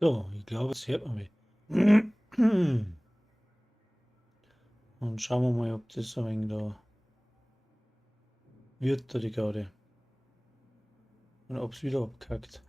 So, ich glaube, es hört man mich. Und schauen wir mal, ob das ein wenig da wird, da die Gaude. Und ob es wieder abkackt.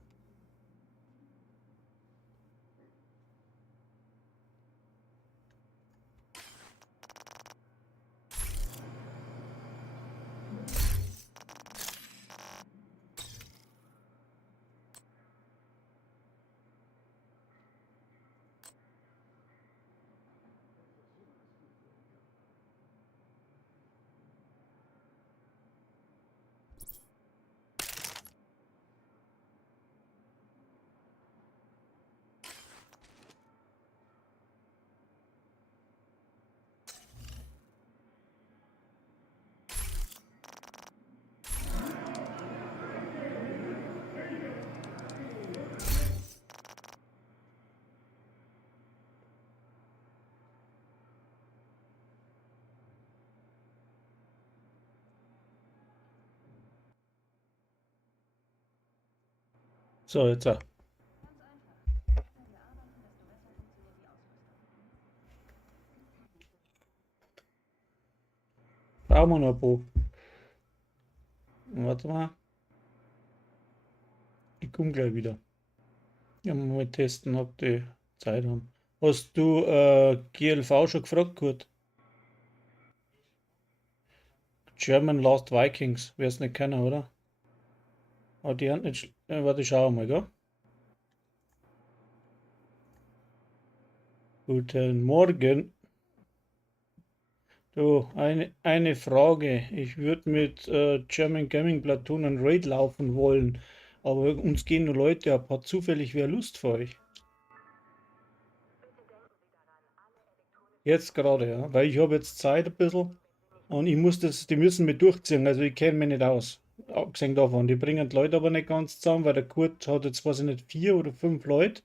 So, jetzt auch. Brauchen wir noch ein paar. Warte mal. Ich komme gleich wieder. Ja, mal testen, ob die Zeit haben. Hast du GLV schon gefragt, Kurt? German Lost Vikings. Wirst nicht kennen, oder? Aber die haben nicht. Warte, schau mal, gell? Guten Morgen. Du, eine Frage. Ich würde mit German Gaming Platoon ein Raid laufen wollen, aber uns gehen nur Leute ab. Hat zufällig wer Lust für euch? Jetzt gerade, ja. Weil ich habe jetzt Zeit ein bisschen und ich muss das, die müssen mich durchziehen. Also ich kenne mich nicht aus. Abgesehen davon. Die bringen die Leute aber nicht ganz zusammen, weil der Kurt hat jetzt, weiß ich nicht, 4 oder 5 Leute.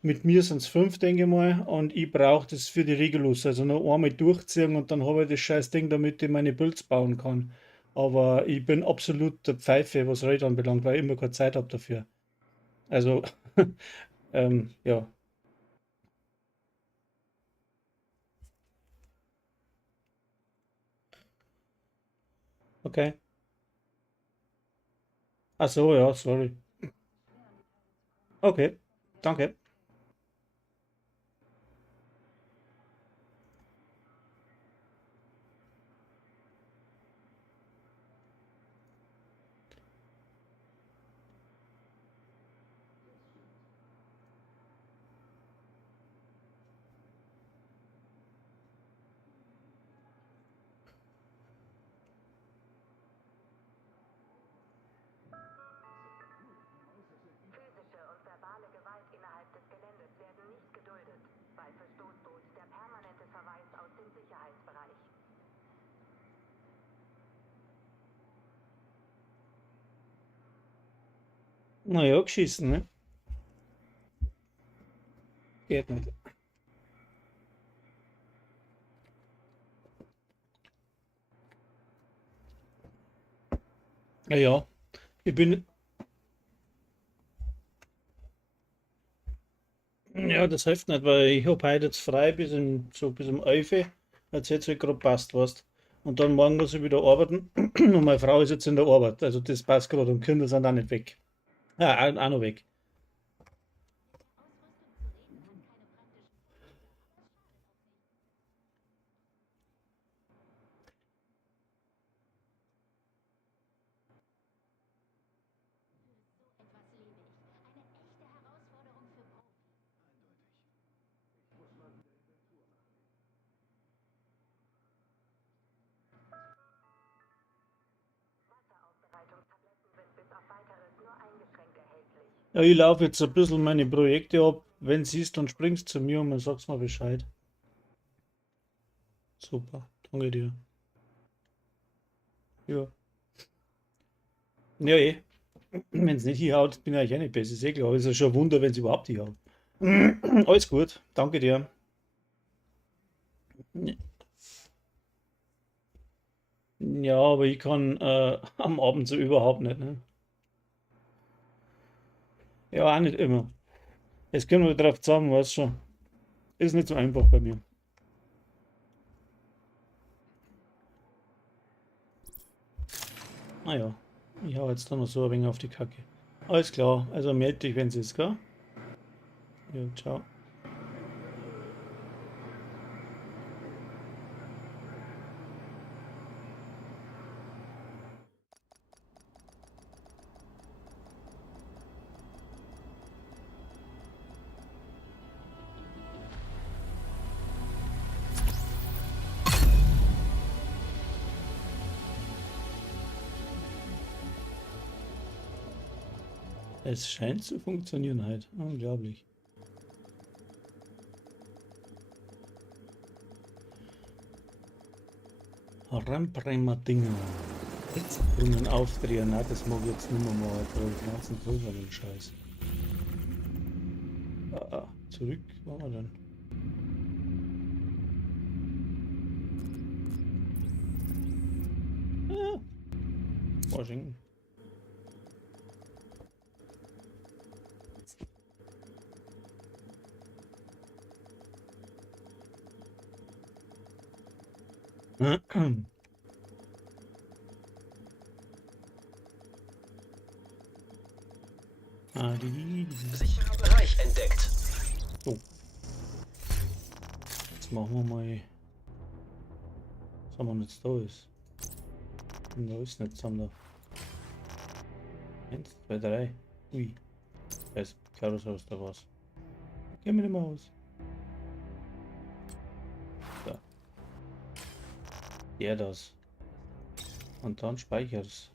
Mit mir sind es 5, denke ich mal. Und ich brauche das für die Regulus. Also noch einmal durchziehen und dann habe ich das scheiß Ding, damit ich meine Builds bauen kann. Aber ich bin absolut der Pfeife, was Raid anbelangt, weil ich immer keine Zeit habe dafür. Also, ja, okay. Ach so, ja, sorry. Okay, danke. Physische und verbale Gewalt innerhalb des Geländes werden nicht geduldet. Bei Verstoß droht der permanente Verweis aus dem Sicherheitsbereich. Naja, geschissen, ne? Geht nicht. Ja, ja. Ich bin, ja, das hilft nicht, weil ich habe heute jetzt frei so bis um 11 Uhr. Jetzt hätte es halt gerade passt, weißt. Und dann morgen muss ich wieder arbeiten. Und meine Frau ist jetzt in der Arbeit. Also das passt gerade und Kinder sind auch nicht weg. Ja, auch noch weg. Wasseraufbereitungstabletten sind bis auf weiteres nur eingeschränkt erhältlich. Ja, ich laufe jetzt ein bisschen meine Projekte ab. Wenn siehst, dann springst zu mir und dann sagst mal Bescheid. Super, danke dir. Ja, ja eh. Wenn es nicht hinhaut, bin ich auch nicht besser. Ist eh klar. Ist ja schon ein Wunder, wenn es überhaupt hinhaut. Alles gut, danke dir. Ja, aber ich kann am Abend so überhaupt nicht. Ne? Ja, auch nicht immer. Es kommt nur drauf zusammen, weißt du schon. Ist nicht so einfach bei mir. Naja, ich hau jetzt da noch so ein wenig auf die Kacke. Alles klar, also melde dich, wenn es ist, gell? Ja, ciao. Es scheint zu funktionieren halt. Unglaublich. Rembrandt Dinger. Jetzt Brunnen aufdrehen. Na, das mag ich jetzt nicht mehr mal. Den ganzen Pulver, den Scheiß. Zurück. Wo waren wir denn? Washington. Sicherer Bereich entdeckt. So. Jetzt machen wir mal. Was haben wir jetzt da ist? Und da ist nicht Sander. 1, 2, 3. Ui. Da ist Karussell da was. Gehen wir nicht mehr aus. Da. Der das. Und dann speichert's.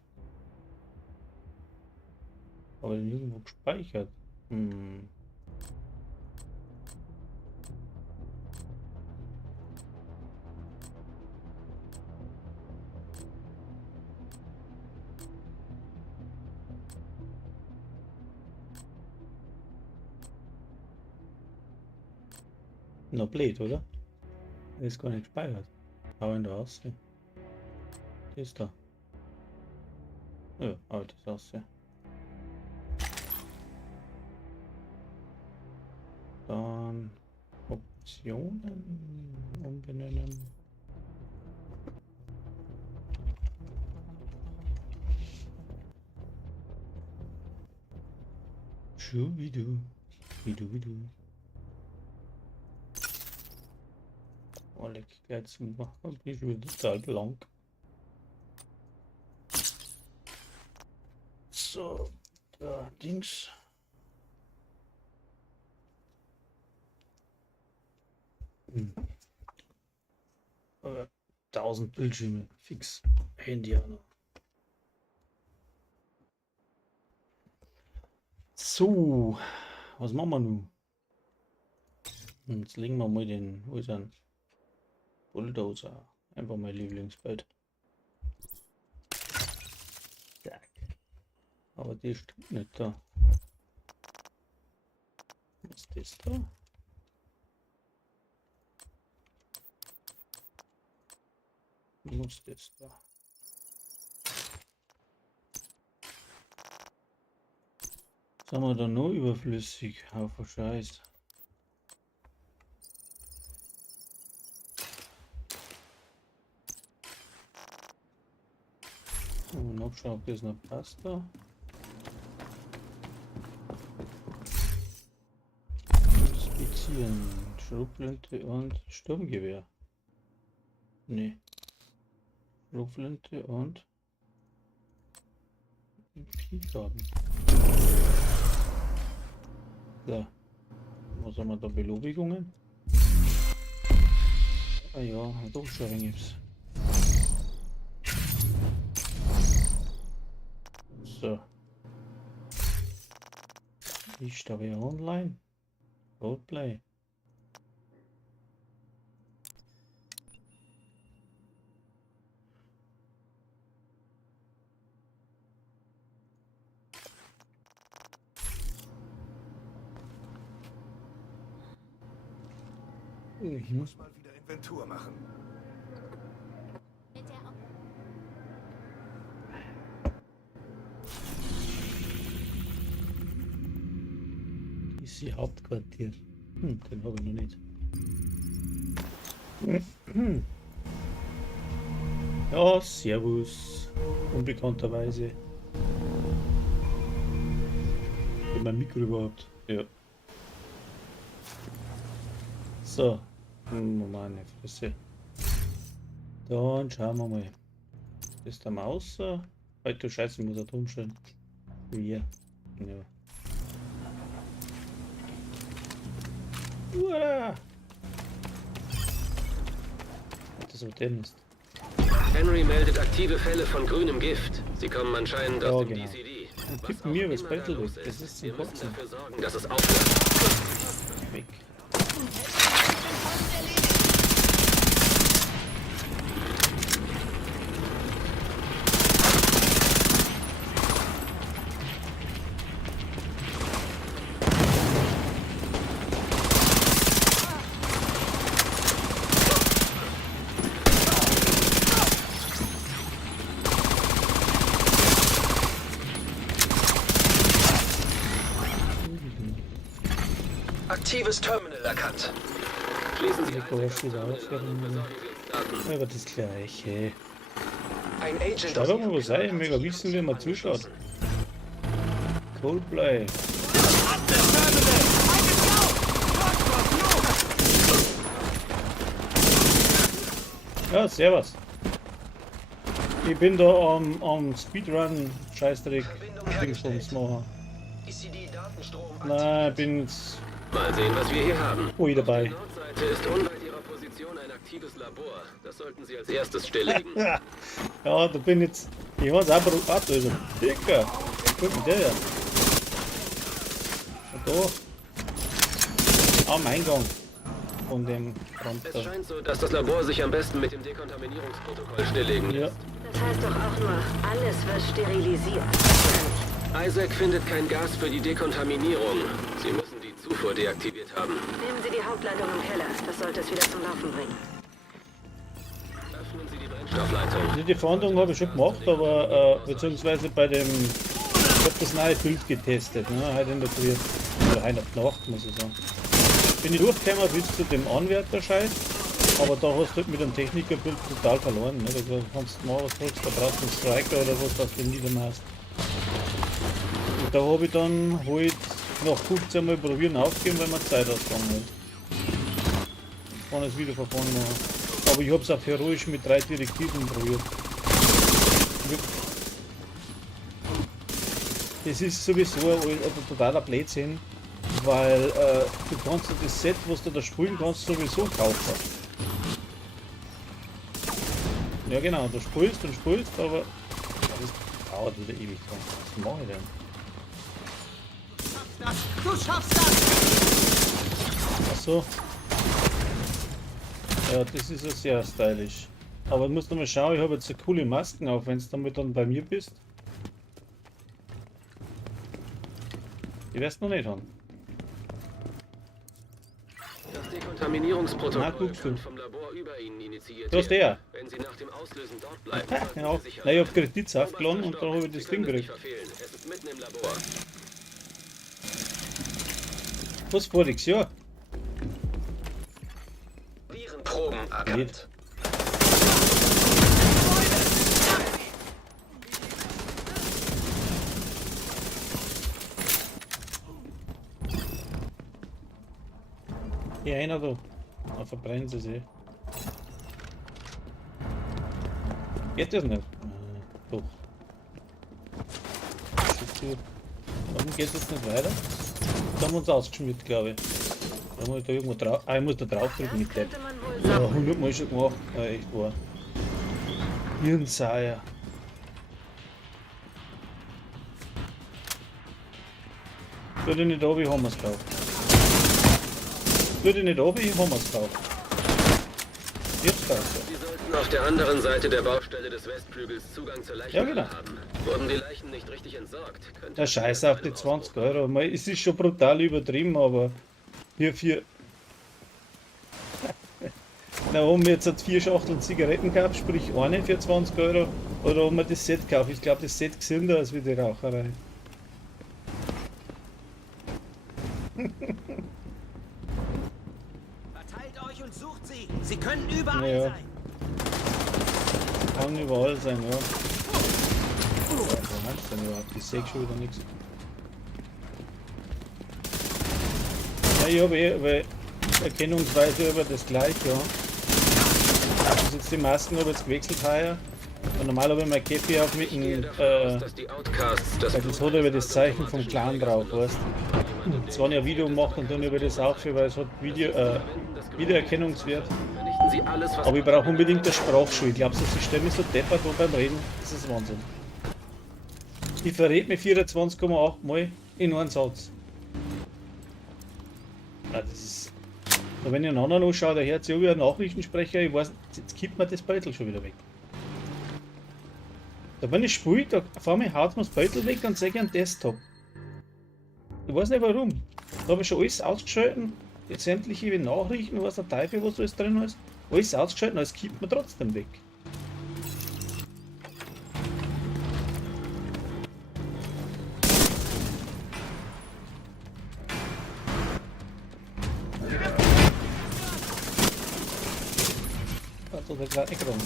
Aber nirgendwo gespeichert. Noch blöd, oder? Ist gar nicht gespeichert. Aber in der Aussehen. Die ist da. Ja, aber das Aussehen. Dann Optionen umbenennen. Schubidu. Bidu. Oh, leck, jetzt machen wir schon wieder total blank. So, da Dings. Aber 1000 Bildschirme, fix. Handy auch noch. So, was machen wir nun? Jetzt legen wir mal den, wo ist er? Bulldozer. Einfach mein Lieblingsbild. Zack. Aber die stimmt nicht da. Was ist das da? Muss das da? Was haben wir da noch überflüssig? Haufen Scheiß. Und nachschauen, ob das noch passt da. Inspizieren. Schrotflinte und Sturmgewehr. Nee. Schrotflinte und Viehgarten. So. Was haben wir da? Belobigungen? Ah ja, doch schon ein wenig. So. Ich da wieder online. Roleplay. Ich muss mal wieder Inventur machen. Easy Hauptquartier. Den habe ich noch nicht. Ja, servus. Unbekannterweise. Hat mein Mikro überhaupt? Ja. So. Meine Fresse. Dann schauen wir mal. Das ist der Maus. Alter Scheiße, ich muss er umstellen. Wie? Ja. Uah. Das so denn ist. Henry meldet aktive Fälle von grünem Gift. Sie kommen anscheinend aus dem genau. DCD. Und Was gib auch mir immer das da Battle los weg. Das ist wir zum müssen Kotzen. dafür sorgen, dass es aufhört. Weg. Aktives Terminal erkannt. Schließen Sie Die Kurs wieder aufhören. Daten. Aber das gleiche. Ein Agent Schau doch mal, was sei. Mega wissen, wie man zuschaut. Coldplay. Ja, servus. Ich bin da am Speedrun Scheißdreck Dingsbums machen. DCD-Datenstrom Nein, ich bin jetzt Mal sehen, was wir hier haben. ui Die dabei. Nordseite ist unweit Ihrer Position ein aktives Labor. Das sollten Sie als erstes stilllegen. Ja, da bin jetzt. Ich hab's auch probiert, also. Dicker. Guck mal, der ja. Und da. Am Eingang von dem Brand Es da. scheint so, dass das Labor sich am besten mit dem Dekontaminierungsprotokoll stilllegen Ja. lässt. Das heißt doch auch nur, alles wird sterilisiert. Isaac findet kein Gas für die Dekontaminierung. Sie müssen die Zufuhr deaktiviert haben. Nehmen Sie die Hauptleitung im Keller. Das sollte es wieder zum Laufen bringen. Öffnen Sie die Brennstoffleitung. Die Fahndung habe ich schon gemacht, aber beziehungsweise bei dem. Ich habe das neue Bild getestet, ne? Heute in der Früh. Oder heute auf die Nacht, muss ich sagen. Bin ich durchgekommen bis zu dem Anwärterscheiß, aber da hast du halt mit dem Technikerbild total verloren. Ne? Da kannst du mal was drückst, da brauchst du einen Striker oder was, was du niedermachst. Und da habe ich dann halt nach 15 Mal probieren aufgegeben, weil mir Zeit ausgegangen hat. Kann es wieder von vorne machen. Aber ich habe es auch heroisch mit 3 Direktiven probiert. Das ist sowieso ein totaler Blödsinn, weil du kannst das Set, was du da spielen kannst, sowieso kaufen. Ja genau, du spielst und spielst, aber das dauert wieder ewig lang. Was mache ich denn? Du schaffst das! Ach so. Ja, das ist ja sehr stylisch. Aber du musst noch mal schauen, ich habe jetzt eine coole Masken auf, wenn du damit dann bei mir bist. Die wirst du noch nicht haben. Das Na, Dekontaminierungsprotokoll guckst du. kann vom Labor über Ihnen initiiert Da ist werden. der. Wenn Sie nach dem Auslösen dort bleiben, Ja, sollten genau. Sie sicher Na, ich habe sein. Kredits aufgeladen und dann habe ich das Sie Ding können sich gekriegt. verfehlen. Es ist mitten im Labor. Was voriges Jahr? Virenproben erkannt. Nicht. Hier einer da. Da verbrennen sie sich. Geht das nicht? Doch. Shit. Warum geht das nicht weiter? Da haben wir uns ausgeschmiert, glaube ich. Da muss ich da irgendwo drauf. Ah, ich muss da drauf drücken mit der. Könnte man wohl Ja, sagen. 100 Mal schon gemacht. Ja, echt wahr. Hirnseier. Tu dich nicht ab, ich habe mir's gekauft. Tu dich nicht ab, ich habe mir's gekauft. Jetzt kauft Sie sollten auf der anderen Seite der Baustelle des Westflügels Zugang zur Leichenhalle genau. haben. Wurden die Leichen nicht richtig entsorgt, könnte der Scheiß auf die 20 Euro. Mei, es ist schon brutal übertrieben, aber hier für. Na, haben wir jetzt halt 4 Schachteln Zigaretten gekauft, sprich eine für 20 Euro, oder haben wir das Set gekauft? Ich glaube, das Set gesünder als wie die Raucherei. Verteilt euch und sucht sie. Sie können überall Ja. sein. Kann überall sein, ja. Wo meinst du denn überhaupt? Ich sehe schon wieder nichts. Ja, ich habe weil Erkennungsweise über das gleiche, ja. Also jetzt die Masken habe ich jetzt gewechselt heuer. Und normal habe ich mein Käppi auf mit Ich gehe dem, davon aus, dass die Outcasts das weil das hat über das Zeichen vom Clan drauf, weißt du. Jetzt wenn ich ein Video mache und dann über das aufführe, weil es hat Wiedererkennungswert. Vernichten Sie alles, was Aber ich brauche unbedingt eine Sprachschule. Glaubst du, sie stellen mich so deppert da beim Reden? Das ist Wahnsinn. Ich verrät mich 24,8 Mal in einen Satz. Ja, das ist. Und wenn ich einen anderen anschaue, der hört sich auch wie ein Nachrichtensprecher, ich weiß, jetzt kippt mir das Beutel schon wieder weg. Da wenn ich spiele, da vor mir haut mir das Beutel weg und sehe ich einen Desktop. Ich weiß nicht warum. Da habe ich schon alles ausgeschalten, jetzt sämtliche Nachrichten, was der Teufel, was alles drin ist. Alles ausgeschalten, aber es kippt mir trotzdem weg. Also der gerade nicht rum.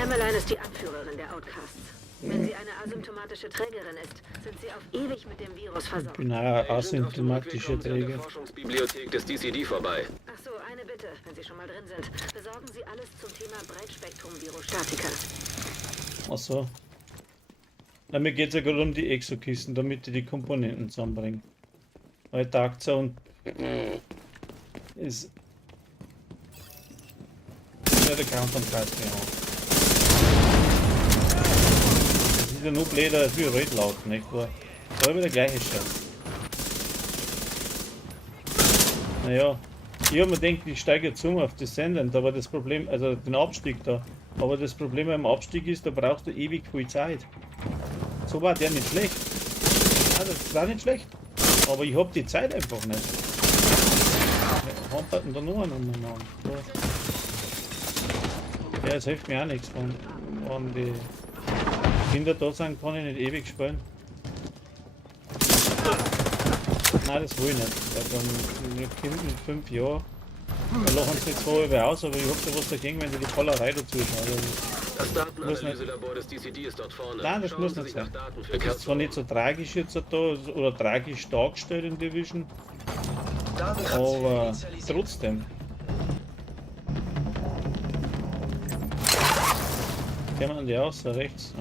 Emmeline ist die Anführerin der Outcasts. Wenn sie eine asymptomatische Trägerin ist, sind sie auf ewig mit dem Virus Ich versorgt. bin auch Agent, auf dem Rückweg asymptomatischer kommen Sie an der Träger. Forschungsbibliothek des DCD vorbei. Ach so, eine Bitte, wenn Sie schon mal drin sind. Besorgen Sie alles zum Thema Breitspektrum-Virostatika. Achso. Na, mir geht es ja gerade um die Exokisten, damit ich die Komponenten zusammenbringe. Weil Tagzer und ist. Ja, der Countdown-Preis mehr an. Das ist ja nur blöder als wie Red laut, nicht wahr? Da habe ich der gleiche Scheiß. Naja, ich habe mir gedacht, ich steige jetzt um auf Descendant, aber das Problem, also den Abstieg da, aber das Problem beim Abstieg ist, da brauchst du ewig viel Zeit. So war der nicht schlecht. Ja, das war nicht schlecht. Aber ich habe die Zeit einfach nicht. Wir hampelten da nur aneinander. Ja, es hilft mir auch nichts, wenn die Kinder da sind, kann ich nicht ewig spielen. Nein, das will ich nicht. Weil dann ein Kind mit 5 Jahren, da lachen sie zwar über aus, aber ich hab da was dagegen, wenn sie die Vollerei dazu schauen. Das Datenanalyselabor des DCD ist dort vorne. Nein, das Schauen muss Sie nicht sich nach sein. Daten für Das ist zwar nicht so tragisch jetzt da, oder tragisch dargestellt in Division, aber trotzdem. Kämen an die aus, da rechts.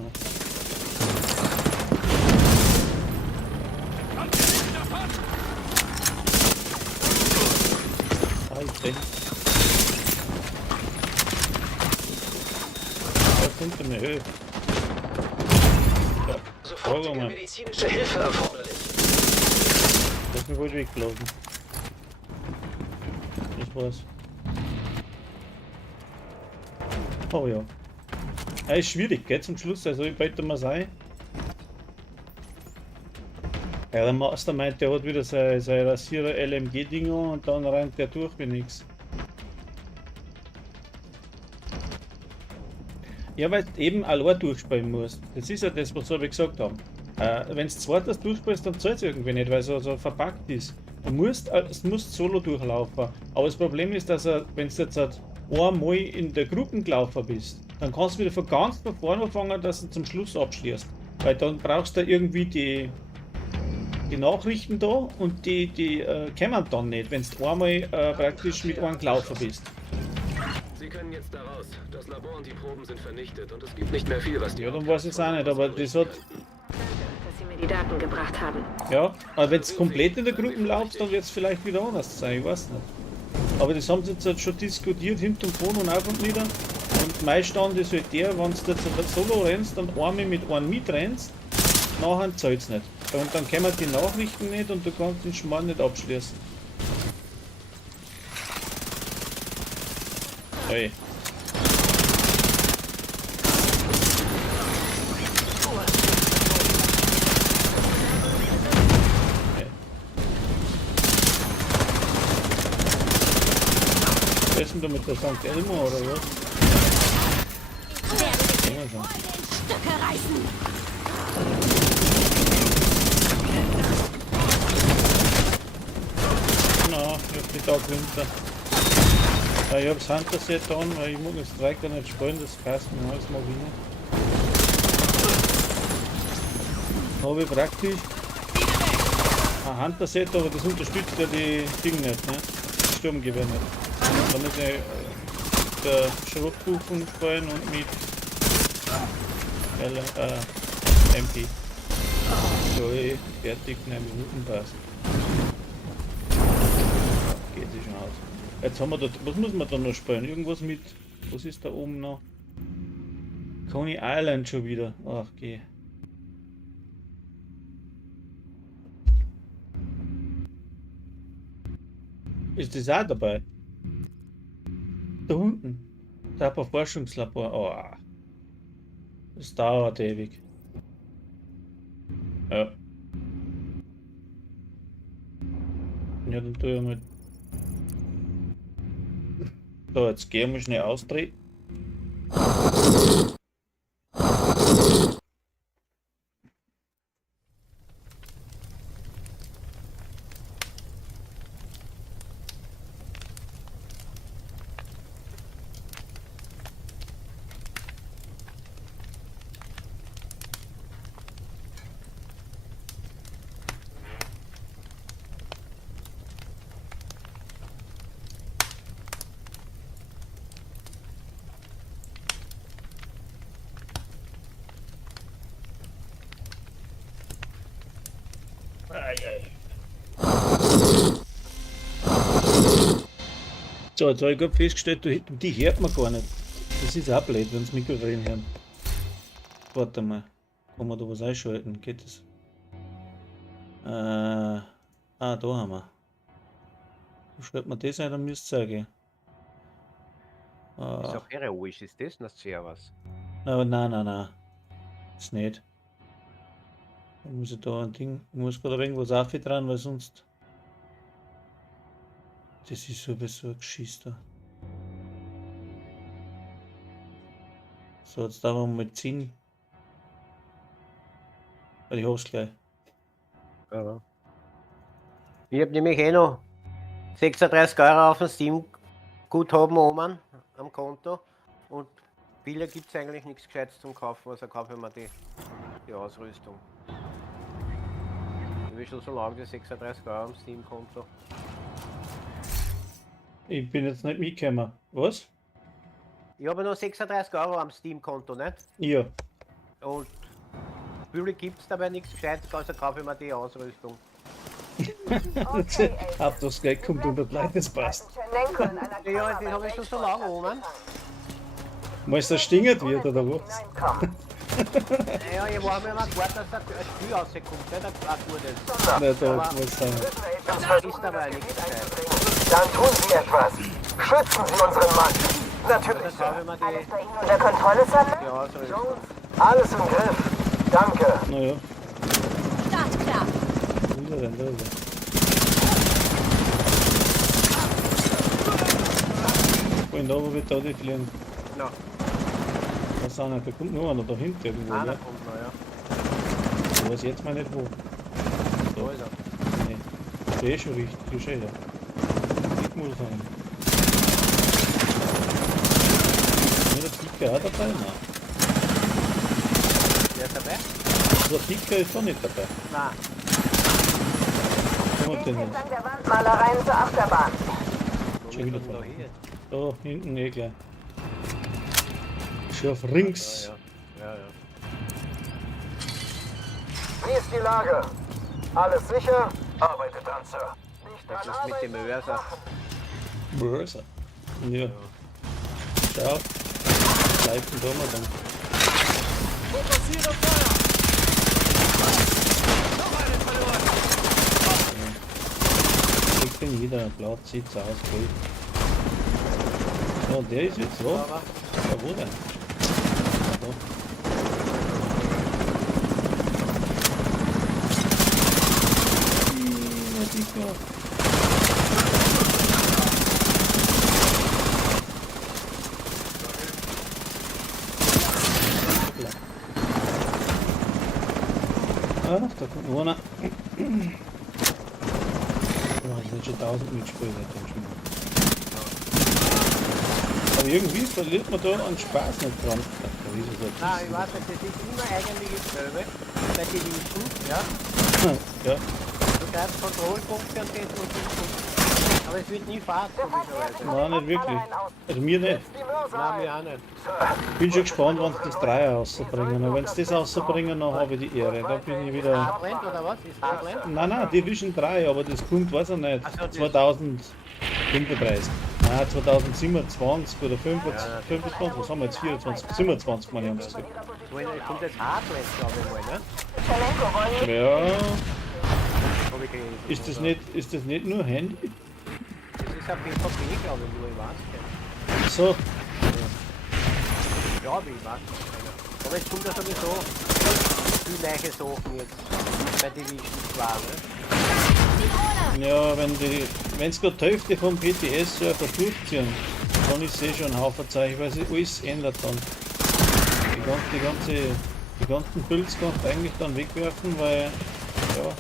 Ah, ich denke. Da sind wir Höhe. Ja, Sofortige mal. medizinische Hilfe erforderlich. Das ist mir wohl weggelaufen. Das war's. Oh ja. Ja, ist schwierig, gell, zum Schluss. Also ich beute mal sein. Ja, der Master meint, der hat wieder sein Rasierer LMG-Dinger und dann rennt der durch wie nix. Ja, weil du eben allein durchspielen musst. Das ist ja das, was wir gesagt haben. Wenn du zweites durchspielst, dann zählt es irgendwie nicht, weil es so verpackt ist. Du musst solo durchlaufen. Aber das Problem ist, dass wenn du jetzt einmal in der Gruppe gelaufen bist, dann kannst du wieder von ganz von vorne anfangen, dass du zum Schluss abschließt. Weil dann brauchst du irgendwie die Nachrichten da und die kommen dann nicht, wenn du einmal praktisch mit einem gelaufen bist. Sie können jetzt da raus. Das Labor und die Proben sind vernichtet und es gibt nicht mehr viel, was die Ja, dann weiß ich es auch nicht, aber das hat. Danke, dass Sie mir die Daten gebracht haben. Ja, aber wenn es komplett in der Gruppe läuft, dann wird es vielleicht wieder anders sein, ich weiß nicht. Aber das haben sie jetzt halt schon diskutiert, hinten und vorne und auf und nieder. Und mein Stand ist halt der, wenn du jetzt solo rennst und einmal mit einem mitrennst, nachher zählt es nicht. Und dann kommen die Nachrichten nicht und du kannst den Schmarrn nicht abschließen. Hey. Essen du mit der St. Elmo oder was? Ich werde dich Ja, schon. in Stücke reißen. da gewinnt er. Ja, ich hab's Hunter-Set an, weil ich mag das Striker nicht spielen, das passt mir alles mal wieder. Habe ich praktisch ein Hunter-Set, aber das unterstützt ja die Dinge nicht, ne? Das Sturmgewehr nicht. Da muss ich der Schrotkuchen spielen und mit MP. So, fertig, 9 Minuten passt. Geht sich schon aus. Jetzt haben wir dort, was muss man da noch spielen? Irgendwas mit, was ist da oben noch? Coney Island schon wieder. Ach, geh. Ist das auch dabei? Da unten. Da ein Forschungslabor. Oh. Das dauert ewig. Ja. Ja, dann tue ich mal. So, jetzt gehen wir schnell ausdrehen. So, jetzt habe ich gerade festgestellt, die hört man gar nicht. Das ist auch blöd, wenn das Mikro reinhören. Warte mal, kann man da was einschalten? Geht das? Da haben wir. Wo schreibt man das ein? Dann müsste es sagen. Ist auch heroisch, ist das noch sehr was? Nein. Ist nicht. Da muss ich da ein Ding. Ich muss gerade irgendwas auf dran, weil sonst. Das ist sowieso ein Geschiss da. So, jetzt da wir mal ziehen. Weil ich hab's gleich. Ja. Ich habe nämlich eh noch 36 € auf dem Steam-Guthaben oben am Konto und Bilder gibt es eigentlich nichts Gescheites zum Kaufen, also kaufe ich mir die Ausrüstung. Ich will schon so lange die 36 € am Steam-Konto. Ich bin jetzt nicht mitgekommen. Was? Ich habe noch 36 € am Steam-Konto, nicht? Ja. Und Bilder gibt es dabei nichts Gescheites, also kaufe ich mir die Ausrüstung. Okay, Auf das Geld kommt und bleibt, das passt. Ja, die habe ich schon so lange oben. Mal es erstingert wird oder was? Ja, ich war mir mal gewartet, dass ein Spiel rauskommt, nicht ein gutes. Nein, da muss sein. Das ist dabei nichts Gescheites. Dann tun Sie etwas. Schützen Sie unseren Mann. Natürlich, Das Sir. habe ich mir die Unter Kontrolle, Sander? Ausrüstung. Alles im Griff. Danke. Naja, Startklar. wo ist er denn? Da ist er. Vorhin da, wo wir da die fliegen. Ja, Da sind wir, da kommt noch einer da hinten irgendwo, einer ja? kommt noch, ja. Ich weiß jetzt mal nicht wo. Da ist er. Nee. Der ist schon richtig, der ist schon her. Ich muss sagen. Ist der Ticker auch dabei? Nein. Der ist dabei? Der Ticker ist doch nicht dabei. Nein. Wo hat der nicht? Entlang der Wandmalereien zur Achterbahn. Schon wieder da vorne. hier. Da hinten eh gleich. Scharf rings. Ja. Wie ist die Lage? Alles sicher? Arbeitet an, Sir. Nicht Das an ist mit dem Mörser. Börse. Ja. Schau. Bleiben da mal dann. Fokussiere Feuer! Noch einen verloren! Ich bin wieder ein Platz, sieht's aus, voll. Ja, der ist jetzt so. Aber Ja, wo denn? Da. Ja, Dicker. Ah, da kommt noch einer. Was ist hat schon 1000 mitgespielt, hat den schon mal. Aber irgendwie verliert man da an Spaß nicht dran. Ach, wieso so Nein, ich weiß nicht, das ist immer eigentlich dasselbe. Bei den Wischen, ja. Ja, Du treibst Kontrollpunkte und das und aber es wird nie Fahrt, komischerweise. nein, nicht wirklich. Also mir nicht. Die Mörser Nein, ein. mir auch nicht. Ich bin schon gespannt, wenn sie das Dreier rausbringen. Und wenn sie das rausbringen, dann habe ich die Ehre. Da bin ich wieder. Hardland oder was? Ist Hardland? Nein, Division 3, aber das kommt, weiß ich nicht. Ach so, das- 2035. Nein, 2027 oder 25, was haben wir jetzt? 24, 27 meine ich, haben sie gesagt. Kommt jetzt Hardland, glaube ich mal, ne? Ja, Hab ich gelesen. ist das nicht nur Handy? Das ist ein PvP, glaube ich, nur, ich weiß nicht. So, Ja, ich weiß nicht. Aber jetzt kommt ja sowieso viel neue Sachen jetzt bei Division 2, ne? ja, wenn es gerade die Hälfte vom PTS-Server durchziehen, dann ist eh schon ein Haufen Zeichen, weil sich alles ändert dann. Die ganzen Builds kannst du eigentlich dann wegwerfen, weil ja,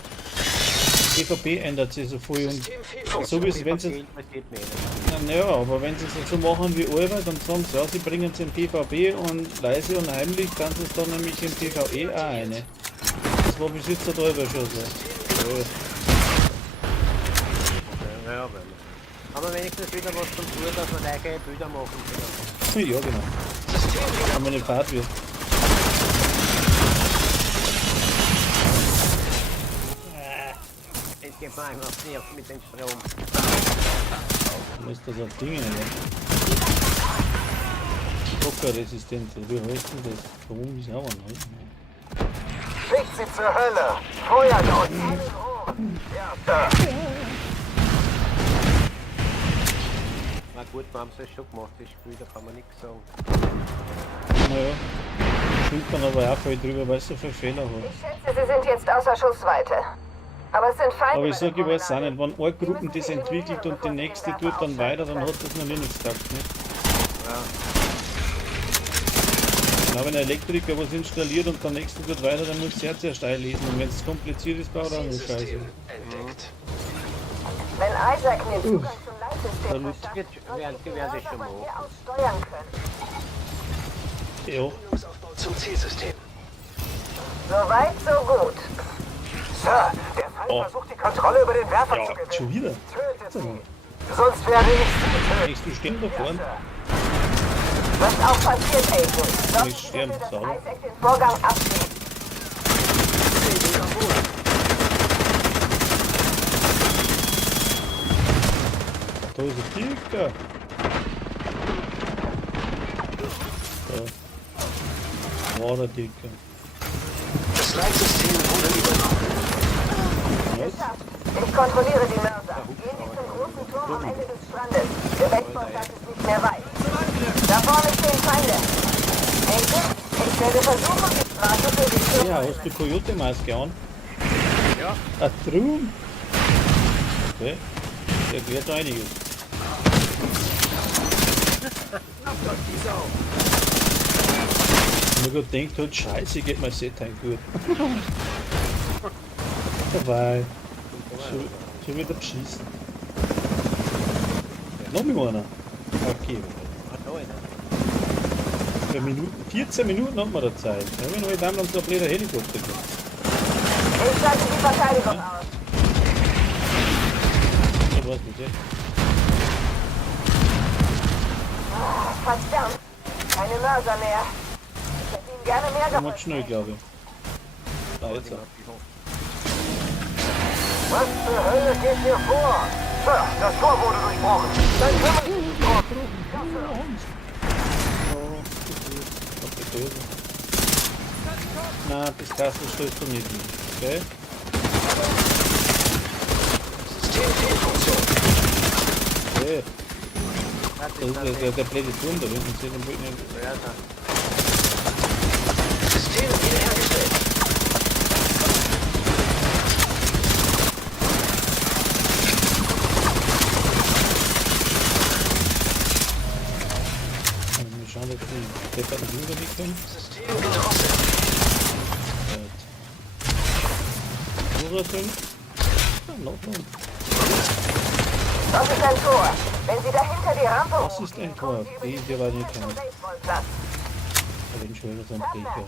PvP ändert sich so viel und so wie es, wenn sie interessiert mich nicht. naja, aber wenn sie es so machen wie eure, dann sagen sie, ja, sie bringen es in PvP und leise und heimlich kann sie es dann nämlich in PvE auch eine. Das war bis jetzt da drüber schon so. Ja. Ja, weil. Aber wenigstens wieder was zum Tun, dass wir neue Bilder machen können. Ja, genau. Wenn man nicht fad wird. Jetzt geht man einfach aufs Nerv mit dem Strom. Dann ist das ein Ding, ne? Druckerresistenz, wie heißt denn das? Warum ist auch ein Schickt sie zur Hölle. Feuert aus allen Rohren. Ja, Sir. Na gut, wir haben es ja schon gemacht, das Spiel, da kann man nichts sagen. Naja, schimpft man aber auch voll drüber, weil es so viele Fehler hat. Ich schätze, Sie sind jetzt außer Schussweite. Aber es sind Feinde. Aber ich bei der sage, ich weiß auch Promenade. nicht, wenn eine Gruppe das entwickelt und die nächste tut dann weiter, dann hat das noch nie nichts gesagt, nicht? Genau, wenn ein Elektriker was installiert und der nächste tut weiter, dann muss er sehr steil lesen. Und wenn es kompliziert ist, baut er auch noch Scheiße. Zielsystem entdeckt. Wenn Isaac den Zugang zum Da Leitsystem liegt- verschafft, werden sie schon von machen. hier aus steuern können. Ja, Aufbau zum Zielsystem. Soweit, so gut. Sir, der Feind Oh. versucht die Kontrolle über den Werfer zu ja, gewinnen. schon wieder. Tötet sie. Sonst werde ich sie töten. Nächste stehen da vorne. Was auch passiert, Agent. Sorgen Nicht Sie sterben, dafür, dass sauber. Isaac den Vorgang abschließt. Da ist ein Tiger. Da. War der Tiger. Das Leitsystem wurde übernommen. Was? Ich kontrolliere die Mörser. Gehen Sie zum großen Turm am Ende des Strandes. Der Westpostplatz ist nicht mehr weit. Da vorne stehen Feinde. Agent, ich werde versuchen, die Straße für Sie zu Ja, öffnen. hast du Coyote-Maske an? Ja. Ach, drum. Okay. Das erklärt einiges. Ich hab mir gerade gedacht, halt, scheiße, geht mein Set ein gut. Dabei. Schon wieder beschissen. Noch mit einer. Okay. Für Minuten, 14 Minuten haben wir da Zeit. Ja, wenn wir dann noch so ein blöder Helikopter gibt. Ich schalte die Verteidigung aus. So was nicht, ja. Verdammt. Keine Mörser mehr. Ich hätte Ihnen gerne mehr Der geholfen. macht schnell, glaube ich. Ah, jetzt auch. Was zur Hölle geht hier vor? Sir, das Tor wurde durchbrochen. Dann kümmern Sie sich drum. Na, das Kassel stößt du nicht hin, okay? Systemfehlfunktion. Okay. Das ist der blöde Turm da hinten, sieht man nicht. System wiederhergestellt. Wir schauen jetzt die Deppern hinter mich kommen. System gedrosselt. Nur 5. Ja, noch 5. Das ist ein Tor. Wenn Sie dahinter die Rampe Was ist ein Tor? Den wir leider nicht kennen. Baseballplatz. Ich bin schon wieder so ein Brecher.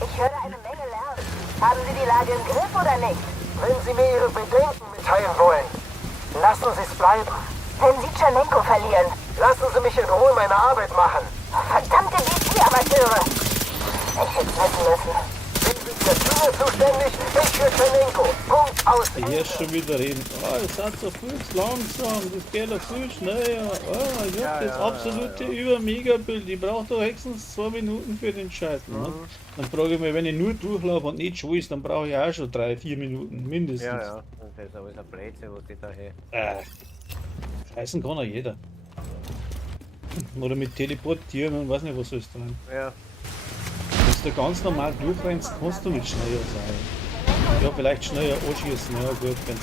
Ich höre eine Menge Lärm. Haben Sie die Lage im Griff oder nicht? Wenn Sie mir Ihre Bedenken mitteilen wollen, lassen Sie es bleiben. Wenn Sie Tschernenko verlieren. Lassen Sie mich in Ruhe meine Arbeit machen. Verdammte DC-Amateure. Ich hätte es wissen müssen. Sie sind für Dinge zuständig, ich für Tschernenko. Punkt aus. Die erst schon wieder reden. Oh, es hat so viel zu langsam, das geht doch viel schneller. Oh, ich hab das absolute Über-Megabild. Ich brauche doch höchstens 2 Minuten für den Scheiß. Ne? Dann frage ich mich, wenn ich nur durchlaufe und nicht schon ist, dann brauche ich auch schon 3-4 Minuten mindestens. Ja, ja. Das ist alles ein Blödsinn, was die da her. Scheißen kann auch jeder. Oder mit Teleportieren und weiß nicht was alles dran. Ja. Wenn du ganz normal durchrennst, kannst du nicht schneller sein. Ja, vielleicht schneller anschießen, ja gut, wenn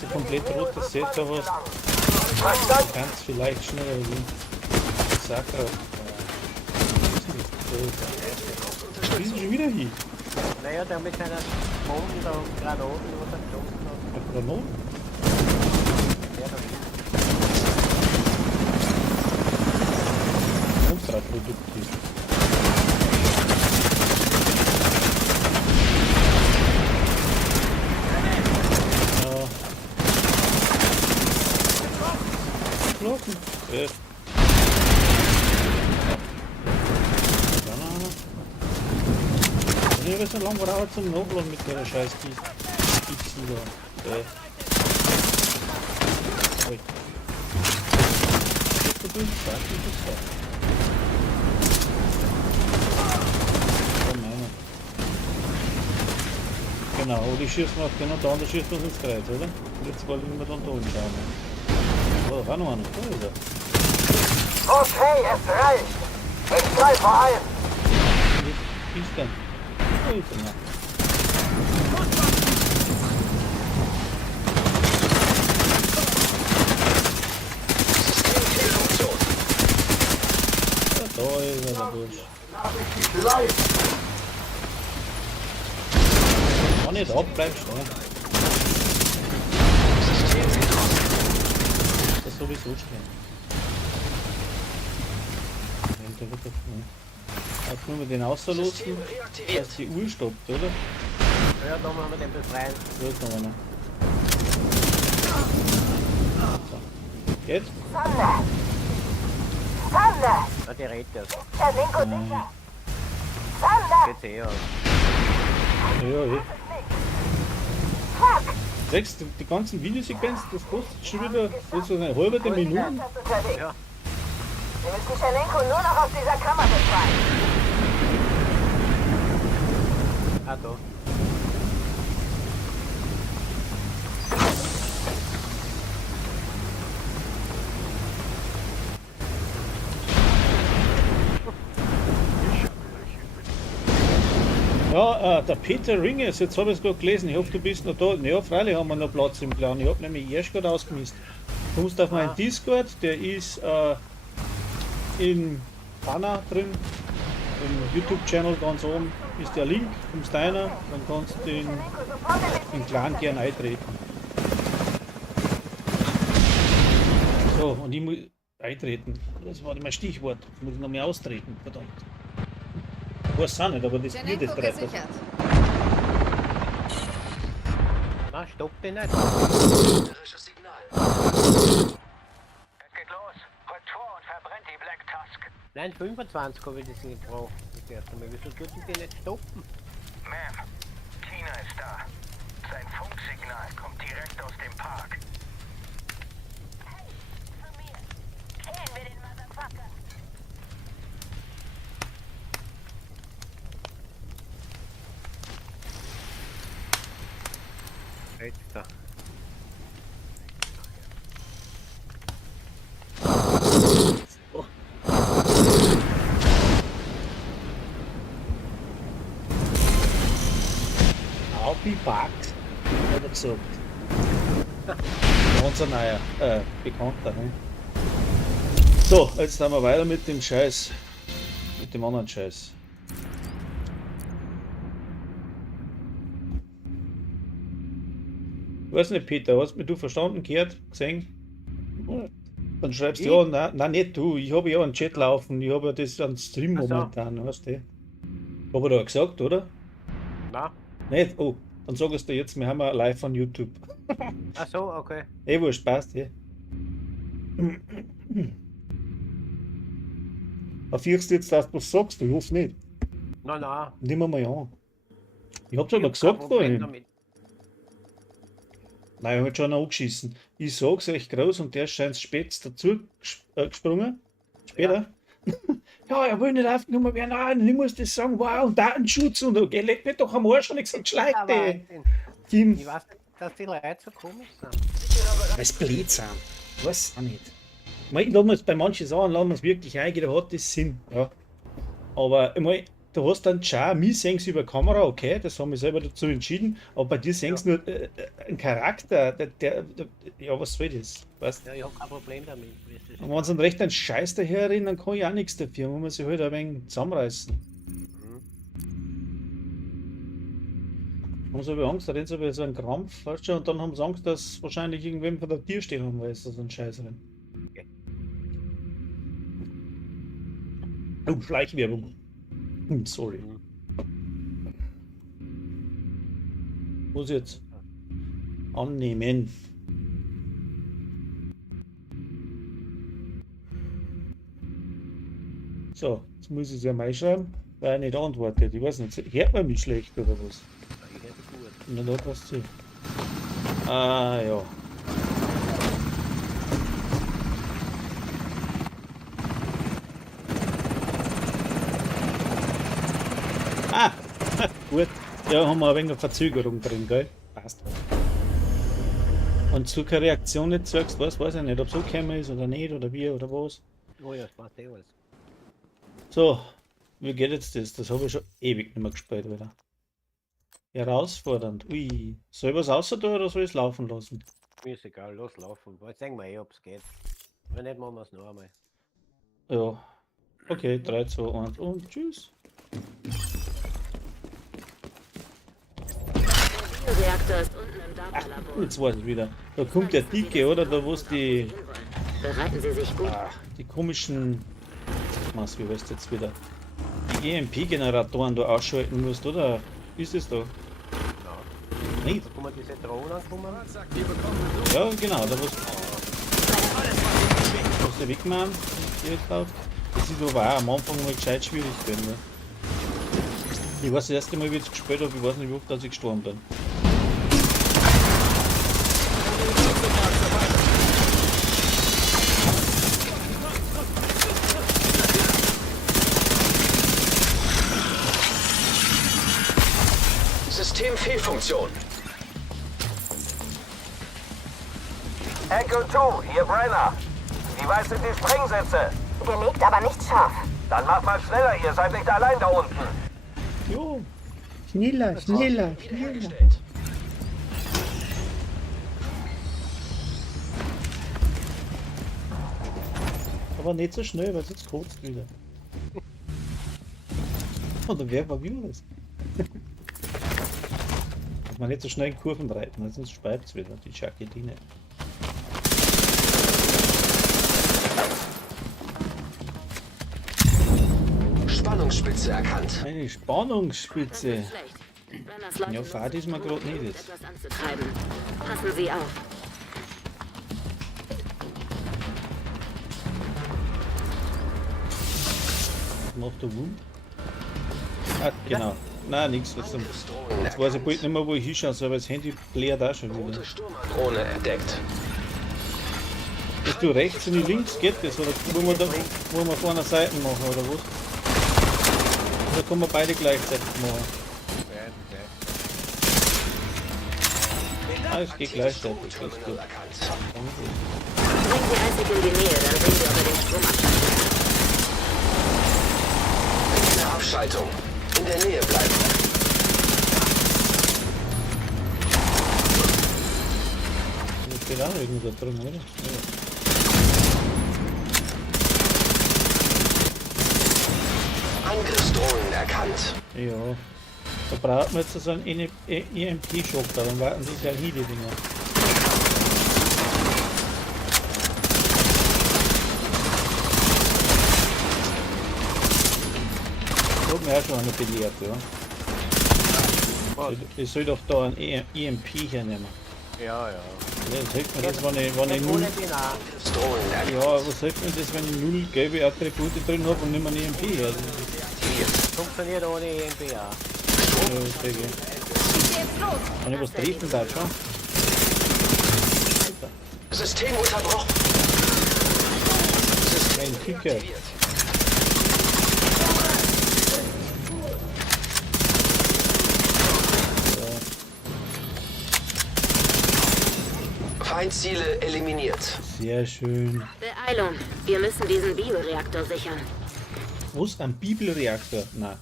du komplett rotes Set hast, kannst du vielleicht schneller wie Sakra. Wie sind schon wieder hier? Naja, der mit seiner Bomben da und Granaten, was er geschossen hat. Auf Granaten? Ja, da hinten. Kontraproduktiv. Blocken. Ich habe so lange gebraucht zum Nachladen mit der scheiß Gipsen da. Ui. Jetzt du durch, sag ich das so. Oh meine. Genau, die schießen auf den und der andere schießt uns ins Kreuz, oder? Jetzt wollen wir dann da umschauen. Oh, da war noch einer. Da ist er. Okay, es reicht. Ich greife ein. Wie ist denn? Da ist er noch. Ja, da ist er, der Bursch. Kann nicht ab, bleib stehen. Das ist sowieso stehen. Der wird das, jetzt müssen wir den auslassen, dass die Uhr stoppt, oder? Ja, da machen wir den befreien. So, jetzt noch einer. So. Jetzt? Sander! Sander! Ja, die redet das. Tschernenko sicher! Sander! Geht's eh aus. Ja, eh. Fuck! Sechs, die ganzen Videosequenzen, das kostet schon wieder so eine halbe Minute. Ja. Wir müssen Tschernenko nur noch aus dieser Kammer befreien. Ah, da. Ja, der Peter Ringes, jetzt habe ich es gerade gelesen, ich hoffe du bist noch da. Ja, freilich haben wir noch Platz im Clan, ich habe nämlich erst gerade ausgemisst. Du kommst auf meinen Discord, der ist im Banner drin, im YouTube-Channel ganz oben ist der Link, kommst rein, dann kannst du den Clan gerne eintreten. So, und ich muss eintreten, das war mein Stichwort, jetzt muss ich noch mehr austreten, verdammt. Ich weiß auch nicht, aber das wird das treibt. Na, stopp den nicht. Gegnerisches Signal. Es geht los. Rückt vor und verbrennt die Black Tusk. Nein, 25 habe ich das nicht gebraucht. Das erste Mal. Wieso tut die nicht stoppen? Ma'am, Tina ist da. Sein Funksignal kommt direkt aus dem Park. Killen wir den Motherfucker! Jetzt da. I'll be back, hat er gesagt. Ganz ein neuer, Bekannter. Ne? So, jetzt haben wir weiter mit dem Scheiß, mit dem anderen Scheiß. Weiß nicht, Peter, hast mich du verstanden, gehört, gesehen? Dann schreibst du, ja, nein, nicht du, ich habe ja einen Chat laufen, ich habe ja das an Stream Ach so. momentan, weißt du? Hab ich da gesagt, oder? Na? Nicht? Oh, dann sag es dir jetzt, wir haben ja live on YouTube. Ach so, okay. Wurscht, passt, ja. Erfährst du jetzt, dass du was sagst? Ich hoffe nicht. Nein. Nimm mal an. Ich hab's Ich aber hab gesagt kein Problem vorhin. damit. Nein, ich hab schon angeschissen. Ich sag's euch groß und der scheint spät dazu gesprungen. Später. Ja, er will nicht aufgenommen werden. Nein, ich muss das sagen. Wow, und Datenschutz und okay, leg mich doch am Arsch und ich gesagt, schleich Ja, dich. Wahnsinn. Kim, Ich weiß nicht, dass die Leute so komisch sind. was blöd sind. Weiß auch nicht. Ich meine, lassen wir es bei manchen Sachen lassen wir es wirklich ein, da hat das Sinn. Ja. Aber ich meine, du hast dann schon, mich sehen sie über Kamera, okay, das haben wir selber dazu entschieden, aber bei dir sehen sie nur einen Charakter, ja, was soll das? Weißt? Ja, ich hab kein Problem damit. weißt du, Und wenn sie dann recht einen Scheiß daherreden, dann kann ich auch nichts dafür, muss man sich halt ein wenig zusammenreißen. Haben sie aber Angst, da reden sie aber so einen Krampf, weißt du, und dann haben sie Angst, dass wahrscheinlich irgendwem von der Tür stehen haben, weil es so ein Scheiß rein. Okay. Oh, Schleichwerbung. Sorry. Muss jetzt annehmen. So, jetzt muss ich es ja mal schreiben, weil er nicht antwortet. Ich weiß nicht, hört man mich schlecht oder was? Ich hätte gut. Na, da passt sie. Ah, ja. Ah, gut. Ja, haben wir ein wenig Verzögerung drin, gell? Passt. Und so keine Reaktion nicht sagst, was, weiß ich nicht, ob es so gekommen ist oder nicht, oder wie, oder was. Oh ja, das passt eh alles. So, wie geht jetzt das? Das habe ich schon ewig nicht mehr gespielt, wieder. Herausfordernd. Ui. Soll ich was außer tun oder soll ich es laufen lassen? Mir ist egal, los laufen. Jetzt sehen wir eh, ob es geht. Wenn nicht, machen wir es noch einmal. Ja. Okay, 3, 2, 1 und tschüss. Der Bioreaktor ist unten im Datenlabor. Jetzt weiß ich wieder. Da kommt der Dicke, oder? Da wo es die, Bereiten Sie sich gut. die komischen. Was, wie weißt du jetzt wieder? Die EMP-Generatoren da ausschalten musst, oder? Ist es da? Nicht? Da kommen diese Drohnen ankommen. Ja, genau, da was. Was der wegmachen, direkt drauf. Das ist aber auch am Anfang mal gescheit schwierig gewesen. Ne? Ich weiß das erste Mal, wie ich es gespielt habe, ich weiß nicht, wie oft dass ich gestorben bin. Systemfehlfunktion. Echo 2, hier Brenner. Wie weit sind die Sprengsätze? Gelegt, aber nicht scharf. Dann macht mal schneller, ihr seid nicht allein da unten. Jo, schneller, schneller, schneller. Hergestellt. Aber nicht so schnell, weil sonst kotzt wieder. Oder wer war Virus? Darf man nicht so schnell in Kurven reiten, weil sonst speibt es wieder, die Jacqueline. Spannungsspitze erkannt. Eine Spannungsspitze. Schlecht. Wenn das Leute Ja, Fahrt ist mir gerade nicht jetzt. etwas anzutreiben. Passen Sie auf. Was macht der Wum? Ah, genau. Nein, nichts. Jetzt weiß ich bald nicht mehr, wo ich hinschauen soll, weil das Handy leert auch schon wieder. Rote Sturmdrohne entdeckt. Bist du rechts und ich links? Geht das? Oder wo wir vorne Seiten machen, oder was? Oder können wir beide gleichzeitig machen? Ah, es geht gleichzeitig. Das ist gut. Terminal erkannt. Bring die Eisig in die Nähe, dann sehen wir, ob er den Strom abschaltet. Eine Abschaltung. In der Nähe bleiben. Das geht auch irgendwo da drin, oder? Ja. Angriffsdrohnen erkannt. Ja. Da braucht man jetzt so einen EMP-Schock, dann warten sie ja nie die Dinger. hat mir auch schon einer belehrt, ja. Ich soll doch da ein EMP hernehmen. Ja, ja. Ja, was hilft mir das, wenn ich null... Ohne den auch. Ja, was hilft mir das, wenn ich null gelbe Attribute drin habe und nicht mehr ein EMP her? Funktioniert ohne EMP auch. Ja, okay. Kann ich was treten da schon? System unterbrochen. Ein Kicker. Feindziele eliminiert. Sehr schön. Beeilung. Wir müssen diesen Bioreaktor sichern. Was? Ein Bibelreaktor? Nein.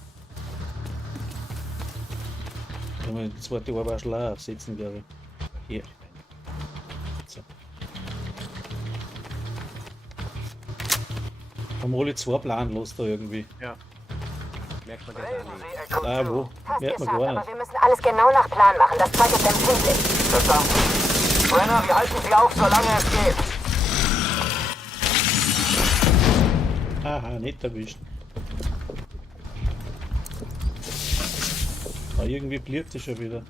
Da muss ich die zweite Arbeit schon aufsetzen, glaube ich. Hier. So. Haben wir alle zwei planlos da irgendwie. Ja. Merkt man das Reden auch nicht. Sie, Erkundung. Ah, wo? Fast Merkt man geschafft, gar aber nicht. wir müssen alles genau nach Plan machen. Das Zeug ist empfindlich. Verstanden. Brenner, wir halten Sie auf, solange es geht. Aha, nicht erwischt. Aber irgendwie bliert sie schon wieder.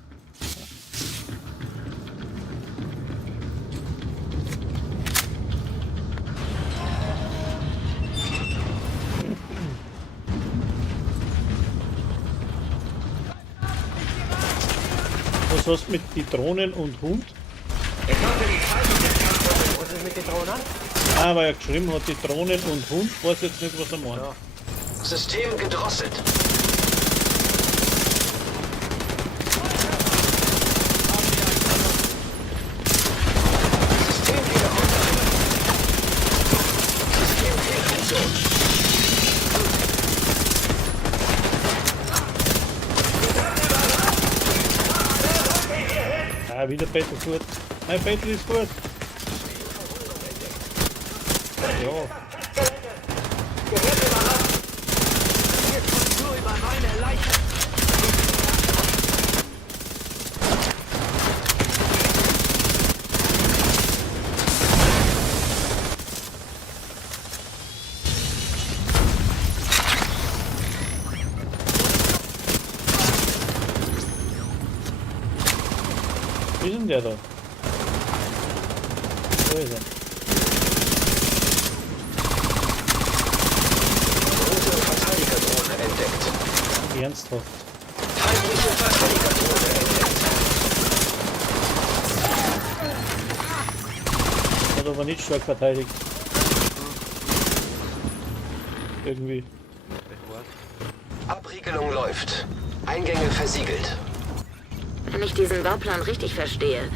Was hast du mit die Drohnen und Hund? Was ist mit den Drohnen? Ah, weil er geschrieben hat, die Drohnen und Hund, weiß jetzt nicht, was er meint. Ja. System gedrosselt. System wieder runter. System Fehlfunktion. Ah, wieder Battle gut. Nein, Battle ist gut. Ja. Wie ist denn der da? Wo ist er? Rote Verteidigerdrohne entdeckt. Ernsthaft. Feindliche Verteidigerdrohne entdeckt. Hat aber nicht stark verteidigt. Irgendwie. Abriegelung läuft. Eingänge versiegelt. Wenn ich diesen Bauplan richtig verstehe,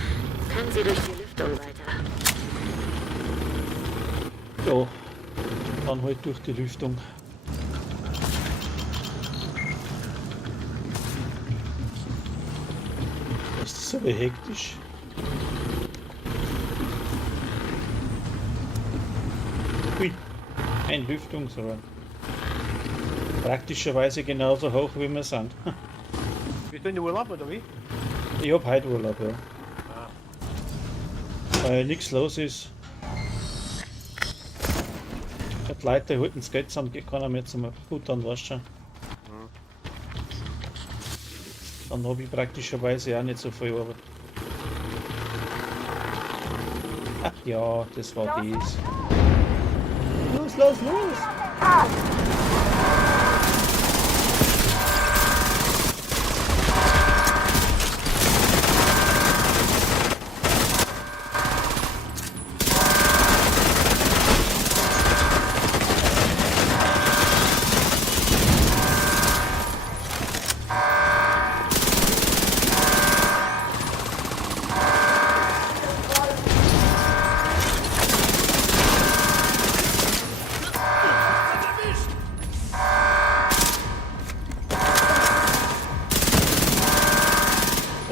können Sie durch die Lüftung weiter. Ja. Dann halt durch die Lüftung. Ist das aber hektisch? Ui, ein Lüftungsrohr. Praktischerweise genauso hoch wie wir sind. Bist du in Urlaub oder wie? Ich hab heute Urlaub, ja. Weil nichts los ist. Die Leute halten das Geld zusammen, geht keiner mehr zum Futtern, weißt du schon. Dann habe ich praktischerweise auch nicht so viel Arbeit. Ach ja, das war das. Los, los, los!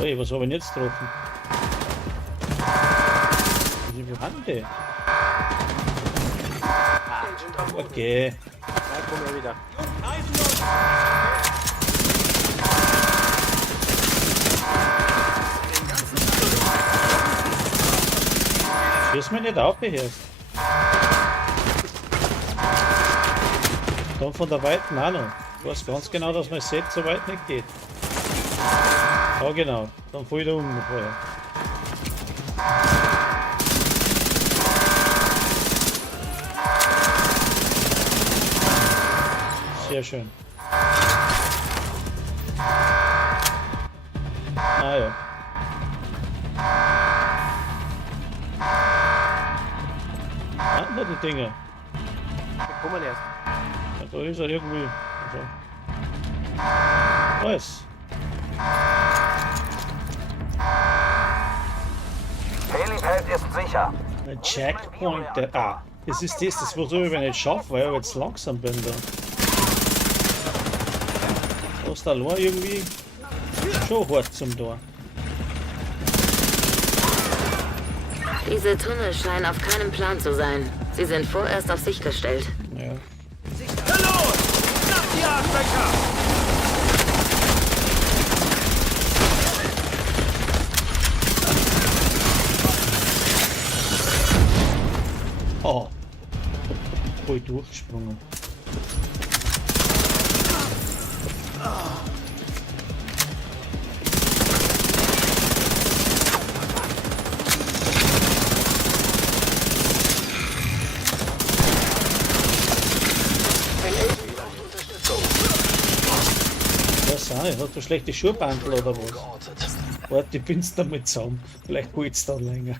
Ui, was habe ich denn jetzt getroffen? Wie viel haben die? Okay. Nein, komm ja wieder. Schieß mich nicht auf, erst. Dann von der Weiten auch noch. Ich weiß ganz genau, dass mein Set so weit nicht geht. Ja genau, dann fall ich da um vorher. Sehr schön. Ah ja. Ah, da die Dinger. Wir kommen erst. Ja, da ist er irgendwie. Also. Was? Helipad ist sicher. Ein Checkpoint. Ah, das ist das was ich nicht schaffe, weil ich jetzt langsam bin da. Da ist der Lohr irgendwie schon hart zum Tor. Diese Tunnel scheinen auf keinem Plan zu sein. Sie sind vorerst auf sich gestellt. Ja. Hallo! Nach die Arschlöcher! Oh. Voll durchgesprungen. Was auch nicht? Hast du schlechte Schuhbandel oder was? Warte, ich bin's damit zusammen. Vielleicht holt's dann länger.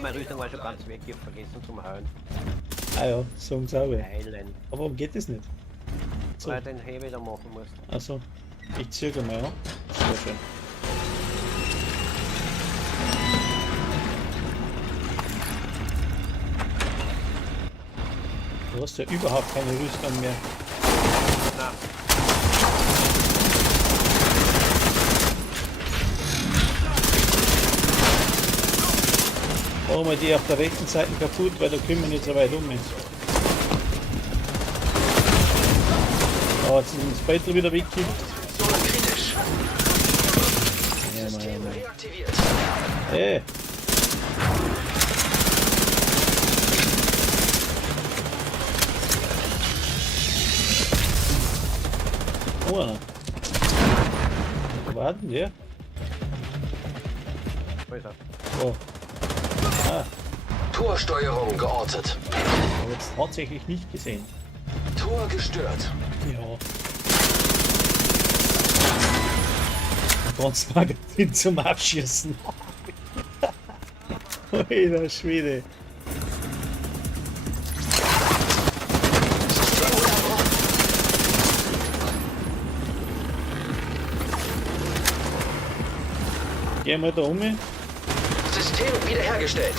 Meine Rüstung war schon ganz weg, ich hab vergessen zum Heilen. Ah ja, sagen's auch. Heilen. Aber warum geht das nicht? So. Weil den Hebel da machen musst. Also, ich ziehe mal an. Sehr schön. Du hast ja überhaupt keine Rüstung mehr. Machen wir die auf der rechten Seite kaputt, weil da können wir nicht so weit um. Oh, jetzt ist das Battle wieder weggekippt. Ja, Mann. Hey. Oh, einer. Wo war denn der? Wo ist er? Oh. Ah, Torsteuerung geortet. aber jetzt tatsächlich nicht gesehen. Tor gestört. Ja. Ganz Magazin zum Abschießen. Alter Schwede. Gehen wir da um. System wiederhergestellt.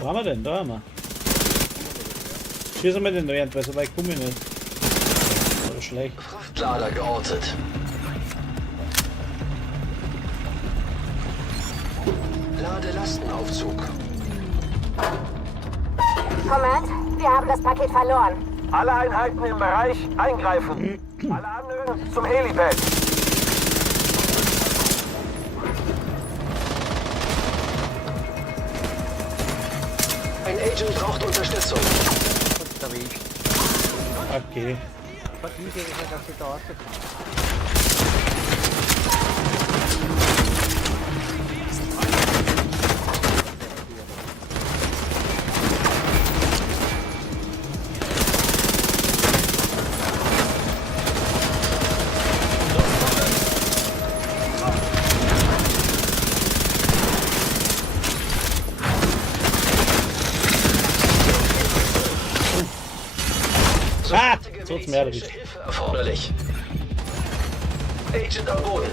Wo haben wir denn? Da haben wir. Schießen wir den während, weil so weit komme ich nicht. Oder schlecht. Frachtlader geortet. Ladelastenaufzug. Command, wir haben das Paket verloren. Alle Einheiten im Bereich eingreifen. Alle anderen zum Helipad. Ein Agent braucht Unterstützung. Unterwegs. Okay. Verdient ich nicht, dass sie da rauskommen. Ah! So hat's mir erwischt. Hilfe erforderlich. Agent am Boden.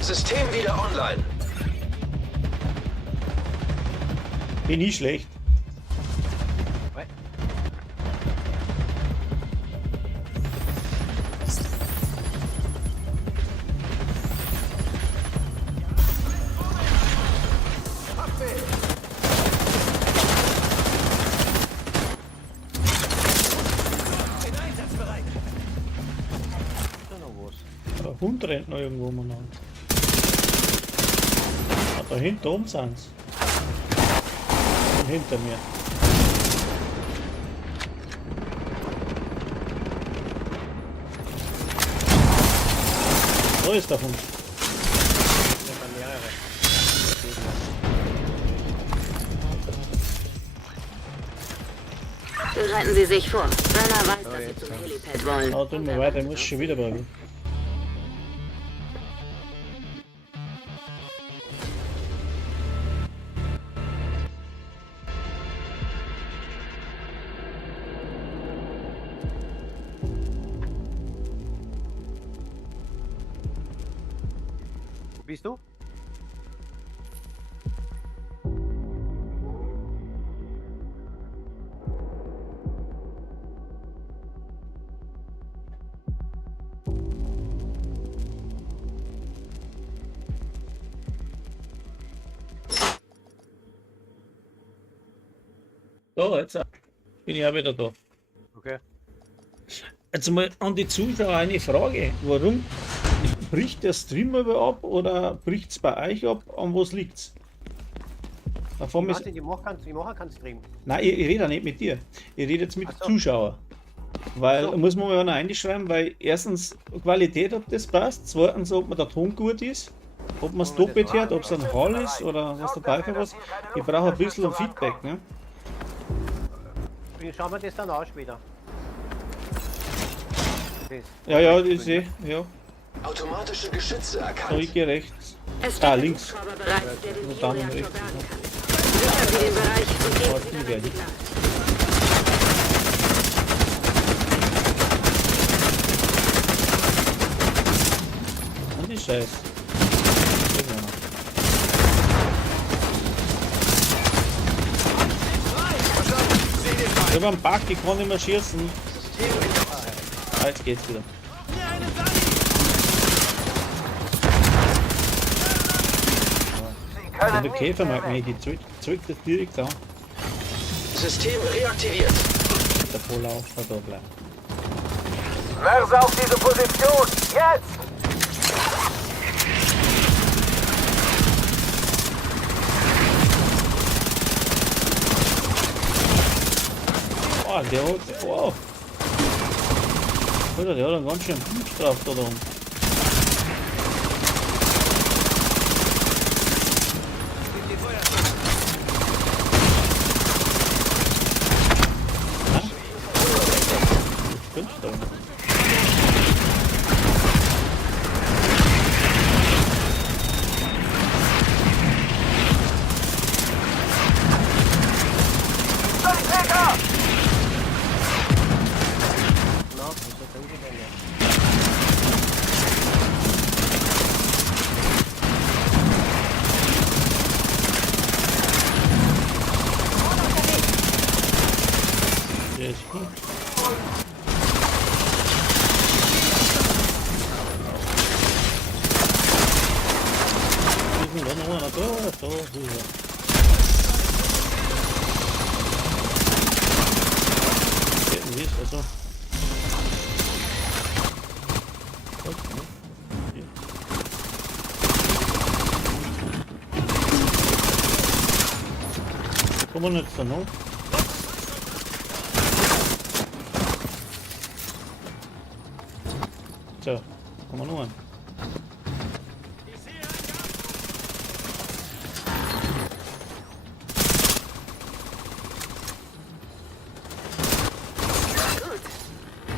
System wieder online. Bin ich schlecht. Der Hund rennt noch irgendwo umeinander. Ah, da hinten oben sind sie. Und hinter mir. Da ist der Hund. Da sind mehrere. Bereiten Sie sich vor. Brenner weiß, dass Sie zum Helipad wollen. Ah, tut mir weiter, ich muss schon wieder bei. Wo bist du? Da, jetzt bin ich auch wieder da. Okay. Jetzt mal an die Zuschauer eine Frage. Warum bricht der Stream über ab oder bricht es bei euch ab? An was liegt's? Da fahren wir. Ich mache keinen Stream. Nein, ich rede auch nicht mit dir. Ich rede jetzt mit Ach so. Zuschauern. Weil, So. muss man ja noch einschreiben, weil erstens Qualität, ob das passt, zweitens, ob man der Ton gut ist, ob man es doppelt hört, ob es ein Hall ist oder was dabei für was. Ich brauche ein bisschen Feedback, ne? Ich schau mir das dann an später. Das. Ja, ja, ich sehe, ja. Automatische Geschütze So, erkannt. ich gehe rechts. Es steht Ah, ein links. Hubschrauber bereit, der den Da Bioreaktor rechts, bergen kann. Sichern Sie den Bereich und geben Ah, Sie die dann werden. ein Signal. Und die Scheiß. Ich habe einen Bug, ich kann nicht mehr schießen. Ah, jetzt geht's wieder. Und der Käfer mag mich, die zurück das direkt an. System reaktiviert. Der Vorlauf hat da bleiben. Verse auf diese Position! Jetzt! Oh, der hat. Wow! Alter, der hat einen ganz schönen Punkt drauf da oben. Fünf da. Träger! Na, wieso können Sie denn nicht? Der ist gut. Ist denn da noch einer da? Da ist er. Hätten wir es, also. Hier. Kommen wir jetzt da noch? So, kommen wir noch an.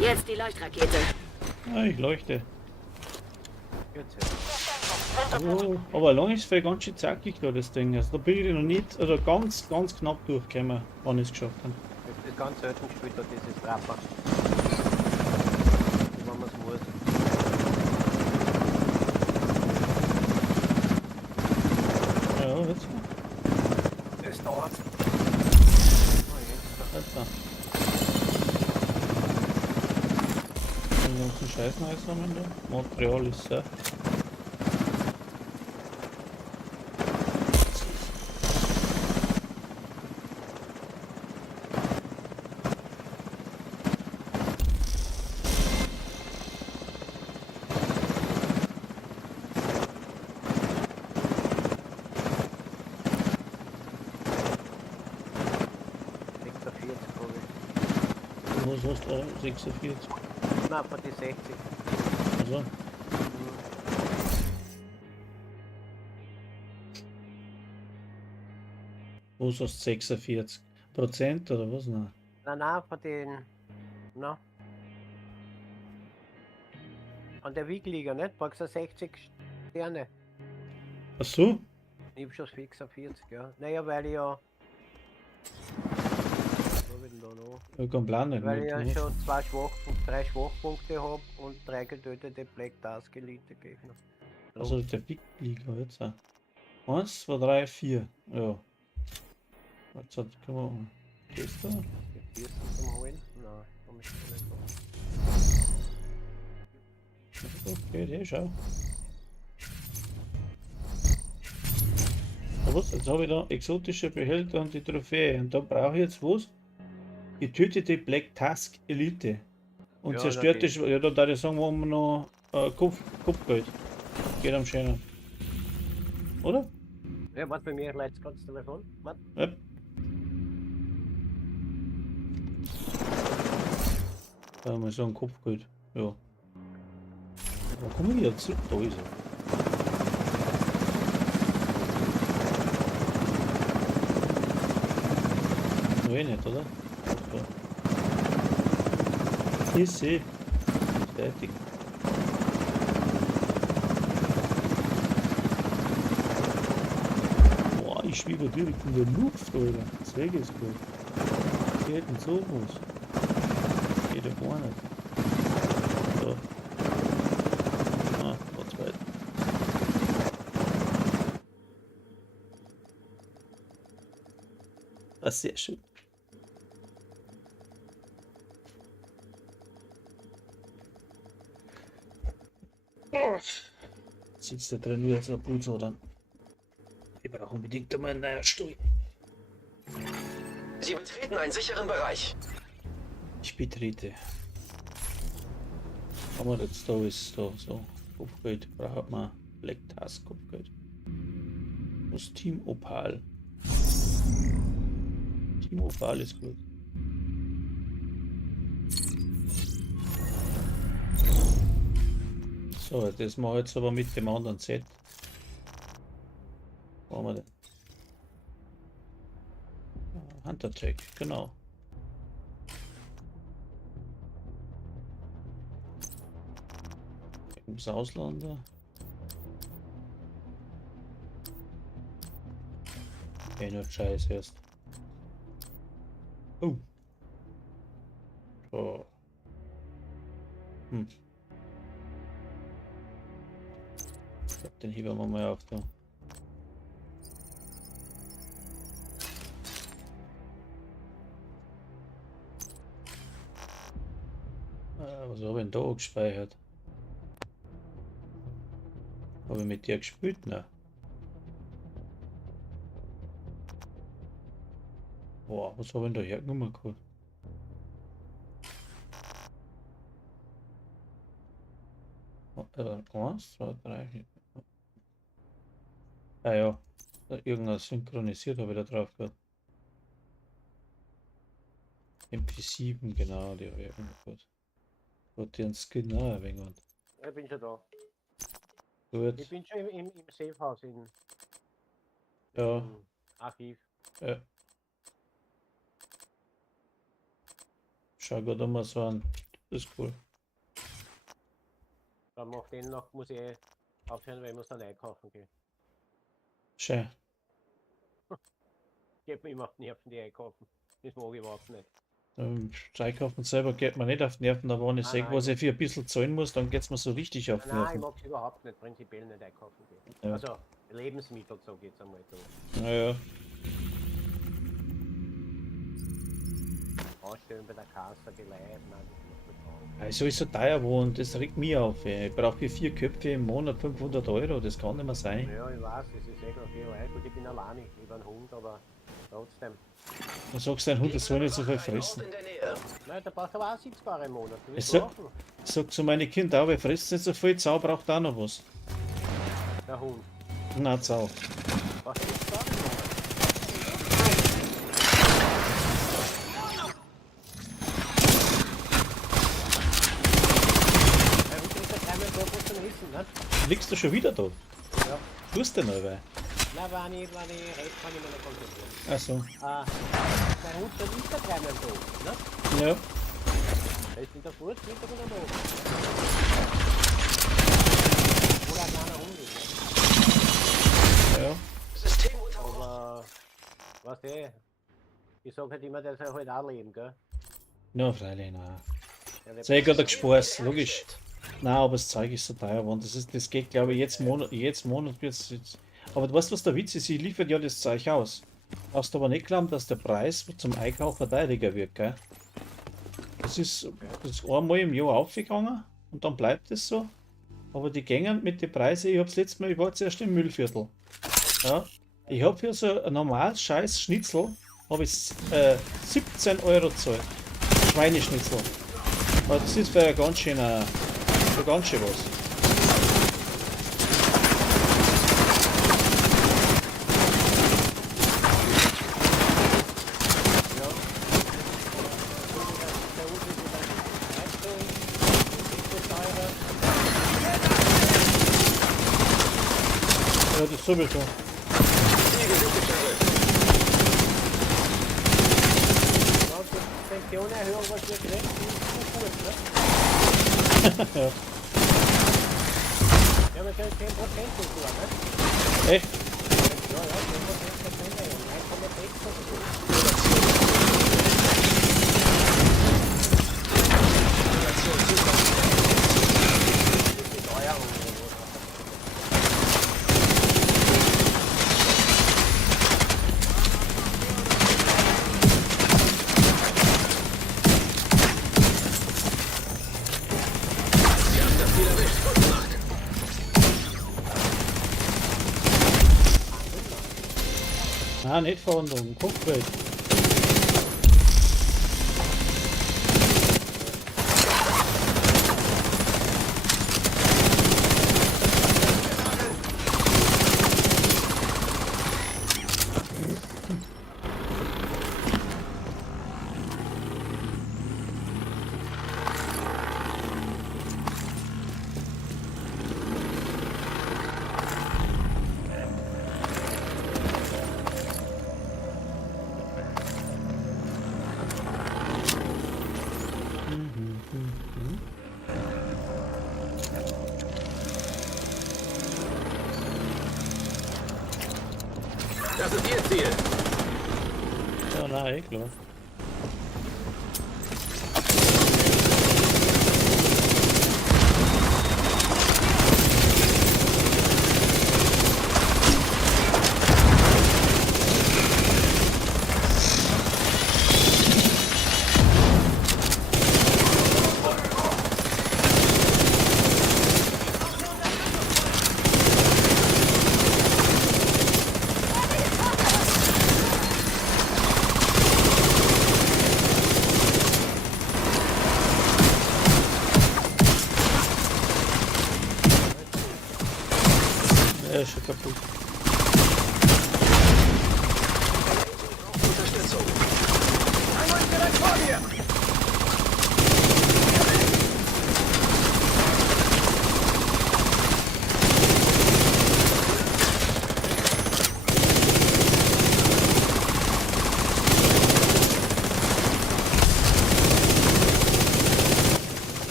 Jetzt die Leuchtrakete. Ah, ich leuchte. Jetzt. Oh, aber lang ist es ganz schön zackig da das Ding. Also da bin ich noch nicht, also ganz knapp durchgekommen, wann ich es geschafft habe. Das ist ganz selten gespielt, da dieses Trapper. Wenn man es muss. Ja, jetzt. Es dauert. Jetzt da. Den ganzen Scheiß noch einsammeln da. Material ist da. Was hast du? 46. Nein, von die 60. Also. Wo hast du 46% oder was? Nein. Nein, von den. Na. Von der Wiegliga, nicht? Brauchst du 60 Sterne. Ach so? Ich hab schon fix auf 40, ja. Naja, weil ich ja. Was hab ich denn da noch? Ich kann Plan nicht Weil ich ja mit. schon 3 Schwachpunkte habe und 3 getötete Black Task Elite Gegner. Also der Big League jetzt auch. 1, 2, 3, 4. Ja. Jetzt hat können wir. Gehst du? Die 40 zum Holen? Nein, komm ich schon nicht drauf. Okay, der schau. Aber was? Jetzt habe ich da exotische Behälter und die Trophäe. Und da brauche ich jetzt was? Getötete Black Task Elite. Und Ja, zerstörte natürlich. Ja, da darf ich sagen, wo wir noch Kopfgeld. Geht am schönen. Oder? Ja, warte, bei mir leitet gerade das Telefon. Warte. Ja. Da mal sagen Kopfgeld. Ja. Wo kommen wir jetzt zurück? Da ist er. Noch eh nicht, oder? Da. Ich sehe. Fertig. Boah, ich schwiebe direkt in der Luft, Alter. Das Weg ist gut. Was geht denn so was? Geht ja gar nicht. So. Ah, was weit. Ah, sehr schön. Sitzt da drin wie so ein Blutsader. Ich brauche unbedingt einmal einen neuen Stuhl. Sie betreten einen sicheren Bereich. Ich betrete. Aber jetzt da ist da so. Kopfgeld braucht man Black Task Kopfgeld. Das Team Opal. Team Opal ist gut. So, das machen wir jetzt aber mit dem anderen Set. Wo haben wir denn? Hunter Check, genau. Ums Ausländer. Okay, nur Scheiß erst. Oh. So. Ich glaub, den heben wir mal auf da. Was habe ich denn da gespeichert? Habe ich mit dir gespielt? Nein. Boah, was habe ich denn da hergenommen gehabt? Eins, zwei, drei. Ah ja, irgendwas synchronisiert habe ich da drauf gehabt. MP7, genau, die habe ich irgendwo gehabt. Hat den Skin auch ein wenig. Ich bin schon da. Gut, Ich bin schon im Safehouse im ja, Archiv. ja. Schau gut an, was waren. Das ist cool. Dann macht den noch, muss ich aufhören, weil ich muss dann einkaufen gehen. Schön. Geht mir immer auf die Nerven, die einkaufen. Das mag ich überhaupt nicht. Einkaufen selber geht mir nicht auf die Nerven, aber wenn ich Nein, sehe, nein. was ich für ein bisschen zahlen muss, dann geht es mir so richtig auf die Nein, ich Nerven. mag es überhaupt nicht, prinzipiell nicht einkaufen gehen. Ja. Also Lebensmittel, so geht's einmal so. Naja, Ausstellen bei der Kasse, die Leute, nein, das muss man trauen. also ist so teuer geworden, das regt mich auf. Ey. Ich brauche für 4 Köpfe im Monat 500 Euro, das kann nicht mehr sein. Ja, ich weiß, das ist eh noch viel Leute. Gut, ich bin alleine, ich bin ein Hund, aber trotzdem. Du sagst, dein Hund soll nicht so viel Ein Ort fressen. in der Nähe. Nein, der braucht aber auch 70 Euro im Monat. Du willst Es so- machen. Ich sag zu meinen Kindern auch, wir fressen nicht so viel, Zau braucht auch noch was. Der Hund. Na, Zau. Was 70 Euro im Monat? schießen, ne? Liegst du schon wieder da? Ja. Tust du noch weh? Na, wenn ich rede, kann ich mich nicht konzentrieren. Achso. Mein Hund steht nicht da dran am Boden, ne? Ja. Der ist in der Fuß, Mittag und am Boden. Oder ein kleiner Hund ist, Ja. System ne? unterbrochen. Aber, was ich sag halt immer, der soll halt auch leben, gell? Ja, freilich, nein. Der wird- Sehr guter Spaß, logisch. Nein, aber das Zeug ist so teuer geworden. Das geht, glaube ich, jetzt Monat wird es jetzt. Aber du weißt, was der Witz ist? Ich liefere ja das Zeug aus. Hast du aber nicht glauben, dass der Preis zum Einkauf verteidiger wird, gell? Das ist einmal im Jahr aufgegangen und dann bleibt es so. Aber die gängen mit den Preisen, ich hab's letztes Mal, ich war zuerst im Müllviertel. Ja. Ich habe für so ein normales scheiß Schnitzel habe ich 17 Euro gezahlt. Schweineschnitzel. Aber das ist für ganz schön was. Ja, das sowieso. Pensionerhöhung, was wir kriegen, die ist zu gut, ne? Ja. Ja, wir können 10% dazu, ne? Echt? Ja, 10% Pensionerhöhung, 1,6%. Nein, nicht Verhandlungen, Kopfwelt. Das ist Ihr Ziel. Ja, nein, klar. Er ist schon kaputt. Unterstützung. Einmal direkt vor mir.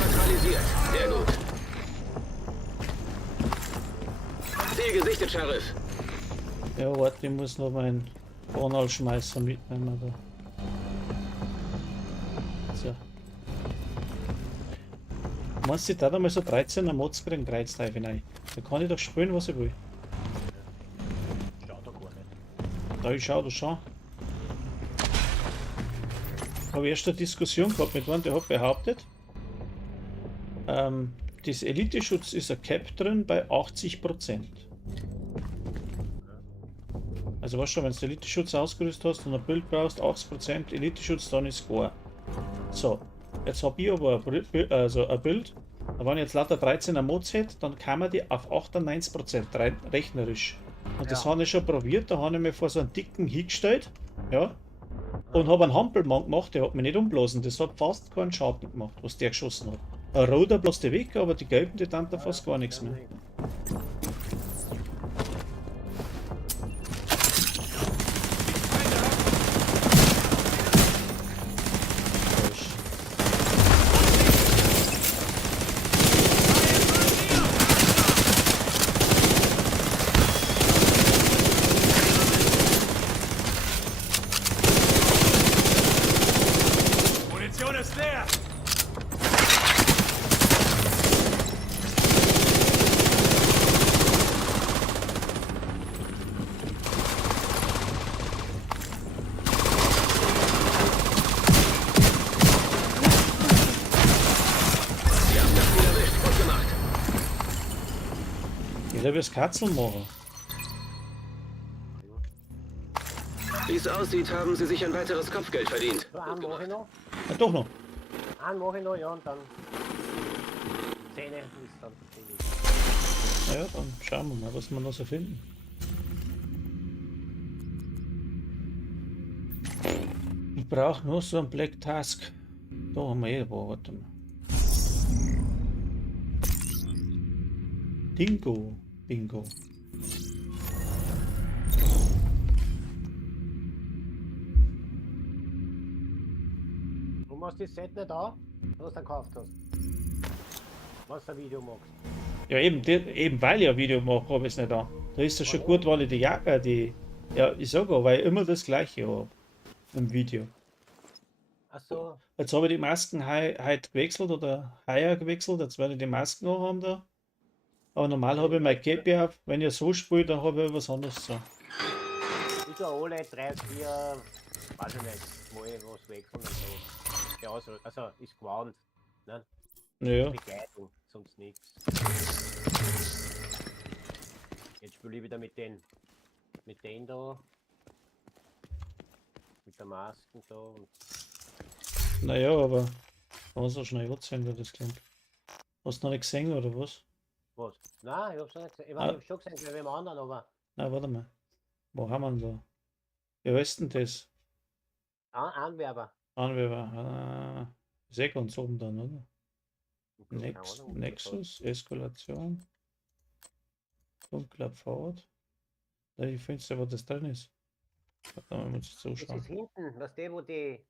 Neutralisiert. Sehr gut. Ziel gesichtet, Sheriff. Ja, warte, ich muss noch meinen Bornal-Schmeißer mitnehmen. Da. So. Meinst du, ich da mal so 13er Mods kriegen, Kreuzteufel rein? Da kann ich doch spielen, was ich will. Schaut doch gar nicht. Da ich schau das schon. Habe erst eine Diskussion gehabt mit einem, der hat behauptet, das Elite-Schutz ist ein Cap drin bei 80%. Also was schon, wenn du Elite-Schutz ausgerüstet hast und ein Bild brauchst, 80% Elite-Schutz, dann ist Score. So, jetzt habe ich aber ein Bild Aber wenn ich jetzt lauter 13er Mods hätte, dann kann man die auf 98% rein rechnerisch. Und das Ja. habe ich schon probiert, da habe ich mir vor so einen dicken hingestellt, ja, und habe einen Hampelmann gemacht, der hat mich nicht umblasen, das hat fast keinen Schaden gemacht, was der geschossen hat. Ein roter bläst weg, aber die gelben, die dann da fast gar nichts mehr. Munition ist leer! Sie haben das Ziel erwischt. Gut gemacht. Jeder will das Katzel machen. Wie es aussieht, haben Sie sich ein weiteres Kopfgeld verdient. So, einen mache ich noch. Ja, doch noch. Einen mache ich noch, ja, und dann 10 ist dann fertig. Naja, dann schauen wir mal, was wir noch so finden. Ich brauche nur so einen Black Task. Da haben wir eh wo, warte mal. Dingo. Bingo. Du machst das Set nicht an, was du gekauft hast. Was du ein Video machst. Ja, eben weil ich ein Video mache, habe ich es nicht an. Da ist es schon gut, weil ich die Jacke, ja, ich sag auch, weil ich immer das gleiche habe im Video. Achso, Jetzt habe ich die Masken heute gewechselt oder heuer gewechselt, jetzt werde ich die Masken auch haben da. Aber normal habe ich mein Cappy auf. Wenn ich so spiele, dann habe ich was anderes so. ich tue alle 3, 4, weiß ich nicht, mal was wechseln und so. Ja, also ist gewohnt, ne? Naja, Begleitung, sonst nichts. Jetzt spiele ich wieder mit den da. Mit der Maske da und naja, aber kann so schnell erzählen, wie das klingt. Hast du noch nicht gesehen oder was? was? Nein, ich hab's nicht gesehen. Ich Ah. hab's schon gesehen bei wem anderen, aber Na, warte mal. Wo haben wir ihn da? Wie heißt denn das? Anwerber. Anwerber. Ist eh ganz oben dann, oder? Keine Ahnung, ob das Nexus, Eskalation. Dunkler Pfad. Da ich finde ja, wo das drin ist. Da muss ich Das ist zuschauen. hinten, was wo die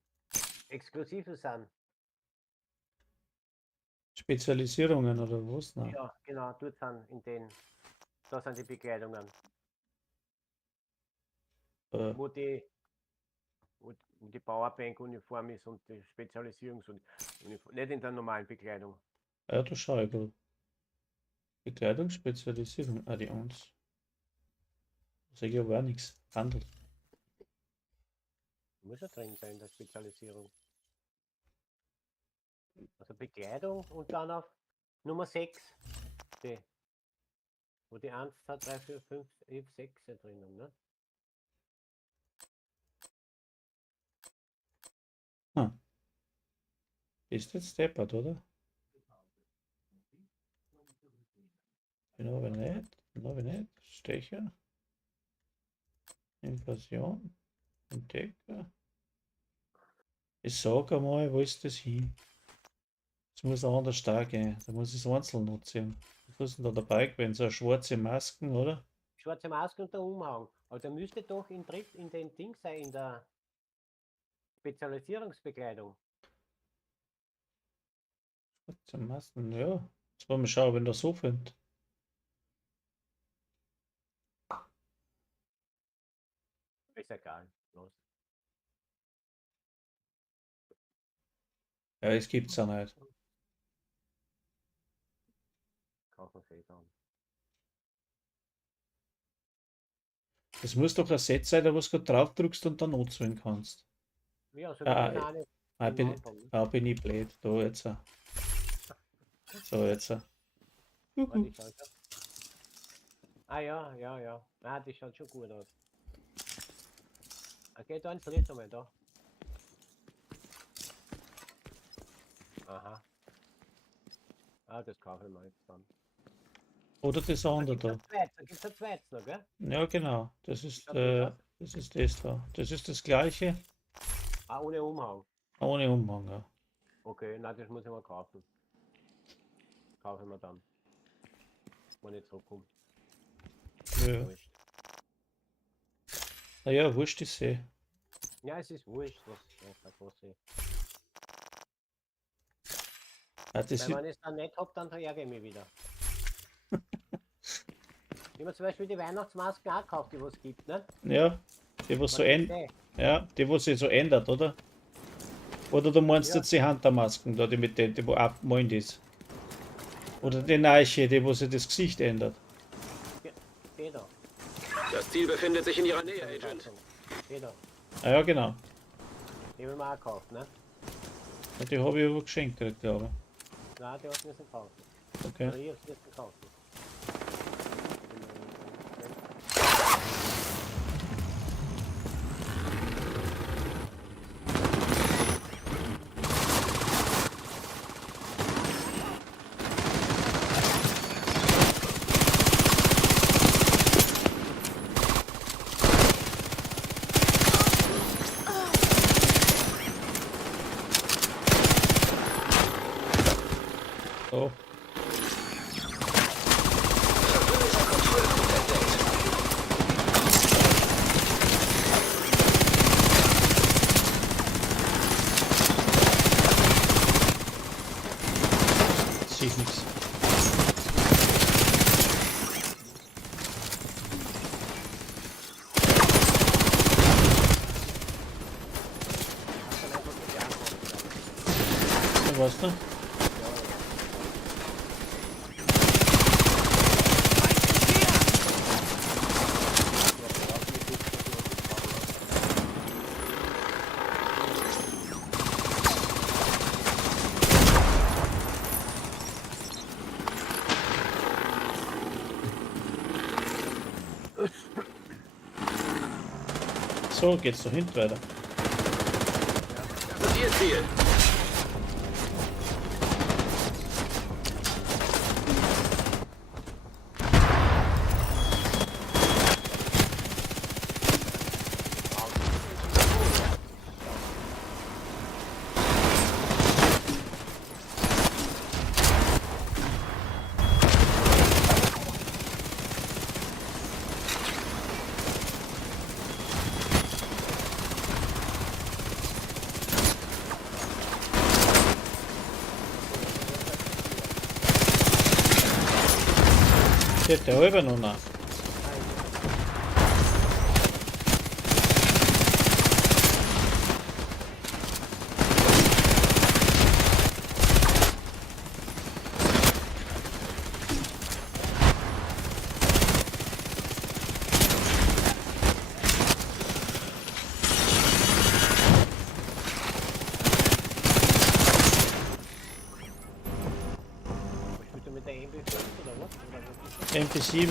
Exklusiven sind. Spezialisierungen oder was? Nein. Ja, genau, dort sind in den. Da sind die Bekleidungen. Äh, Wo die Powerbank-Uniform ist und die Spezialisierungsuniform. Nicht in der normalen Bekleidung. ja, da schau ich gerade. Bekleidungsspezialisierung. Ah, die 1. Sag ich aber auch nichts. Handel. Muss ja drin sein, der Spezialisierung. Also Bekleidung und dann auf Nummer 6. Die, wo die 1, 2, 3, 4, 5, 6 drinnen, ne? Ist jetzt deppert, oder? Den habe ich nicht. Den habe ich nicht. Stecher. Invasion. Entdecker. Ich sage einmal, wo ist das hin? Das muss anders da gehen. Da muss ich es einzeln nutzen. Was ist denn da dabei gewesen? So eine schwarze Masken, oder? Schwarze Maske und der Umhang. Aber der müsste doch in den Ding sein, in der Spezialisierungsbekleidung. Schwarze Masken, ja. Jetzt wollen wir schauen, wenn das so findet. Ist egal. Los. Ja, es gibt's ja nicht. Kaufen Sie dann. Das muss doch ein Set sein, da was du drauf drückst und dann anzwingen kannst. Ja, so Ah, kann auch nicht. Bin ich blöd. Da jetzt. So, jetzt. Warte, ich schau schon. Ah ja. Ah, die schaut schon gut aus. Okay, da installiert einmal da. Aha. Ah, das kaufe ich mal jetzt dann. Oder das andere da. Da gibt's ein zweites noch, gell? Ja, genau. Das ist, Schaut gut aus. das ist das da. Das ist das gleiche, Ah, ohne Umhang. ohne Umhang. Ja. Okay, nein, das muss ich mal kaufen. Kaufe ich mir dann. Wenn ich zurückkomme. Ja. Naja, wurscht ist eh. Ja, es ist wurscht, was ich. Ja, das Weil ist, wenn ich es dann nicht hab, dann ärgere ich mich wieder. Wie man zum Beispiel die Weihnachtsmasken auch kauft, die was gibt, ne? ja, die was so ja, die was sich so ändert, oder? Oder du meinst Ja. jetzt die Huntermasken da, die mit denen, die wo abgemalt ist. Oder die Neiche, die wo sich das Gesicht ändert. Die da. Das Ziel befindet sich in Ihrer Nähe, Agent. Die da. Ah, ja, genau. Die will man auch kaufen, ne? Ja, die habe ich aber geschenkt, gekriegt, glaube Nein, die hast du nicht kaufen. ich. Okay. Oder ich hab's nicht gekauft. So. Sehe ich nichts. Was da? So, geht's doch hinten weiter. Das ist Ihr Ziel. Geht der halber noch nach. Was spielt er mit der MP5 oder was? Oder was ist MP7.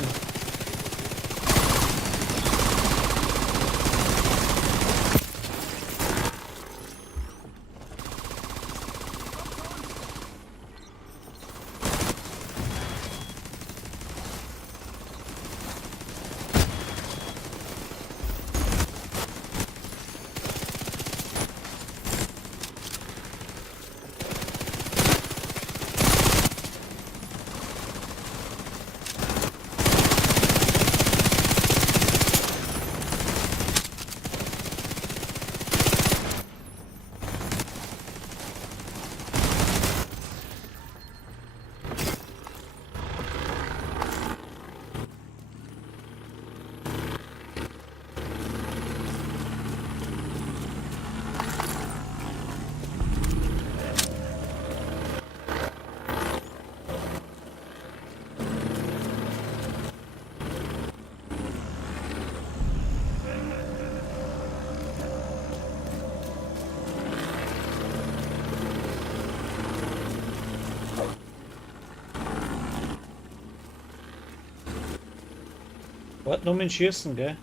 Warte nur mit dem Schießen, gell?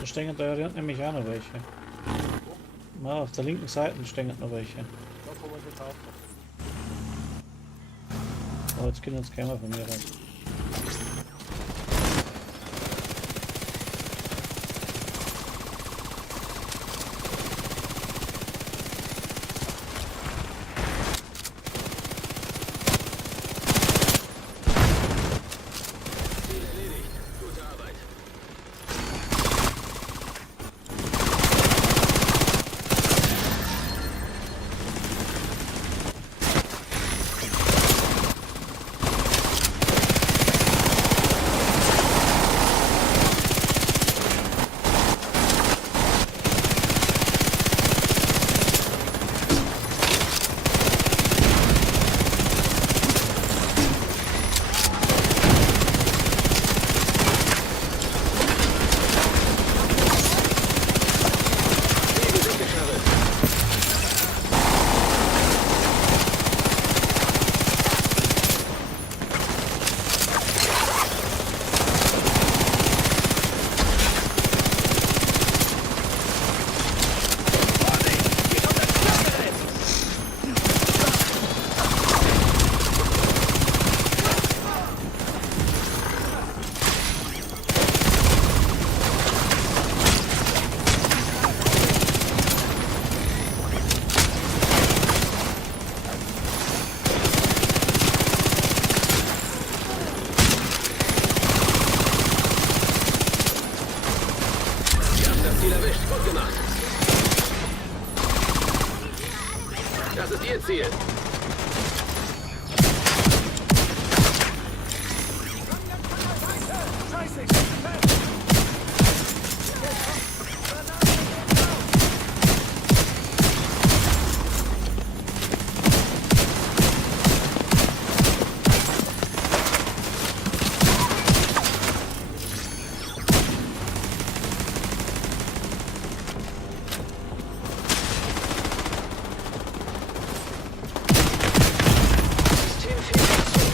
Da stehen da nämlich auch noch welche. Na, auf der linken Seite stehen noch welche. da, kann man sich kaufen. Oh, jetzt können uns keiner von mir raus. Ziel erledigt. Gute Arbeit. Ziel gesichtet, Sheriff. Ihr habt das Ziel erwischt. Gut gemacht. Das ist Ihr Ziel. Scheiße, ich bin fest! Systemfehlfunktion.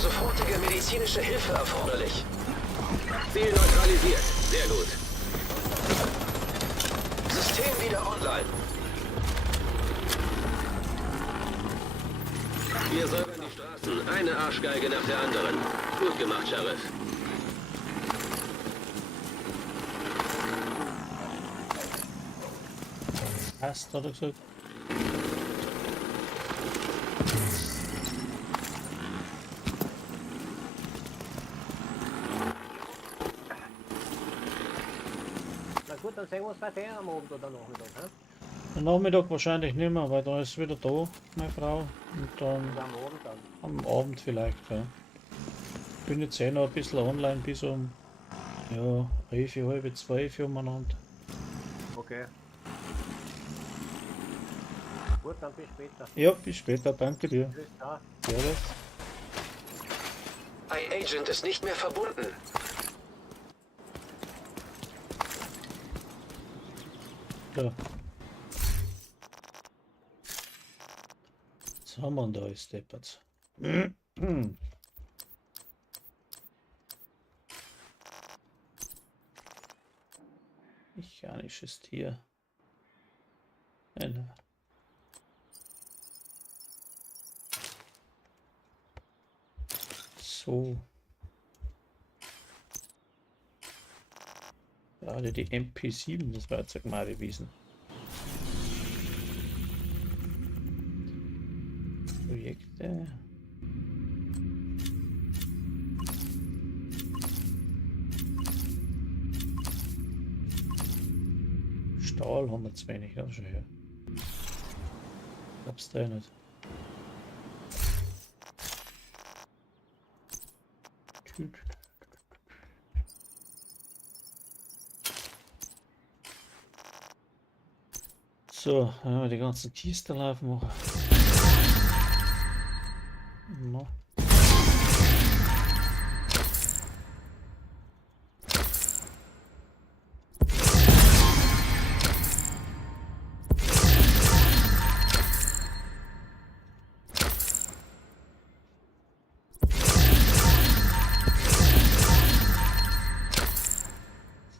Sofortige medizinische Hilfe erforderlich. Ziel neutralisiert. Sehr gut. System wieder online. Wir säubern die Straßen. Eine Arschgeige nach der anderen. Gut gemacht, Sheriff. Passt, hat er gesagt. Na gut, dann sehen wir uns weiter am Abend oder Nachmittag. He? Am Nachmittag wahrscheinlich nicht mehr, weil da ist wieder da, meine Frau. Und dann Oder am Abend dann. am Abend vielleicht, ja. Bin jetzt eh noch ein bisschen online bis um, ja, 11, halb 12 umeinander. Okay. Gut, dann bis später. Ja, bis später, danke dir. Tschüss, ciao. Servus. iAgent ist nicht mehr verbunden. Ja. Was haben wir denn da als Deppert? Mechanisches Tier. Nein. So. Gerade die MP7, das war jetzt mal gewesen. Projekte. Stahl haben wir zu wenig, ja, schon her. Gab's da nicht. So, dann haben wir die ganzen Kisten laufen machen. No.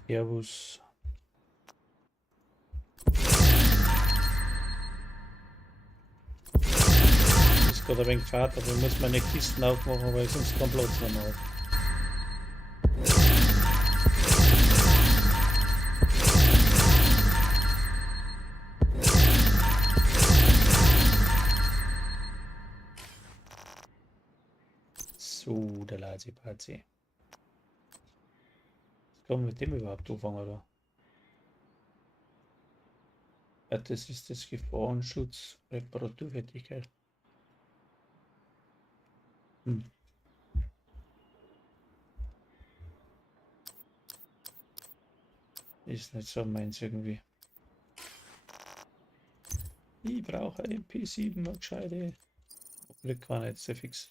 Servus. Das ist gerade ein wenig fad, aber ich muss meine Kisten aufmachen, weil sonst kein Platz mehr habe. So, der Lazi-Pazi. Was kann man mit dem überhaupt anfangen, oder? Ja, das ist das Gefahrenschutz, Reparaturfertigkeit. Ist nicht so meins irgendwie. Ich brauche eine MP7 mal gescheite. Oder kann jetzt sehr fix.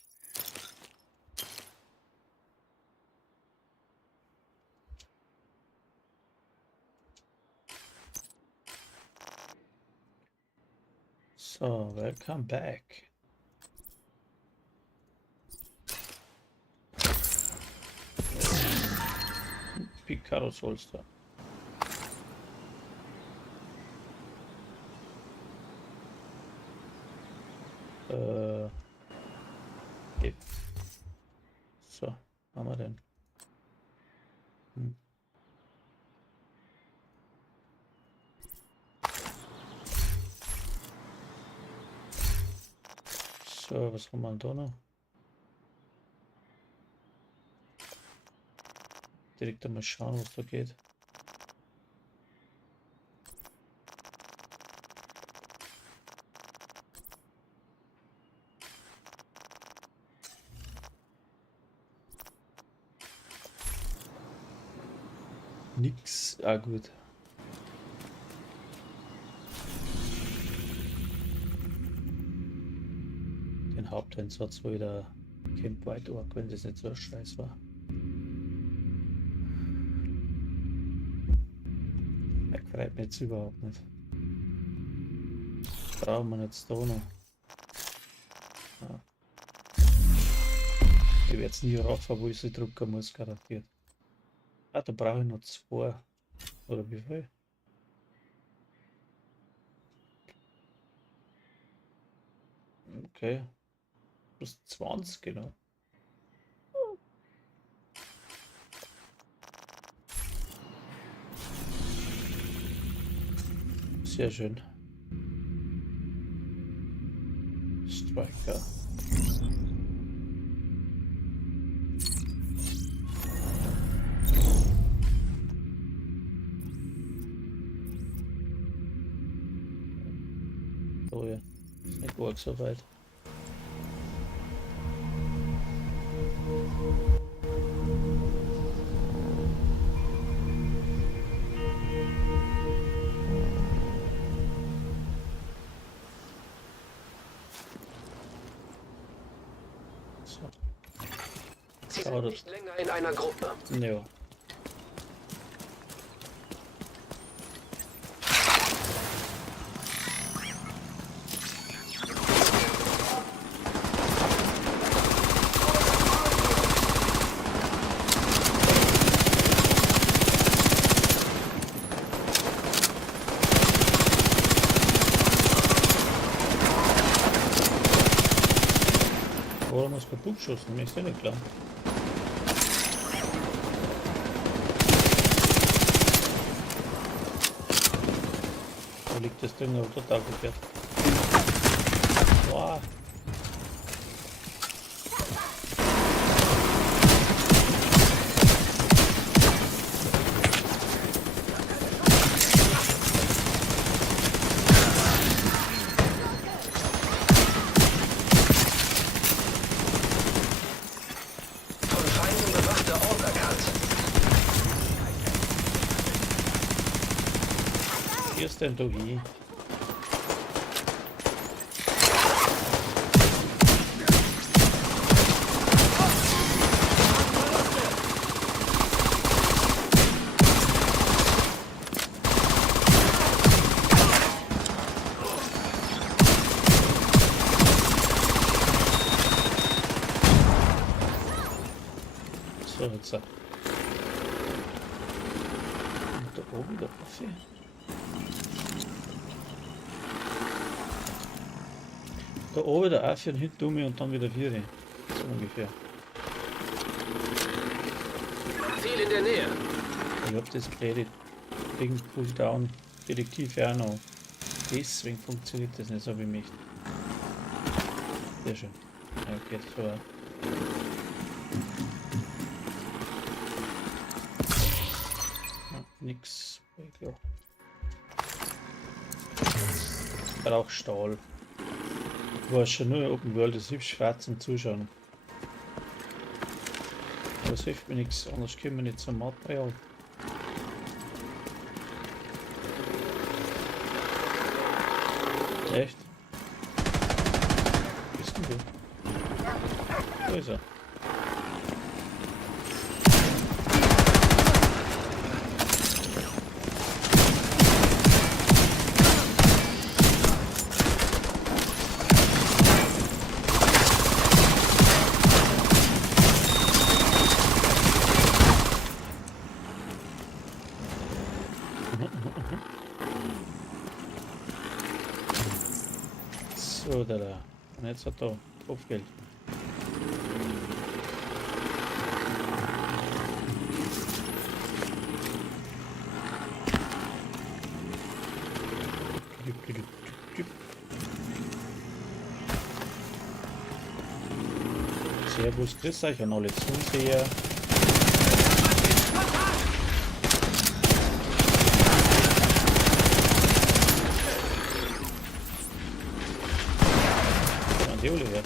So, welcome back. Picaros Holster. Okay. So, haben wir denn? So, was haben wir da noch? Direkt einmal schauen, was da geht. Nix, ah gut. Den Haupteinsatz war wieder Camp White Oak, wenn das nicht so ein Scheiß war. Er freut mich jetzt überhaupt nicht. Brauchen wir jetzt da noch. Ja. Ich werde jetzt nie raffen, wo ich sie drucken muss, garantiert. Ah, da brauche ich noch 2. Oder wie viel? Okay. Plus 20, genau. Sehr schön. Striker. Oh ja, ist nicht arg so weit. So. Sie sind nicht länger in einer Gruppe. Ja. Warum hast du kaputt geschossen? Mir ist ja nicht klar. Da liegt das Ding aber total verkehrt. Boah. Von Feinden bewachter Ort erkannt. Hier ist denn Dogi. So, jetzt. Und da oben der Profi. Da oben der Affe und hinten um mich und dann wieder 4. So ungefähr. Ziel in der Nähe. Ich hab das blöde Ding Cooldown Detektiv auch noch. Deswegen funktioniert das nicht so wie mich. Sehr schön. Ja, geht so. Ja, nix. Ja. Ich brauch Stahl. Du hast schon nur Open World, das hilft schwer zum Zuschauen. Aber es hilft mir nichts, anders kommen wir nicht zum Material. Echt? Wo bist denn du? Wo ist er? So, da. Und jetzt hat er Kopfgeld. Servus, grüß euch an alle Zuseher. Die Oliver.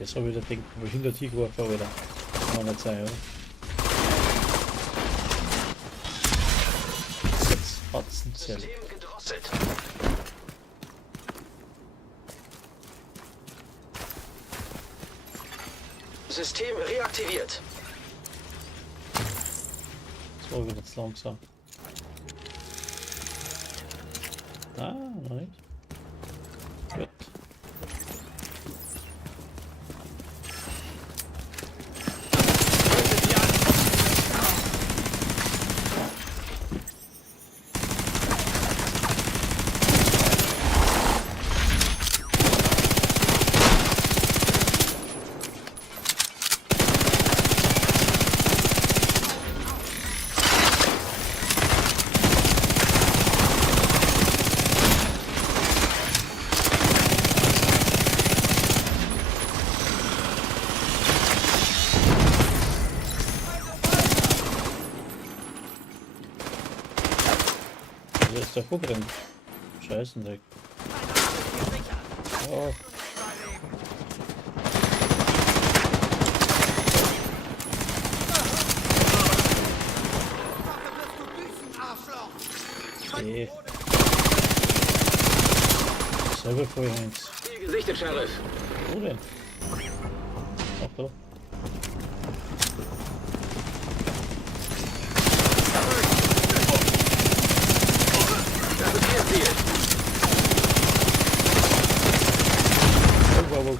Jetzt habe ich das Ding hinter die geworfen wieder. Kann man nicht sein, oder? Jetzt hat's ein Zell. System gedrosselt. System reaktiviert. Das war wieder zu langsam. Ah, noch nicht. Gut. Wo ist der Fuck drin? Scheißendreck. Oh. Okay. Selber vorher eins. Ziel gesichtet, Sheriff. Wo denn? Ach da. Das ist Ihr Ziel. Oh, wow, wow.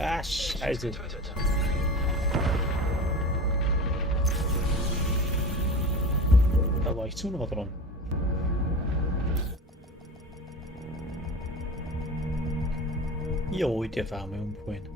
Ah, Scheiße. Getötet. Da war ich zu nah dran. Jo, der war mir umfallen.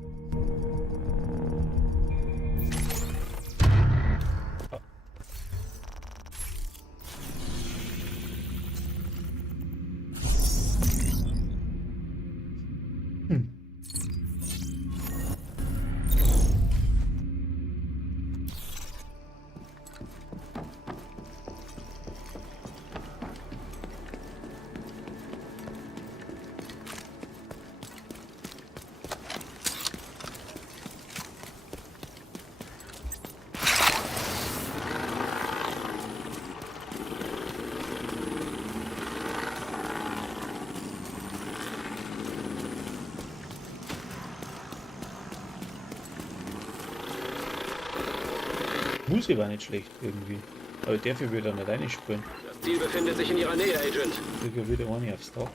Musik war nicht schlecht irgendwie. Aber dafür würde er nicht einspielen. Das Ziel befindet sich in Ihrer Nähe, Agent. Kriege wieder eine aufs Dach.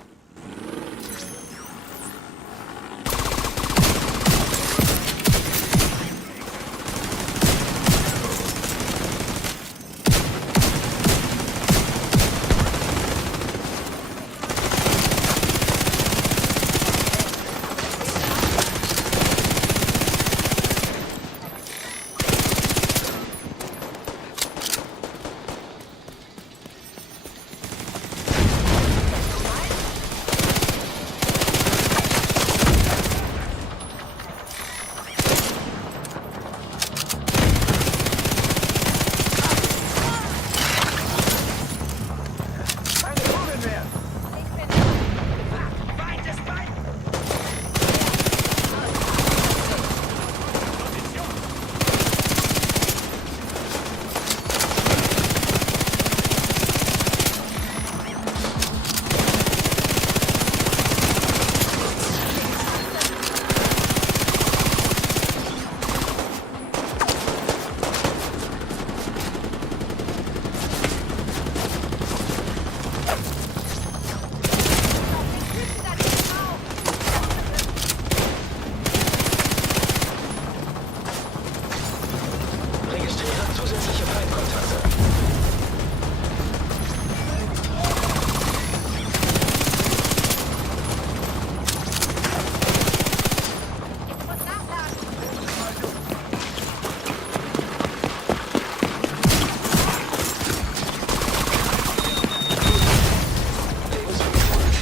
Keine Kugeln mehr! Registriere zusätzliche Feindkontakte.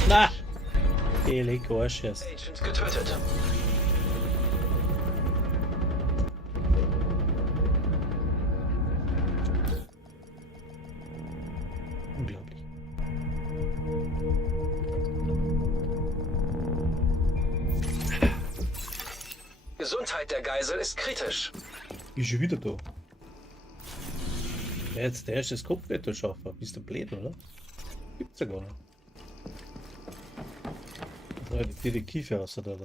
Na! Leco Arschers. Agent getötet. Unglaublich. Gesundheit der Geisel ist kritisch. Ist schon wieder da. Wer jetzt der erste Kopfwetter schaffen? Bist du blöd, oder? Gibt's ja gar nicht. Da die Detektive aus da.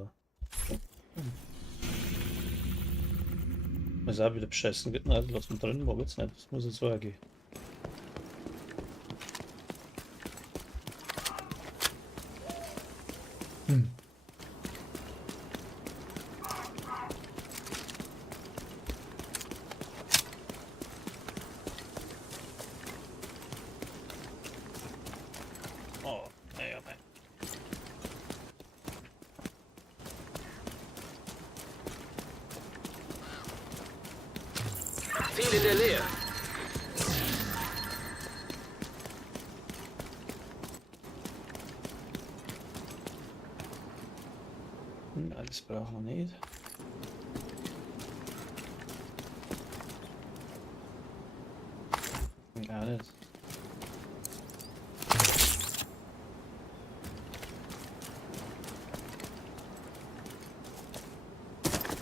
Ist auch wieder beschissen. Nein, lass mal drin, mag jetzt nicht. Das muss jetzt so gehen. Oh, naja, nein. Ziel in der Nähe. Alles brauchen wir nicht. Gar nicht.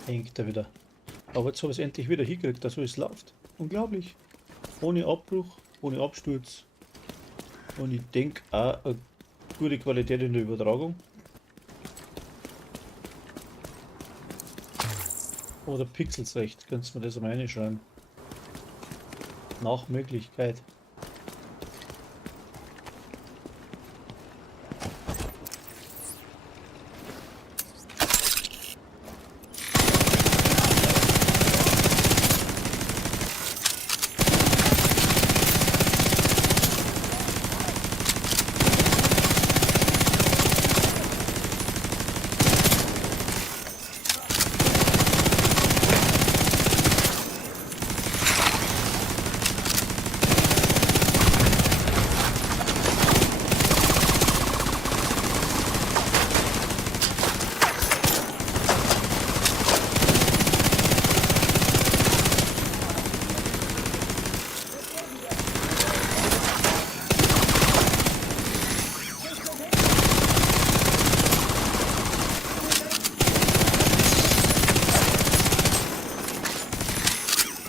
Hängt er wieder. Aber jetzt habe ich es endlich wieder hingekriegt, dass es läuft. Unglaublich. Ohne Abbruch, ohne Absturz. Und ich denke auch eine gute Qualität in der Übertragung. Oder Pixels recht, könntest du mir das mal reinschreiben. Nach Möglichkeit.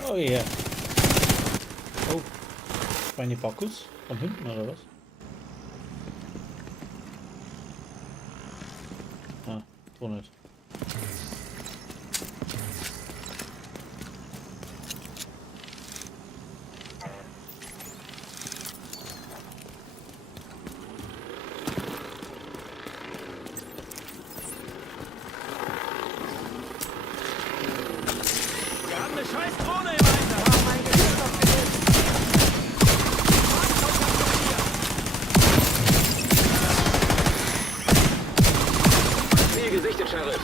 Oh ja. Oh. Meine Bacchus? Von hinten oder was? Ah, so nicht. scheiß Drohne im Einsatz! Mein Gesicht auf Gesicht! Ziel gesichtet, Sheriff.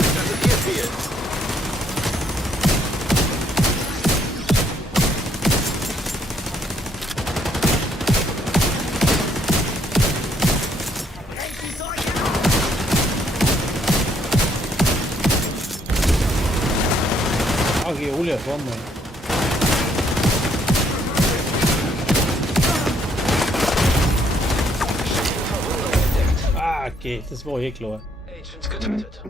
Das ist Ihr Ziel. Geole, vor mir. Ah, okay, das war eh klar. Agent getötet.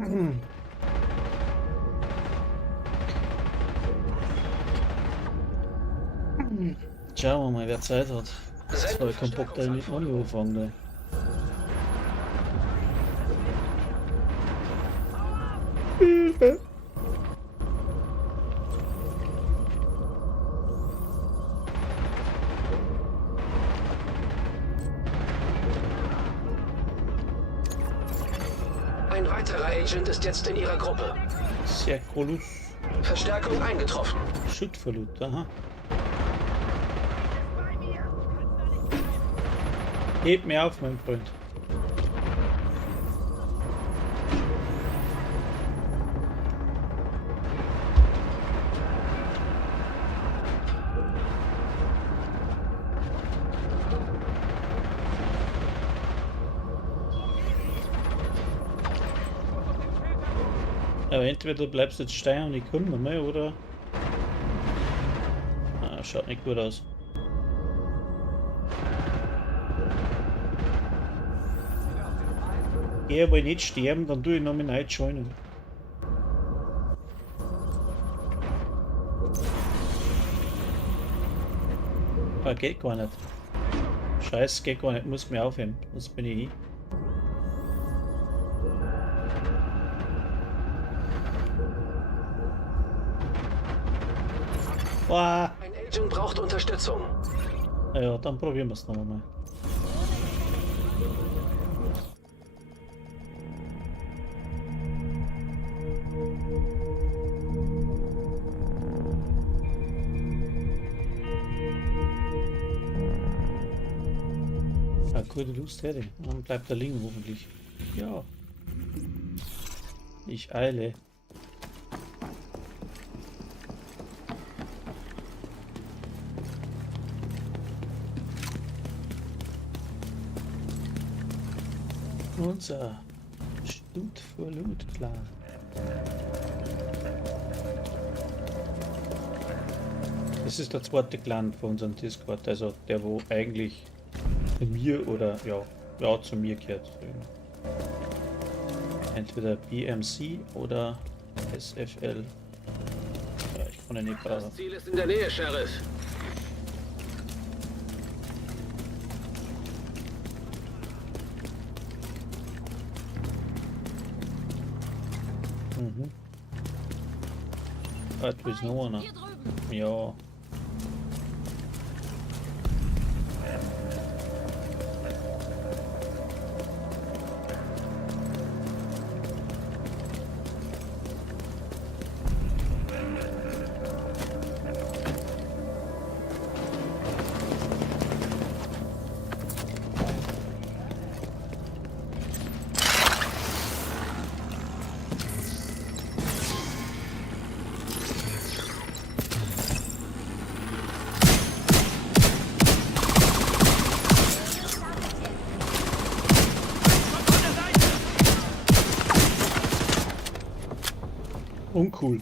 Schauen wir mal, wer Zeit hat. Das war kein Bock, da mit angefangen. Da. Ein weiterer Agent ist jetzt in Ihrer Gruppe. Sehr cool. Verstärkung eingetroffen. Schuttverlust, aha. Heb mir auf, mein Freund. Aber entweder du bleibst jetzt stehen und ich komme noch mehr, oder? Ah, schaut nicht gut aus. Geh aber nicht sterben, dann tue ich noch mal neu joinen. Ah, geht gar nicht. Scheiße, geht gar nicht, muss mir aufheben, sonst bin ich. Boah. Ein Agent braucht Unterstützung. Ja, dann probieren wir es noch mal. Ah, gute Lust hätte ich. Dann bleibt er liegen hoffentlich. Ja. Ich eile. Unser Stut für Loot, klar. Das ist der zweite Clan von unserem Discord, also der, wo eigentlich zu mir oder ja zu mir gehört. Entweder BMC oder SFL. Ja, ich kann ja nicht gerade. Das Ziel ist in der Nähe, Sheriff. Mhm. Hat bis noch einer. Hier drüben. Ja. Uncool.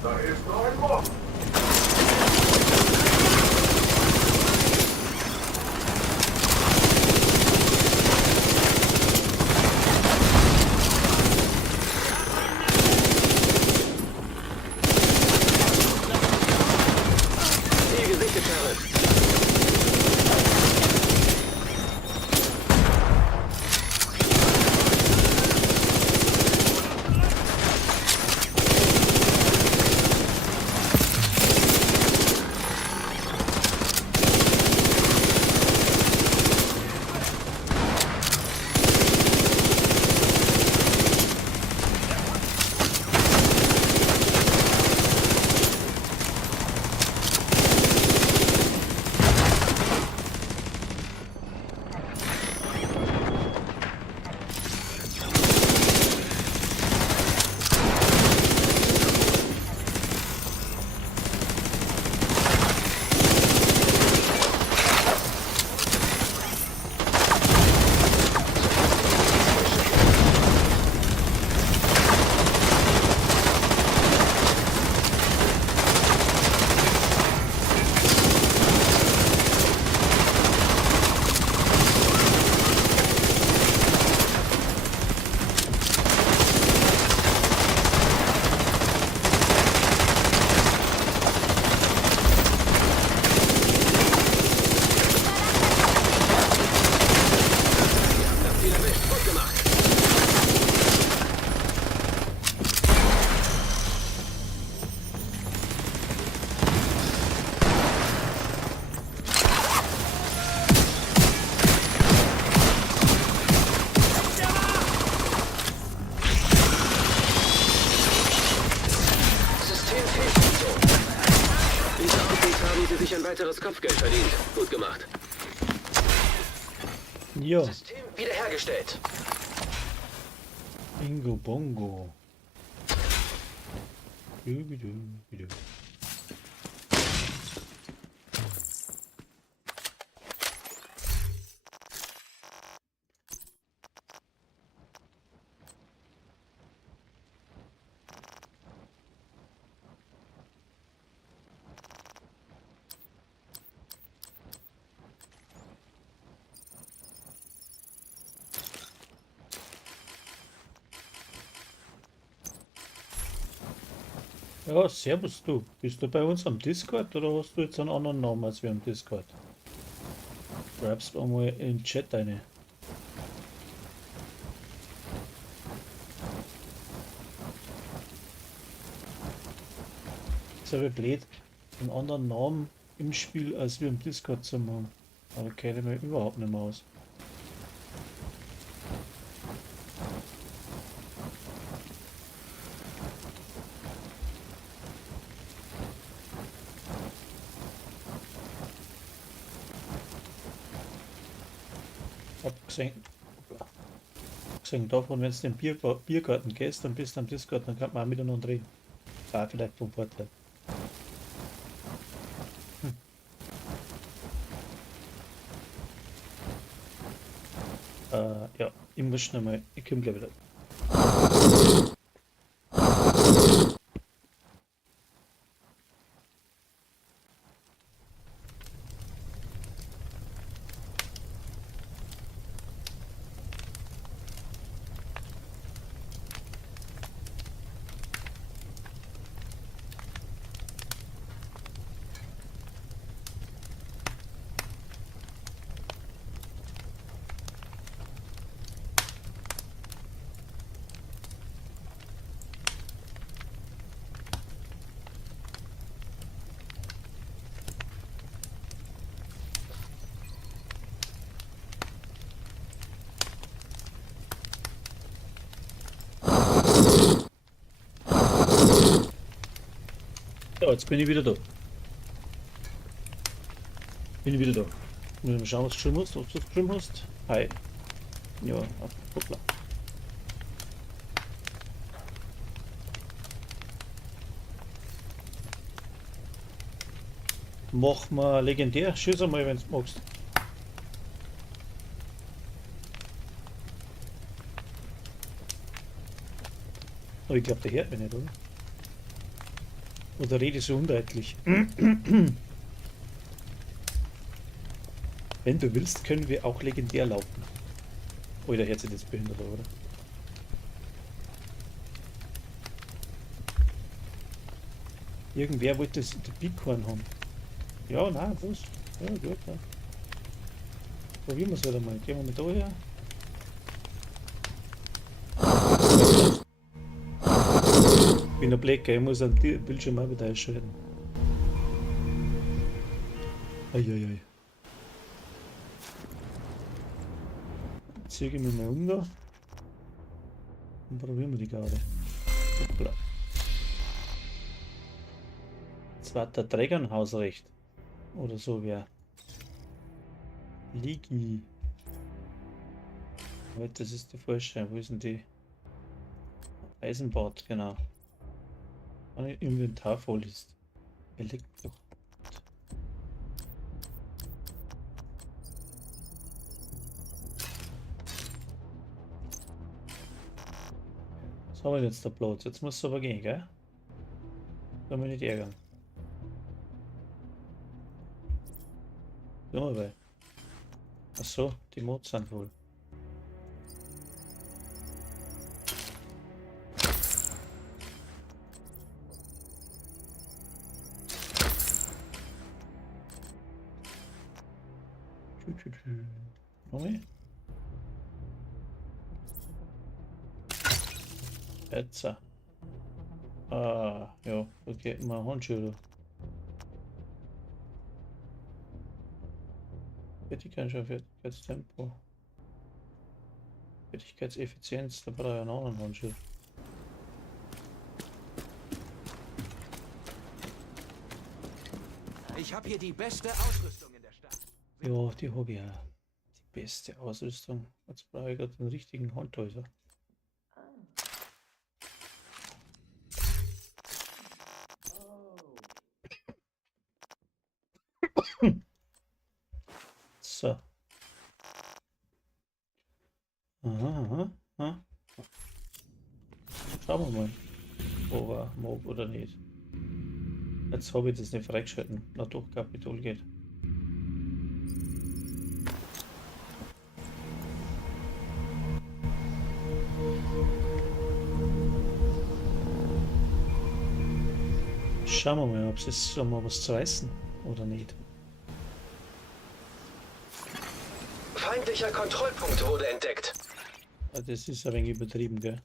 Da ist noch ein Mob. Ziel gesichtet, Sheriff. Weiteres Kopfgeld verdient. Gut gemacht. Ja, System wiederhergestellt. Bingo Bongo. Dubidu. Ja, servus du. Bist du bei uns am Discord oder hast du jetzt einen anderen Namen als wir am Discord? Schreib's mal in den Chat eine. Ist aber blöd, einen anderen Namen im Spiel als wir im Discord zu machen. Aber kenne ich mir überhaupt nicht mehr aus. Abgesehen davon, wenn du in den Biergarten gehst, dann bist du am Discord, dann kann man auch miteinander reden. War vielleicht vom Vorteil. Ja, ich muss schnell mal, ich komme gleich wieder. Ja, jetzt bin ich wieder da. Bin ich wieder da. Muss ich mal schauen, was du geschrieben hast, ob du geschrieben hast. Hi. Ja, hoppla. Mach mal legendär, schieß einmal, wenn du magst. Aber ich glaube, der hört mich nicht, oder? Oder rede so undeutlich? Wenn du willst, können wir auch legendär laufen. Oh, der Herz ist jetzt behindert, oder? Irgendwer wollte das Bitcoin haben. Ja, nein, was? Ja, gut, ja. Probieren wir es wieder mal. Gehen wir mal da her. Ich bin ein Blecker, ich muss den Bildschirm auch wieder einschalten. Eieiei. Ziehe ich mich mal um da. Dann probieren wir die Garde. Hoppla. Zweiter Trägernhausrecht. Oder so wäre. Ligi. Halt, das ist die falsche. Wo ist denn die? Eisenbad, genau. Ein Inventar voll ist. Elektro. Was haben wir jetzt da Platz? Jetzt muss es aber gehen, gell? Kann mich nicht ärgern. Ja, weil. Achso, die Mods sind wohl. Nochmal. Jetzt. Ah, ja, okay, mal Handschuhe. Fertigkeitstempo. Fertigkeitseffizienz, da brauche ich einen anderen Handschuh. Ich habe hier die beste Ausrüstung in der Stadt. Ja, die habe ich ja. Die beste Ausrüstung. Jetzt brauche ich gerade den richtigen Handhäuser. So. Aha, aha. Schauen wir mal, ob er Mob oder nicht. Jetzt habe ich das nicht freigeschalten. Na doch, Kapitol geht. Schauen wir mal, ob es mal was zu reißen oder nicht. Feindlicher Kontrollpunkt wurde entdeckt. Ja, das ist ein wenig übertrieben, gell?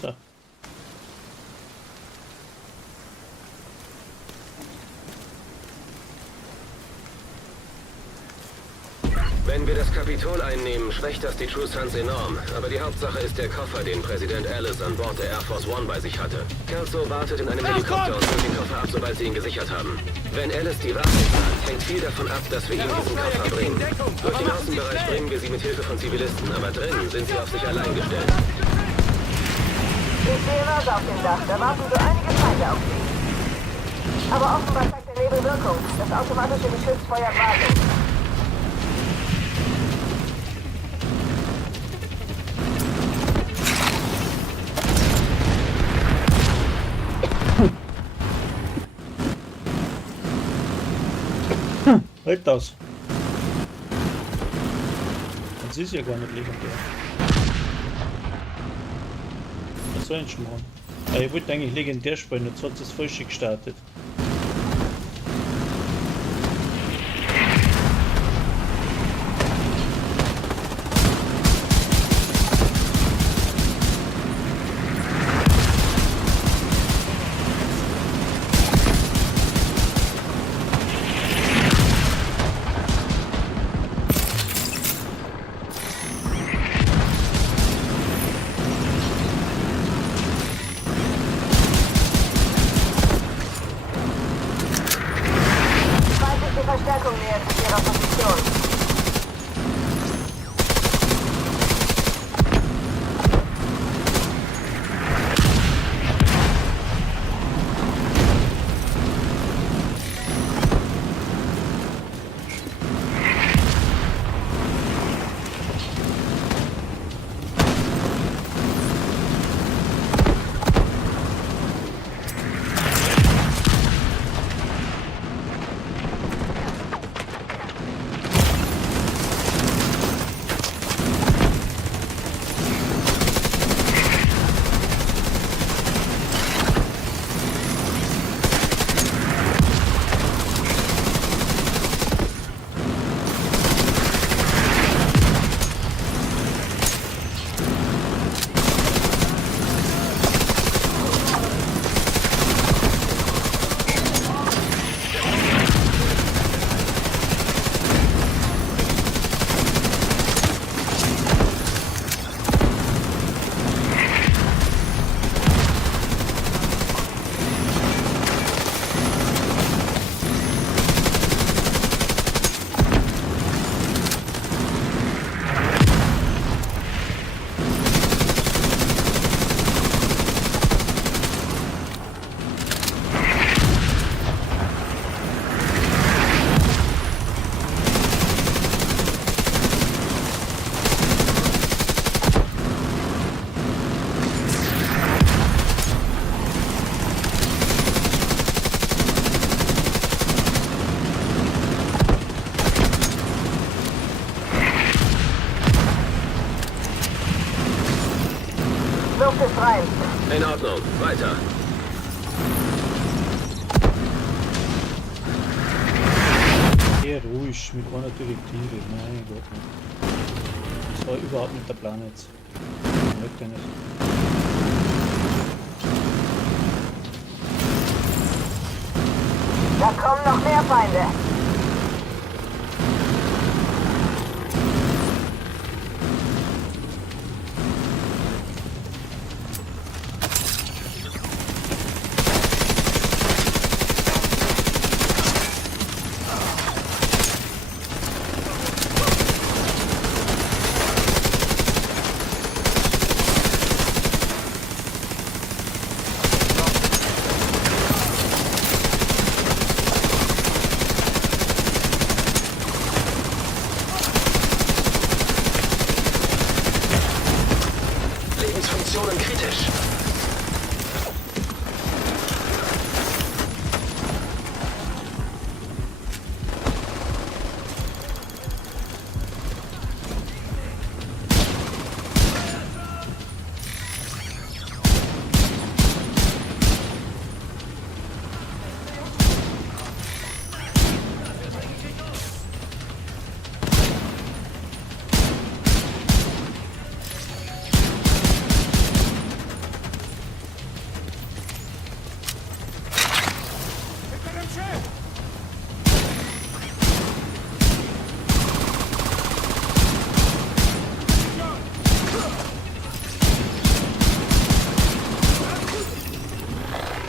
So. Wenn wir das Kapitol einnehmen, schwächt das die True Sons enorm. Aber die Hauptsache ist der Koffer, den Präsident Alice an Bord der Air Force One bei sich hatte. Kelso wartet in einem Helikopter und holt den Koffer ab, sobald sie ihn gesichert haben. Wenn Alice die Waffen zahlt, hängt viel davon ab, dass wir ihm diesen Koffer bringen. Durch den Außenbereich bringen wir sie mit Hilfe von Zivilisten, aber drinnen sind sie auf sich allein gestellt. Ich sehe Leute auf dem Dach, da warten so einige Feinde auf sie. Aber offenbar zeigt der Nebel Wirkung. Das automatische Geschütz feuert weiter. Halt das! Das ist ja gar nicht legendär. Was soll ich schon machen? Ich wollte eigentlich legendär spielen, jetzt hat es falsch gestartet. Verstärkung nähert sich ihrer Position. rein. In Ordnung, weiter. Sehr ruhig mit einer Direktive. Mein Gott. Das war überhaupt nicht der Plan jetzt. Ich möchte nicht. Da kommen noch mehr Feinde. Lebensfunktionen kritisch.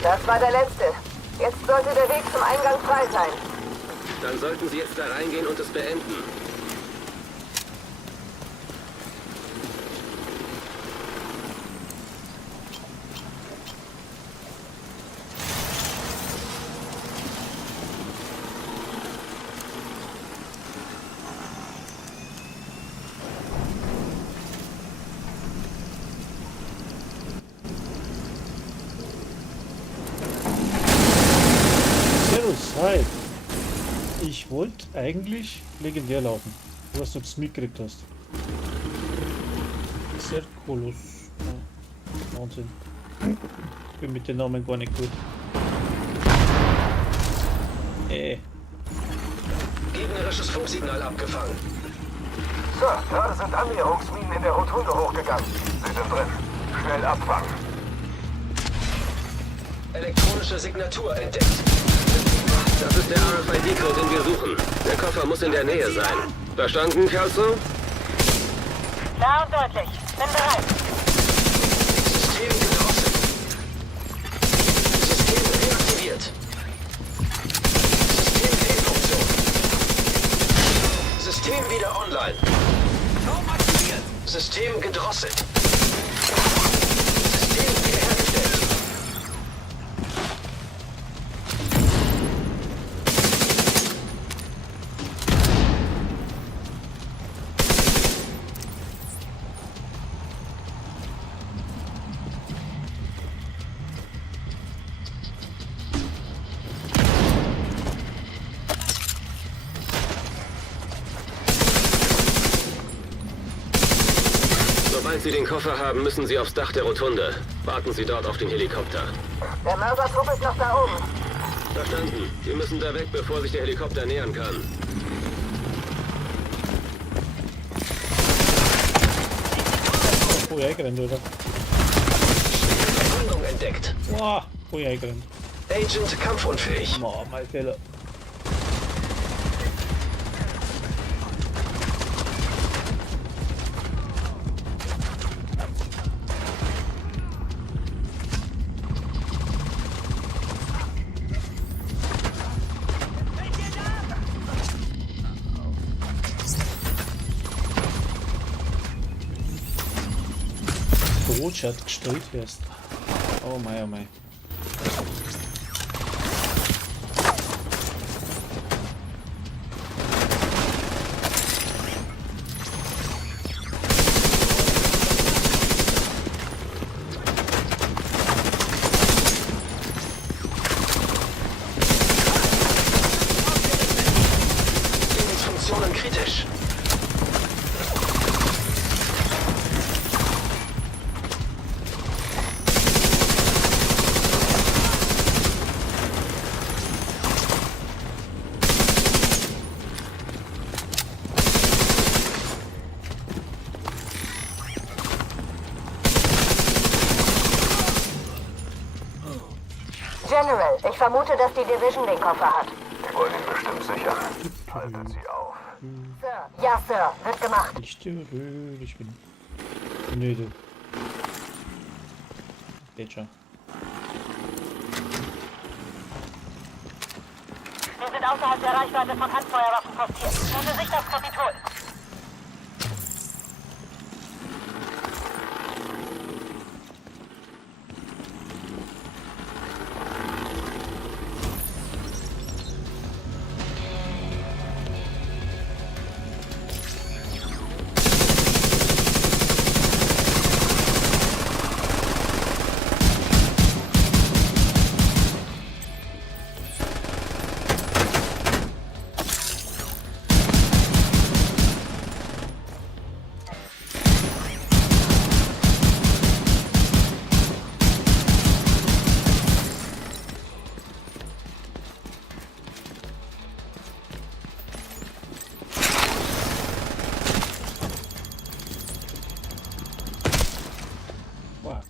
Das war der letzte. Jetzt sollte der Weg zum Eingang frei sein. Dann sollten Sie jetzt da reingehen und es beenden. Servus, hi. Ich wollte eigentlich legendär laufen. Du weißt, ob du es mitgekriegt hast. Cerculus. Oh, Wahnsinn. Bin mit den Namen gar nicht gut. Gegnerisches Funksignal abgefangen. Sir, gerade sind Annäherungsminen in der Rotunde hochgegangen. Sie sind drin. Schnell abfangen. Elektronische Signatur entdeckt. Das ist der RFID-Code, den wir suchen. Der Koffer muss in der Nähe sein. Verstanden, Kelso? Klar und deutlich. Bin bereit. System gedrosselt. System reaktiviert. System Fehlfunktion. System wieder online. System gedrosselt. System wiederhergestellt. Sobald Sie den Koffer haben, müssen Sie aufs Dach der Rotunde. Warten Sie dort auf den Helikopter. Der Mörsertrupp ist noch da oben. Verstanden. Sie müssen da weg, bevor sich der Helikopter nähern kann. Wo ich eingerannt, oder? Verbindung entdeckt. Boah, wo ich eingerannt. Agent kampfunfähig. Oh, mein Fehler. Brotschat gestellt wirst. Oh mein, oh mein. Lebensfunktionen kritisch. Ich vermute, dass die Division den Koffer hat. Die wollen ihn bestimmt sichern. Haltet sie auf. Sir. Ja, Sir. Wird gemacht. Ich störe, ich bin. Nee, du. Geht schon. Wir sind außerhalb der Reichweite von Handfeuerwaffen postiert. Gute Sicht aufs Kapitol. Wow.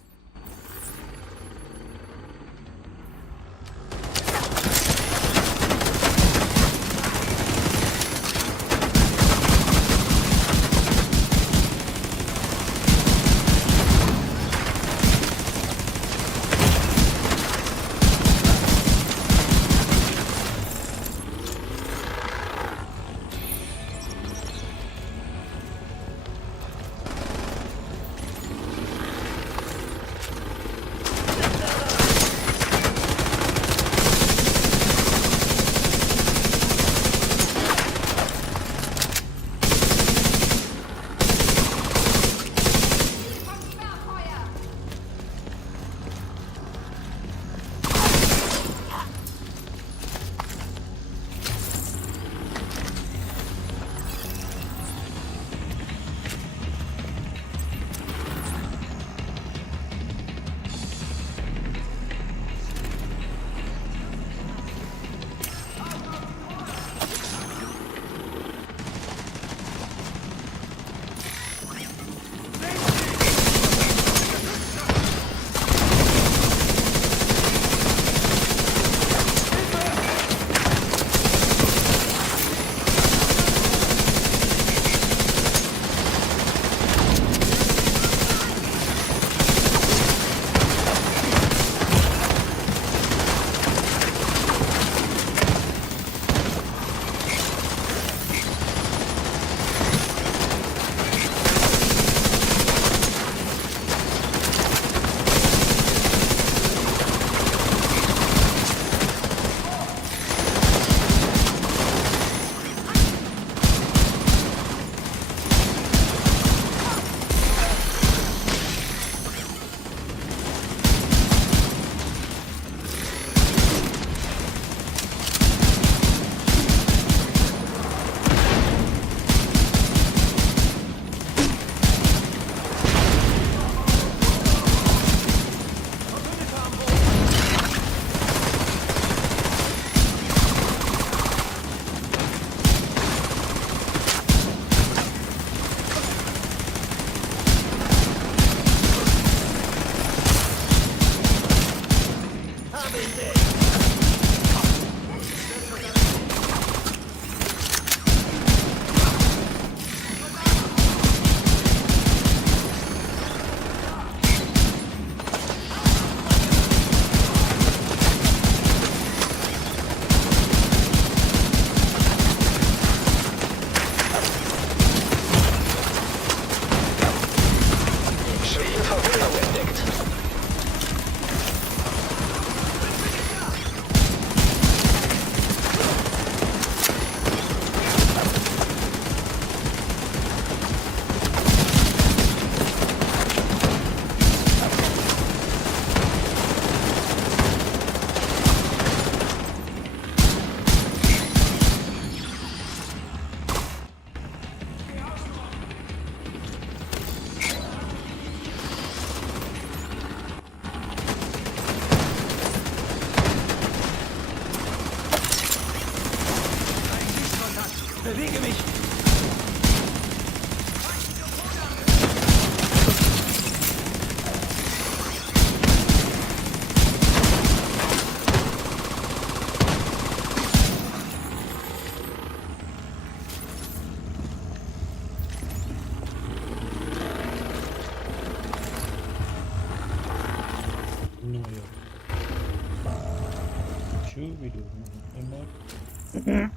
Bewege mich! Ja,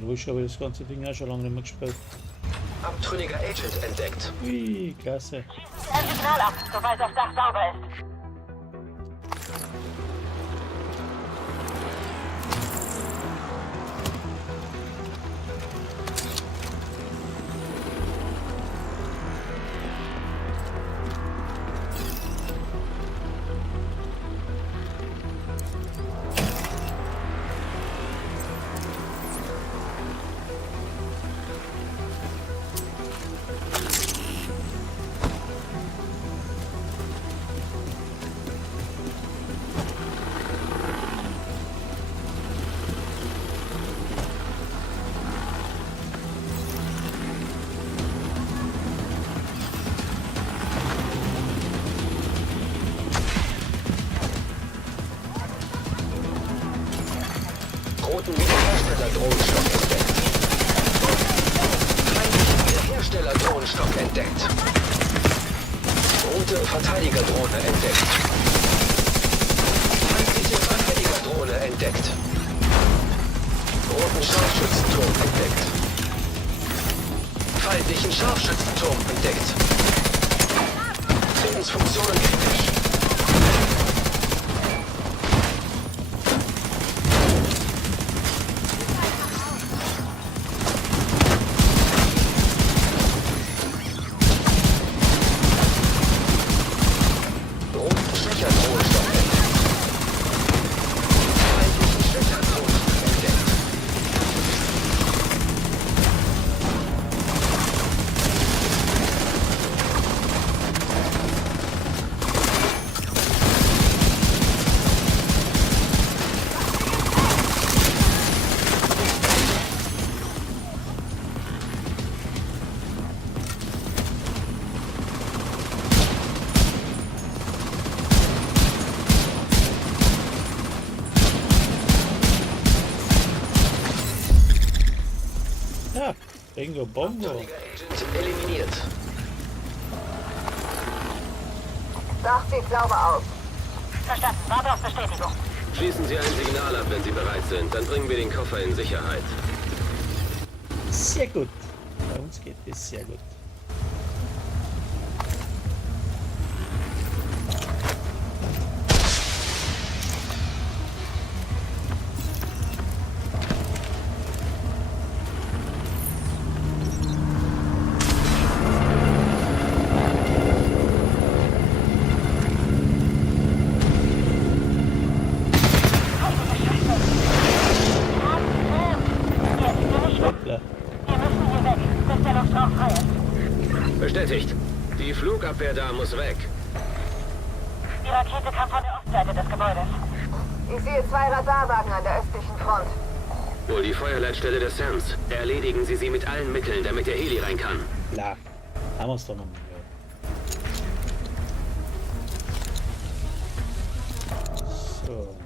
logisch, aber das ganze Ding auch schon lange nicht mehr gespielt. Abtrünniger Agent entdeckt. Ui, klasse. Ein Signal ab, sobald das Dach sauber ist. Roten Wiederhersteller-Drohnenstock entdeckt. Feindlichen Wiederhersteller-Drohnenstock entdeckt. Rote Verteidigerdrohne entdeckt. Feindliche Verteidigerdrohne entdeckt. Roten Scharfschützenturm entdeckt. Feindlichen Scharfschützenturm entdeckt. Friedensfunktionen kritisch. Ja, Bingo Bongo. Agent eliminiert. Dach sieht sauber aus. Verstanden, warte auf Bestätigung. Schließen Sie ein Signal ab, wenn Sie bereit sind. Dann bringen wir den Koffer in Sicherheit. Sehr gut. Bei uns geht es sehr gut. Hoppla. Wir müssen hier weg, bis der Luftraum frei ist. Bestätigt. Die Flugabwehr da muss weg. Die Rakete kam von der Ostseite des Gebäudes. Ich sehe 2 Radarwagen an der östlichen Front. Wohl die Feuerleitstelle des SAMs. Erledigen Sie sie mit allen Mitteln, damit der Heli rein kann. Klar. Haben wir es doch noch mal. So.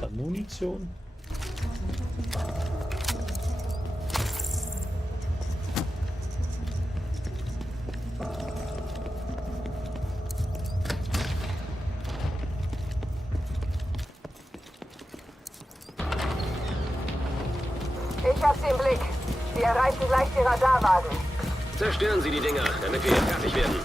Da Munition. Ich hab sie im Blick. Sie erreichen gleich die Radarwagen. Zerstören Sie die Dinger, damit wir hier fertig werden.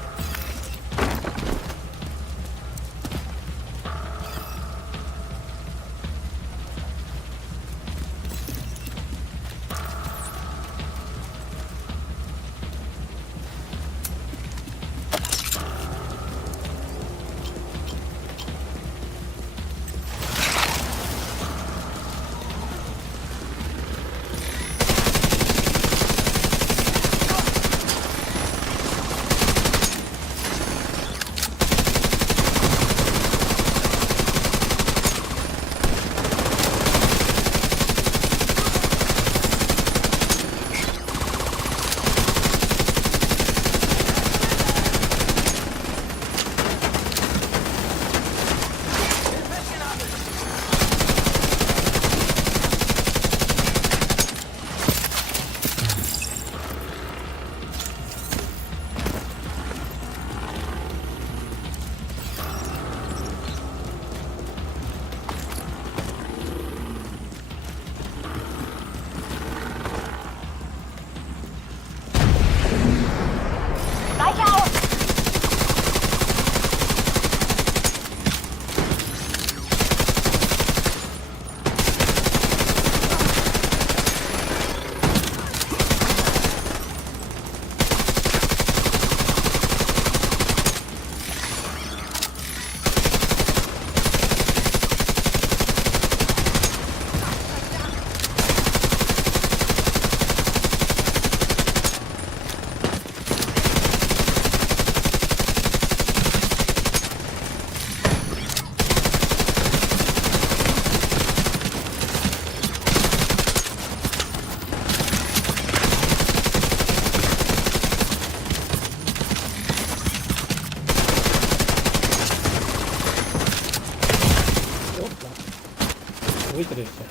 Volltreffer.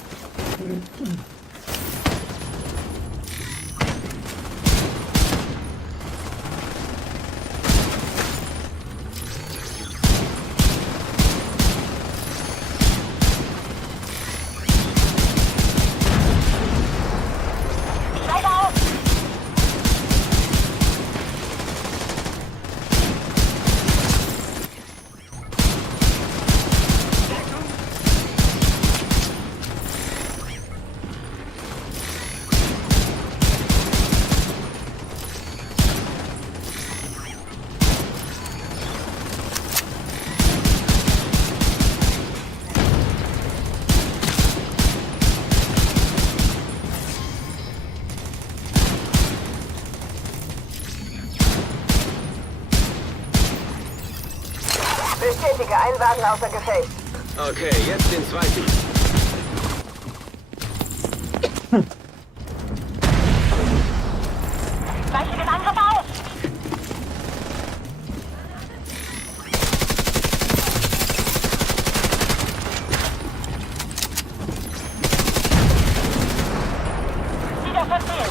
Bestätige, ein Wagen außer Gefecht. Okay, jetzt den zweiten. Weiche den Angriff aus! Wieder verfehlt.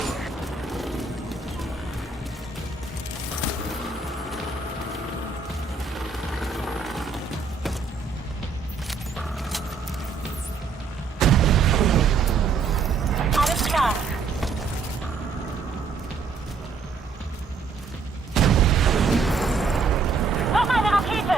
Alles klar. Noch eine Rakete!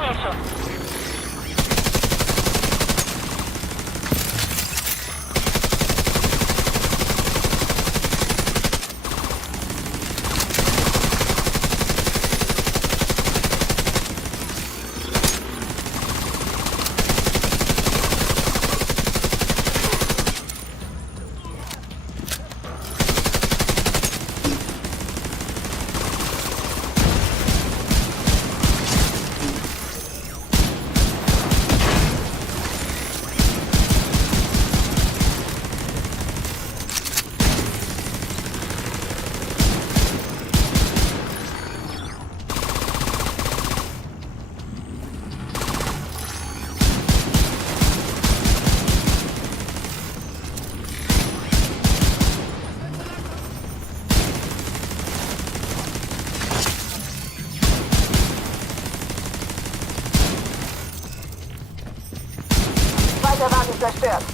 Fehlschuss. Zweiter Wagen zerstört.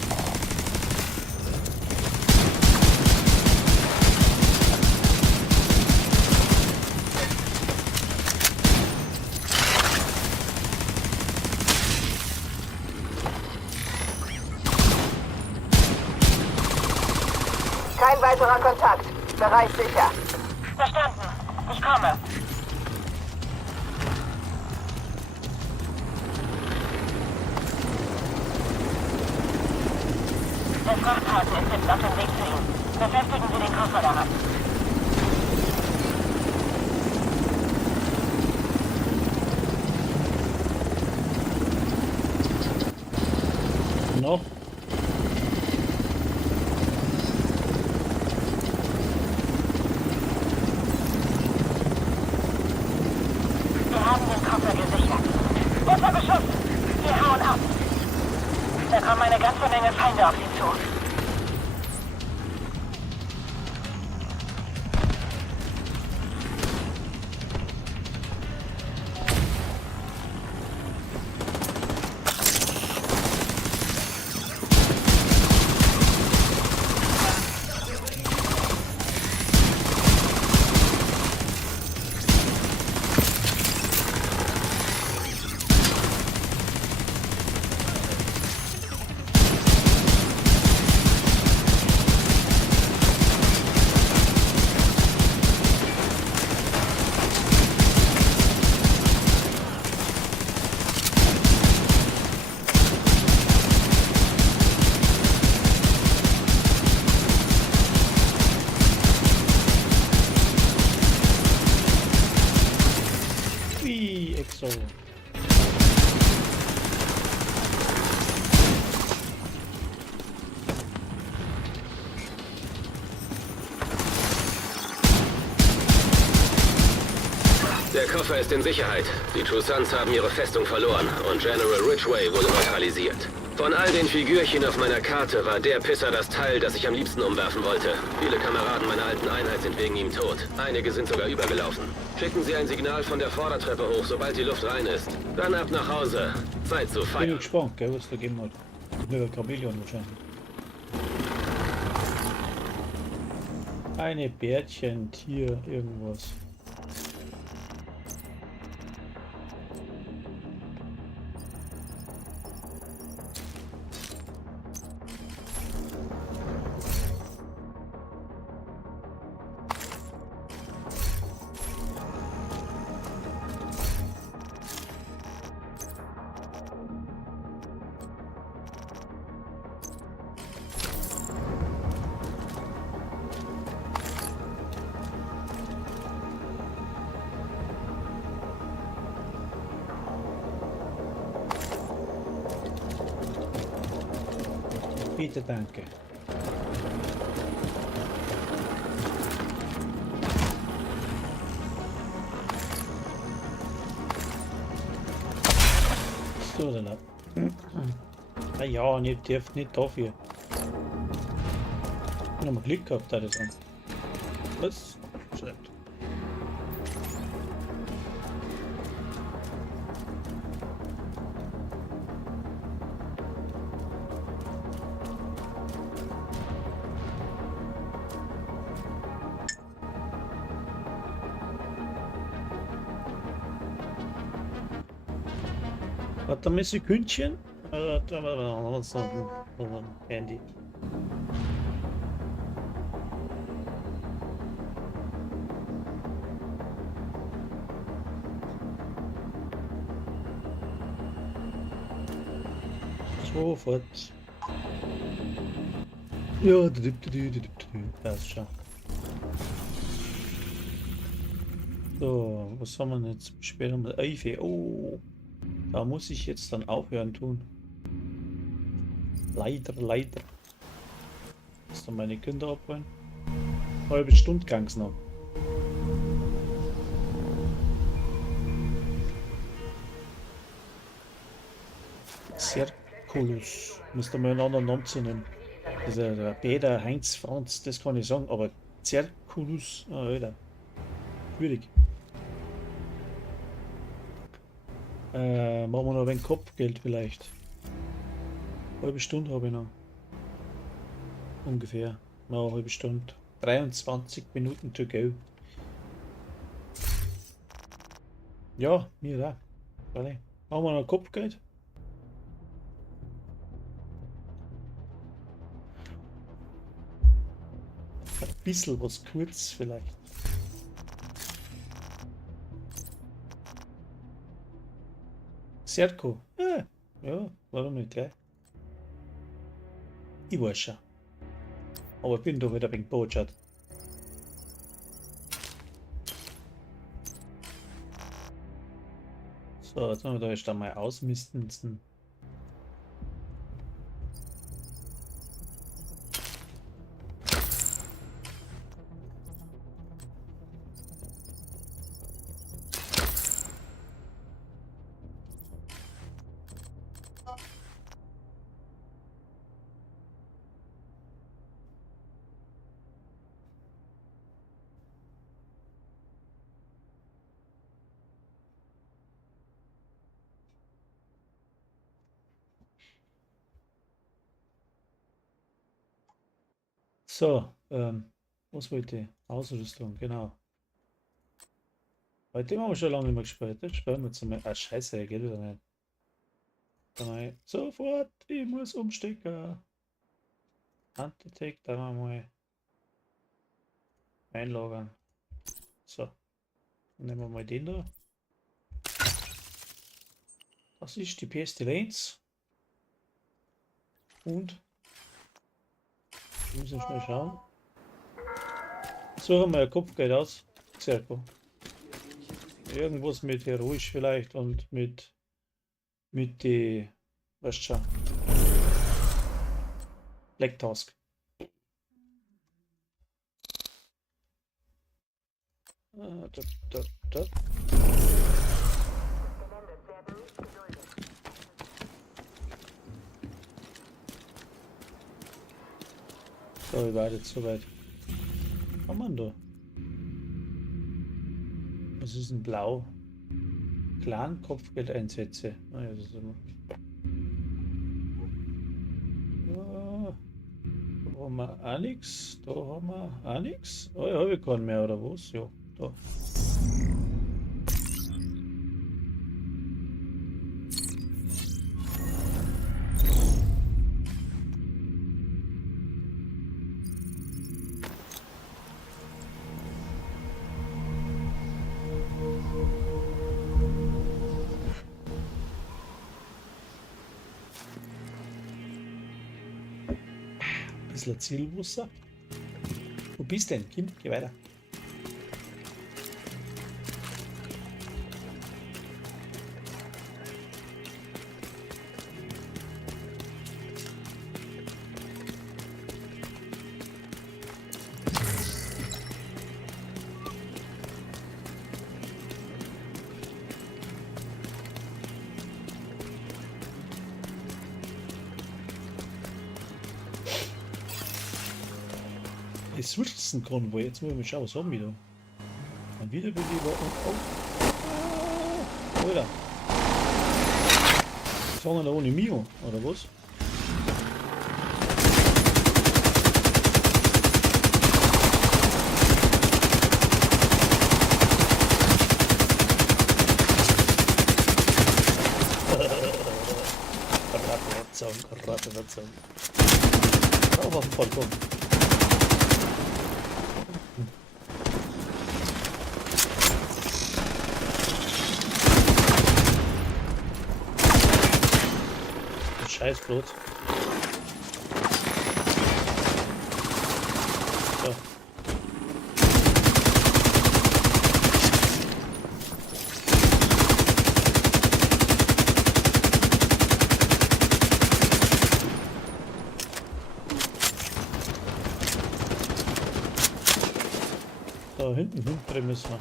Kein weiterer Kontakt. Bereich sicher. Verstanden. Ich komme. Der Frachtwagen ist jetzt auf dem Weg zu Ihnen. Befestigen Sie den Koffer daran. Noch. Wir haben den Koffer gesichert. Unter Beschuss! Wir hauen ab! Da kommen eine ganze Menge Feinde auf Sie zu. Der Koffer ist in Sicherheit. Die True Sons haben ihre Festung verloren und General Ridgway wurde neutralisiert. Von all den Figürchen auf meiner Karte war der Pisser das Teil, das ich am liebsten umwerfen wollte. Viele Kameraden meiner alten Einheit sind wegen ihm tot. Einige sind sogar übergelaufen. Schicken Sie ein Signal von der Vordertreppe hoch, sobald die Luft rein ist. Dann ab nach Hause. Zeit zu Bin feiern. gespannt, gell, was da geben hat. Nur ein Chamäleon wahrscheinlich. Eine Bärtchen, Tier, irgendwas. Bitte, danke. So, dann ab. Ah ja, und ich darf nicht dafür. Ich habe Glück gehabt, da das an. Was? Schreibt. Warte mal ein Sekündchen. Handy. Sofort. Ja, passt schon. So, was haben wir jetzt später mal? Eife. Oh, da muss ich jetzt dann aufhören tun. Leider, leider. Lass dann meine Kinder abholen. Halbe Stunde gang's noch. Cerculus. Müsste mal einen anderen Namen zu nennen. Dieser Peter, Heinz, Franz, das kann ich sagen, aber Cerculus, ah, Alter. Schwierig. Machen wir noch ein Kopfgeld vielleicht. Halbe Stunde habe ich noch. Ungefähr. Noch eine halbe Stunde. 23 Minuten to go. Ja, mir da. Vale. Machen wir noch Kopfgeld. Ein bisschen was kurz vielleicht. Serko. Ja, warum nicht gleich? Ich weiß schon. Aber ich bin doch wieder wegen Botschaft. So, jetzt haben wir da erst einmal ausmisten. So, was wollte ich? Ausrüstung, genau. Bei dem haben wir schon lange nicht mehr gespielt. Das spielen wir jetzt einmal. Ah, scheiße, geht wieder nicht. Dann sofort, ich muss umstecken. Antitech, dann einmal einlagern. So, dann nehmen wir mal den da. Das ist die Pestilenz. Und wir müssen schnell schauen. Suchen wir ein Kopfgeld aus. Sehr gut. Irgendwas mit heroisch vielleicht und mit die, weißt schon, Black Task. Da. So, ich war jetzt soweit. Kann man da? Was ist denn blau? Clan-Kopfgeldeinsätze. Ah, ja, das ist immer. Ah, da haben wir auch nichts. Da haben wir auch nichts. Oh, ja, habe ich keinen mehr, oder was? Ja, da. Bisschen Zielwasser. Wo bist denn, Kind? Geh weiter. Es wird ein Konvoi. Jetzt muss ich mal schauen, was haben wir da? Ein Wiederbeleber und oh. Alter. Fahren wir da ohne Mio, oder was? Rattenzaun. Auf dem Balkon. Scheiß Blut. So. Da hinten drin müssen wir.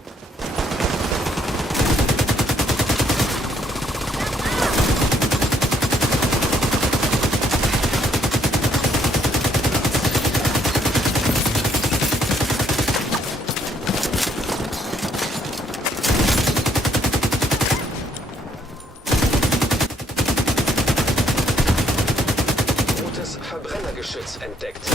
Verbrennergeschütz entdeckt.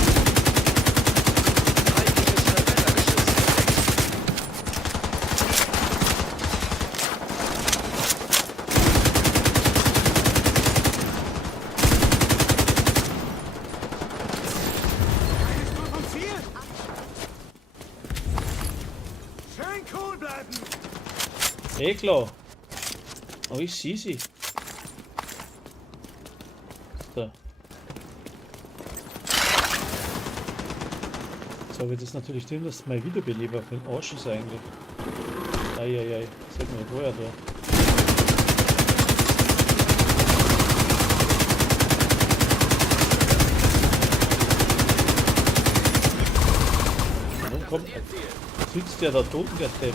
Schön cool bleiben! Eh klar. Oh, ich sehe sie. So. So wird es natürlich drin, dass mein Wiederbeleber für den Arsch ist eigentlich. Eieiei, das hätten wir vorher da. Warum kommt, sitzt der da unten, der Depp?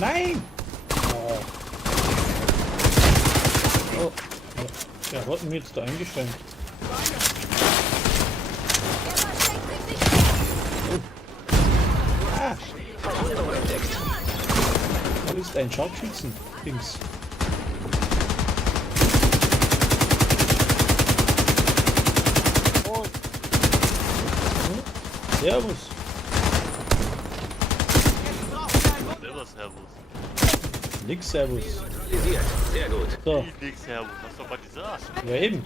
Nein! Oh. Oh. Ja, hatten wir jetzt da eingeschränkt. Oh. Ah! Da ist ein Scharfschützen-Dings. Oh. Servus! Servus. Nix Servus. Neutralisiert. Sehr gut. So, Nix Servus, hast du mal gesagt? ja eben.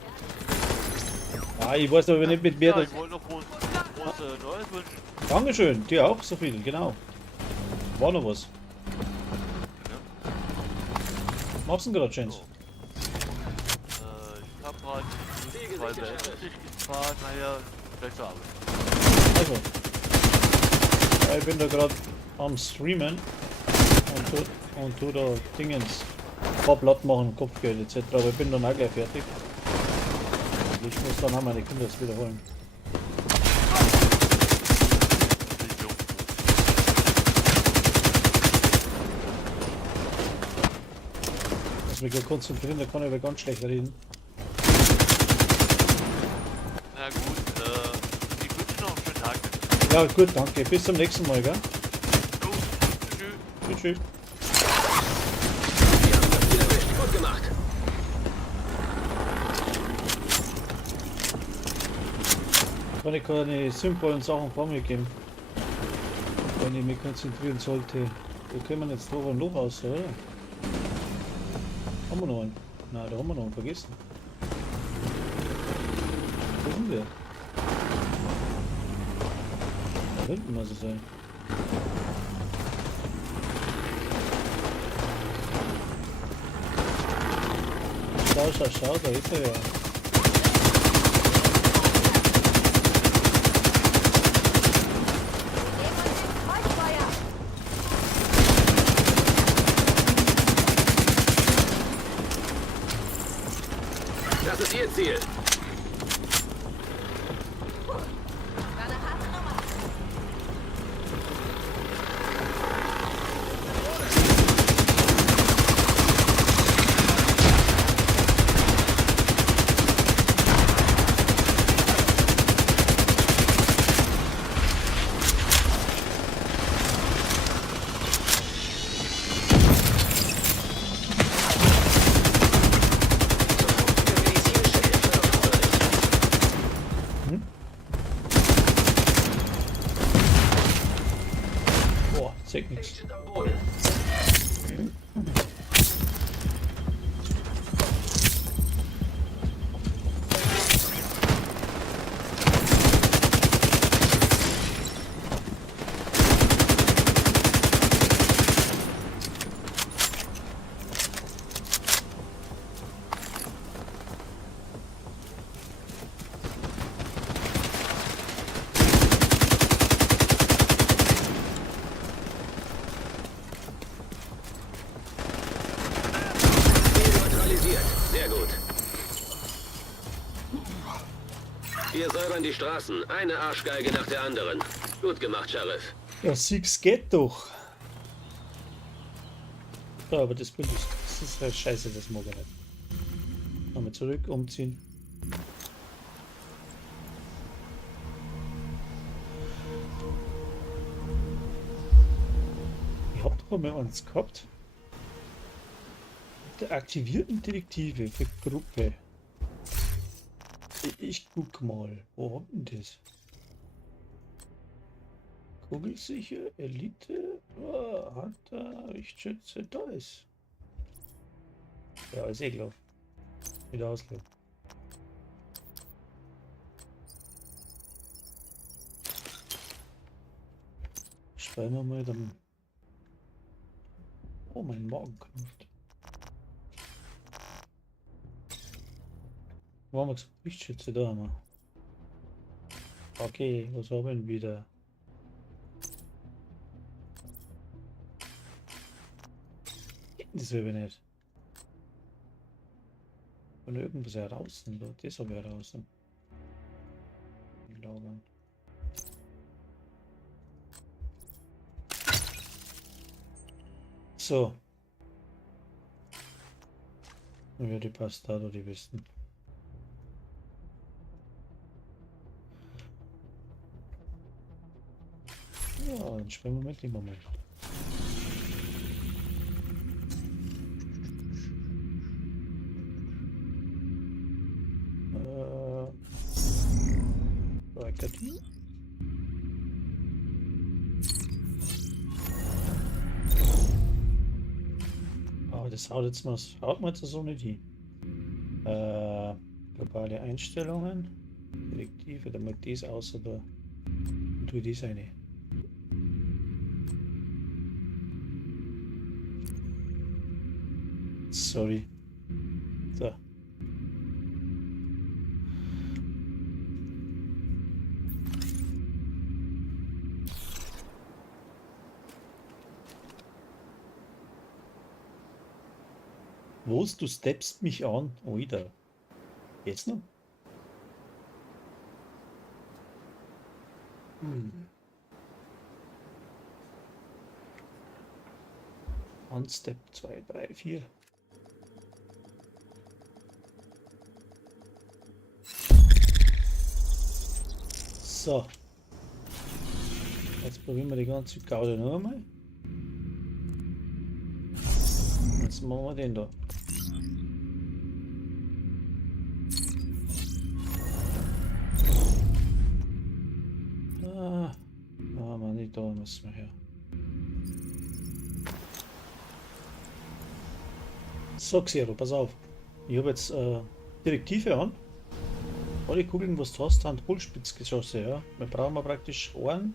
Ah, ich weiß aber nicht mit mir. Ja, ich wollte noch große Neues wünschen. Dankeschön, dir auch so viel, genau. War noch was. Machst du denn gerade, Jens? Ich hab gerade zwei Welten gefahren, nachher gleich zur Arbeit. Also. Ja, ich bin da gerade am Streamen und tu da Dingens. Ein paar Blatt machen, Kopfgeld etc. Aber ich bin dann auch gleich fertig. Und ich muss dann auch meine Kinder wiederholen. Ich muss mich ja konzentrieren, da kann ich aber ganz schlecht reden. Na gut, ich wünsche dir noch einen schönen Tag. Ja gut, danke. Bis zum nächsten Mal, gell? Jo, tschüss. Tschüss. Wir haben das Ziel erwischt. Gut gemacht. Kann ich keine sinnvollen Sachen vor mir geben, wenn ich mich konzentrieren sollte. Wo können wir jetzt drüber ein Loch aus, oder? Haben wir noch einen? Nein, da haben wir noch einen vergessen. Wo sind wir? Da hinten muss es sein. Schau, da ist er ja. Das ist Ihr Ziel. Boah, zeig nichts. Sehr gut. Wir säubern die Straßen. Eine Arschgeige nach der anderen. Gut gemacht, Sheriff. Ja, Six geht doch. Ja, aber das Bild ist halt scheiße, das mag ich nicht. Nochmal zurück, umziehen. Ich hab doch mal eins gehabt. Der aktivierten Detektive für Gruppe. Ich guck mal, wo hab denn das? Kugelsicher, Elite, hat er, ich schätze, da ist. Ja, ist eh klar. Wieder auslaufen. Schreiben wir mal dann. Oh, mein Magen knurrt. Wo haben wir gesagt? Lichtschütze, da haben wir. Okay, was haben wir wieder? Das will ich nicht. Von irgendwas heraus, das habe ich heraus. Ich glaube. So. Ja, die passt da, die besten. Ja, dann spielen wir mit dem Moment. Aber das haut jetzt mal, haut man jetzt so nicht hin. Globale Einstellungen. Direktive, da mag das außer da. Und tue das eine. Sorry. So. Was, du steppst mich an? Oida. Jetzt noch? One Step 2, 3, 4. So. Jetzt probieren wir die ganze Gaude noch einmal. Jetzt machen wir den da. Aber nicht da müssen wir her. So, Xero, pass auf. Ich habe jetzt Direktive an. Alle Kugeln, was du hast, haben Hohlspitzgeschosse. Ja? Wir brauchen praktisch einen,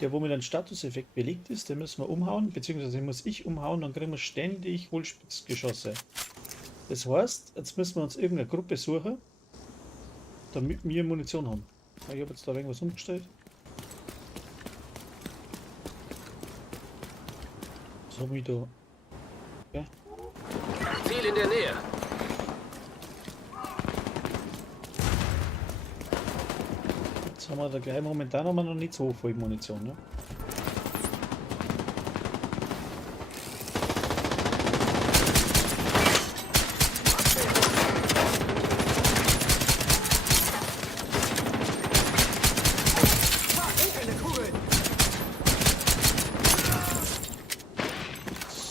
der wo mit einem Statuseffekt belegt ist, den müssen wir umhauen, beziehungsweise den muss ich umhauen, dann kriegen wir ständig Hohlspitzgeschosse. Das heißt, jetzt müssen wir uns irgendeine Gruppe suchen, damit wir Munition haben. Ich habe jetzt da irgendwas umgestellt. Was habe ich da? Ja. Ziel in der Nähe. Jetzt haben wir da gleich, momentan haben wir noch nicht so viel Munition. Ne?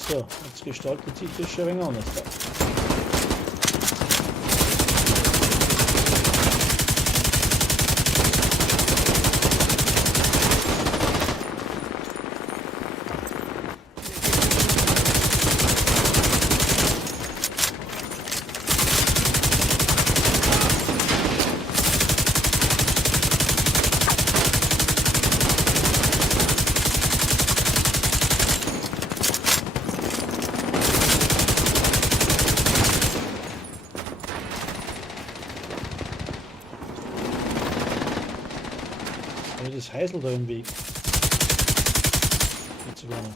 So, jetzt gestaltet sich das schon ein wenig anders da. Das Heisel da im Weg. Nicht so gerne.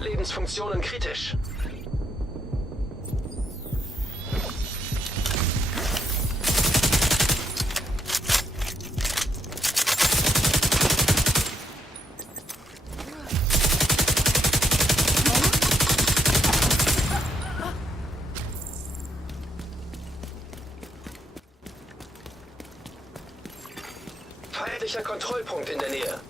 Lebensfunktionen kritisch. Feindlicher Kontrollpunkt in der Nähe.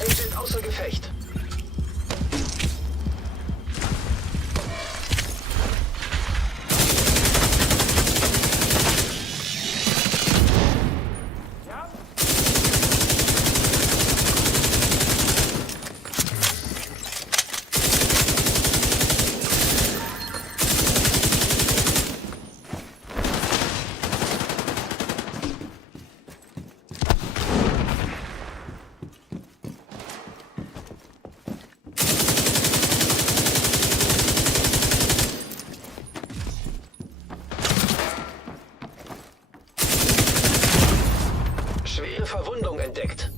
Agent außer Gefecht. Schwere Verwundung entdeckt.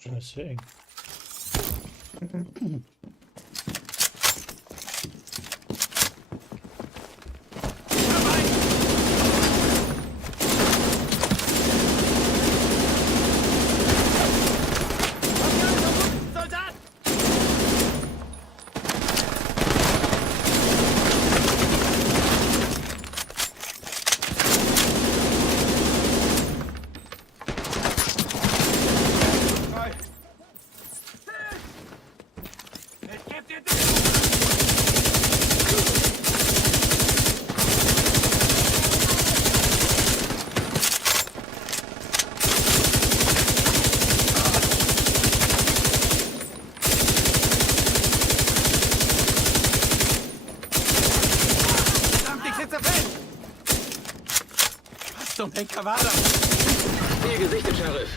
Scheiße eng. Zum Henker war das! Ziel gesichtet, Sheriff.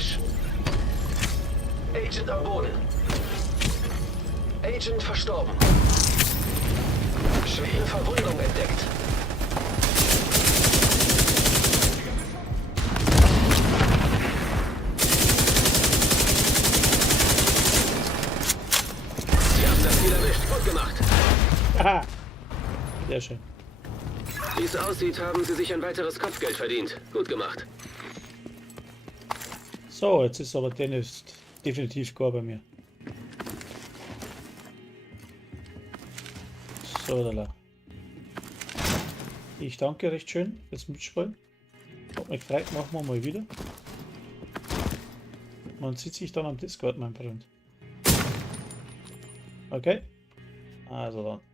Fisch. Agent am Boden. Agent verstorben. Schwere Verwundung entdeckt. Sie haben das Ziel erwischt. Gut gemacht. Aha! Sehr schön. Wie es aussieht, haben Sie sich ein weiteres Kopfgeld verdient. Gut gemacht. So, jetzt ist aber Dennis definitiv gar bei mir. So, da la. Ich danke recht schön fürs Mitspielen. Hat mich gefreut, machen wir mal wieder. Man sieht sich dann am Discord, mein Freund. Okay? Also dann.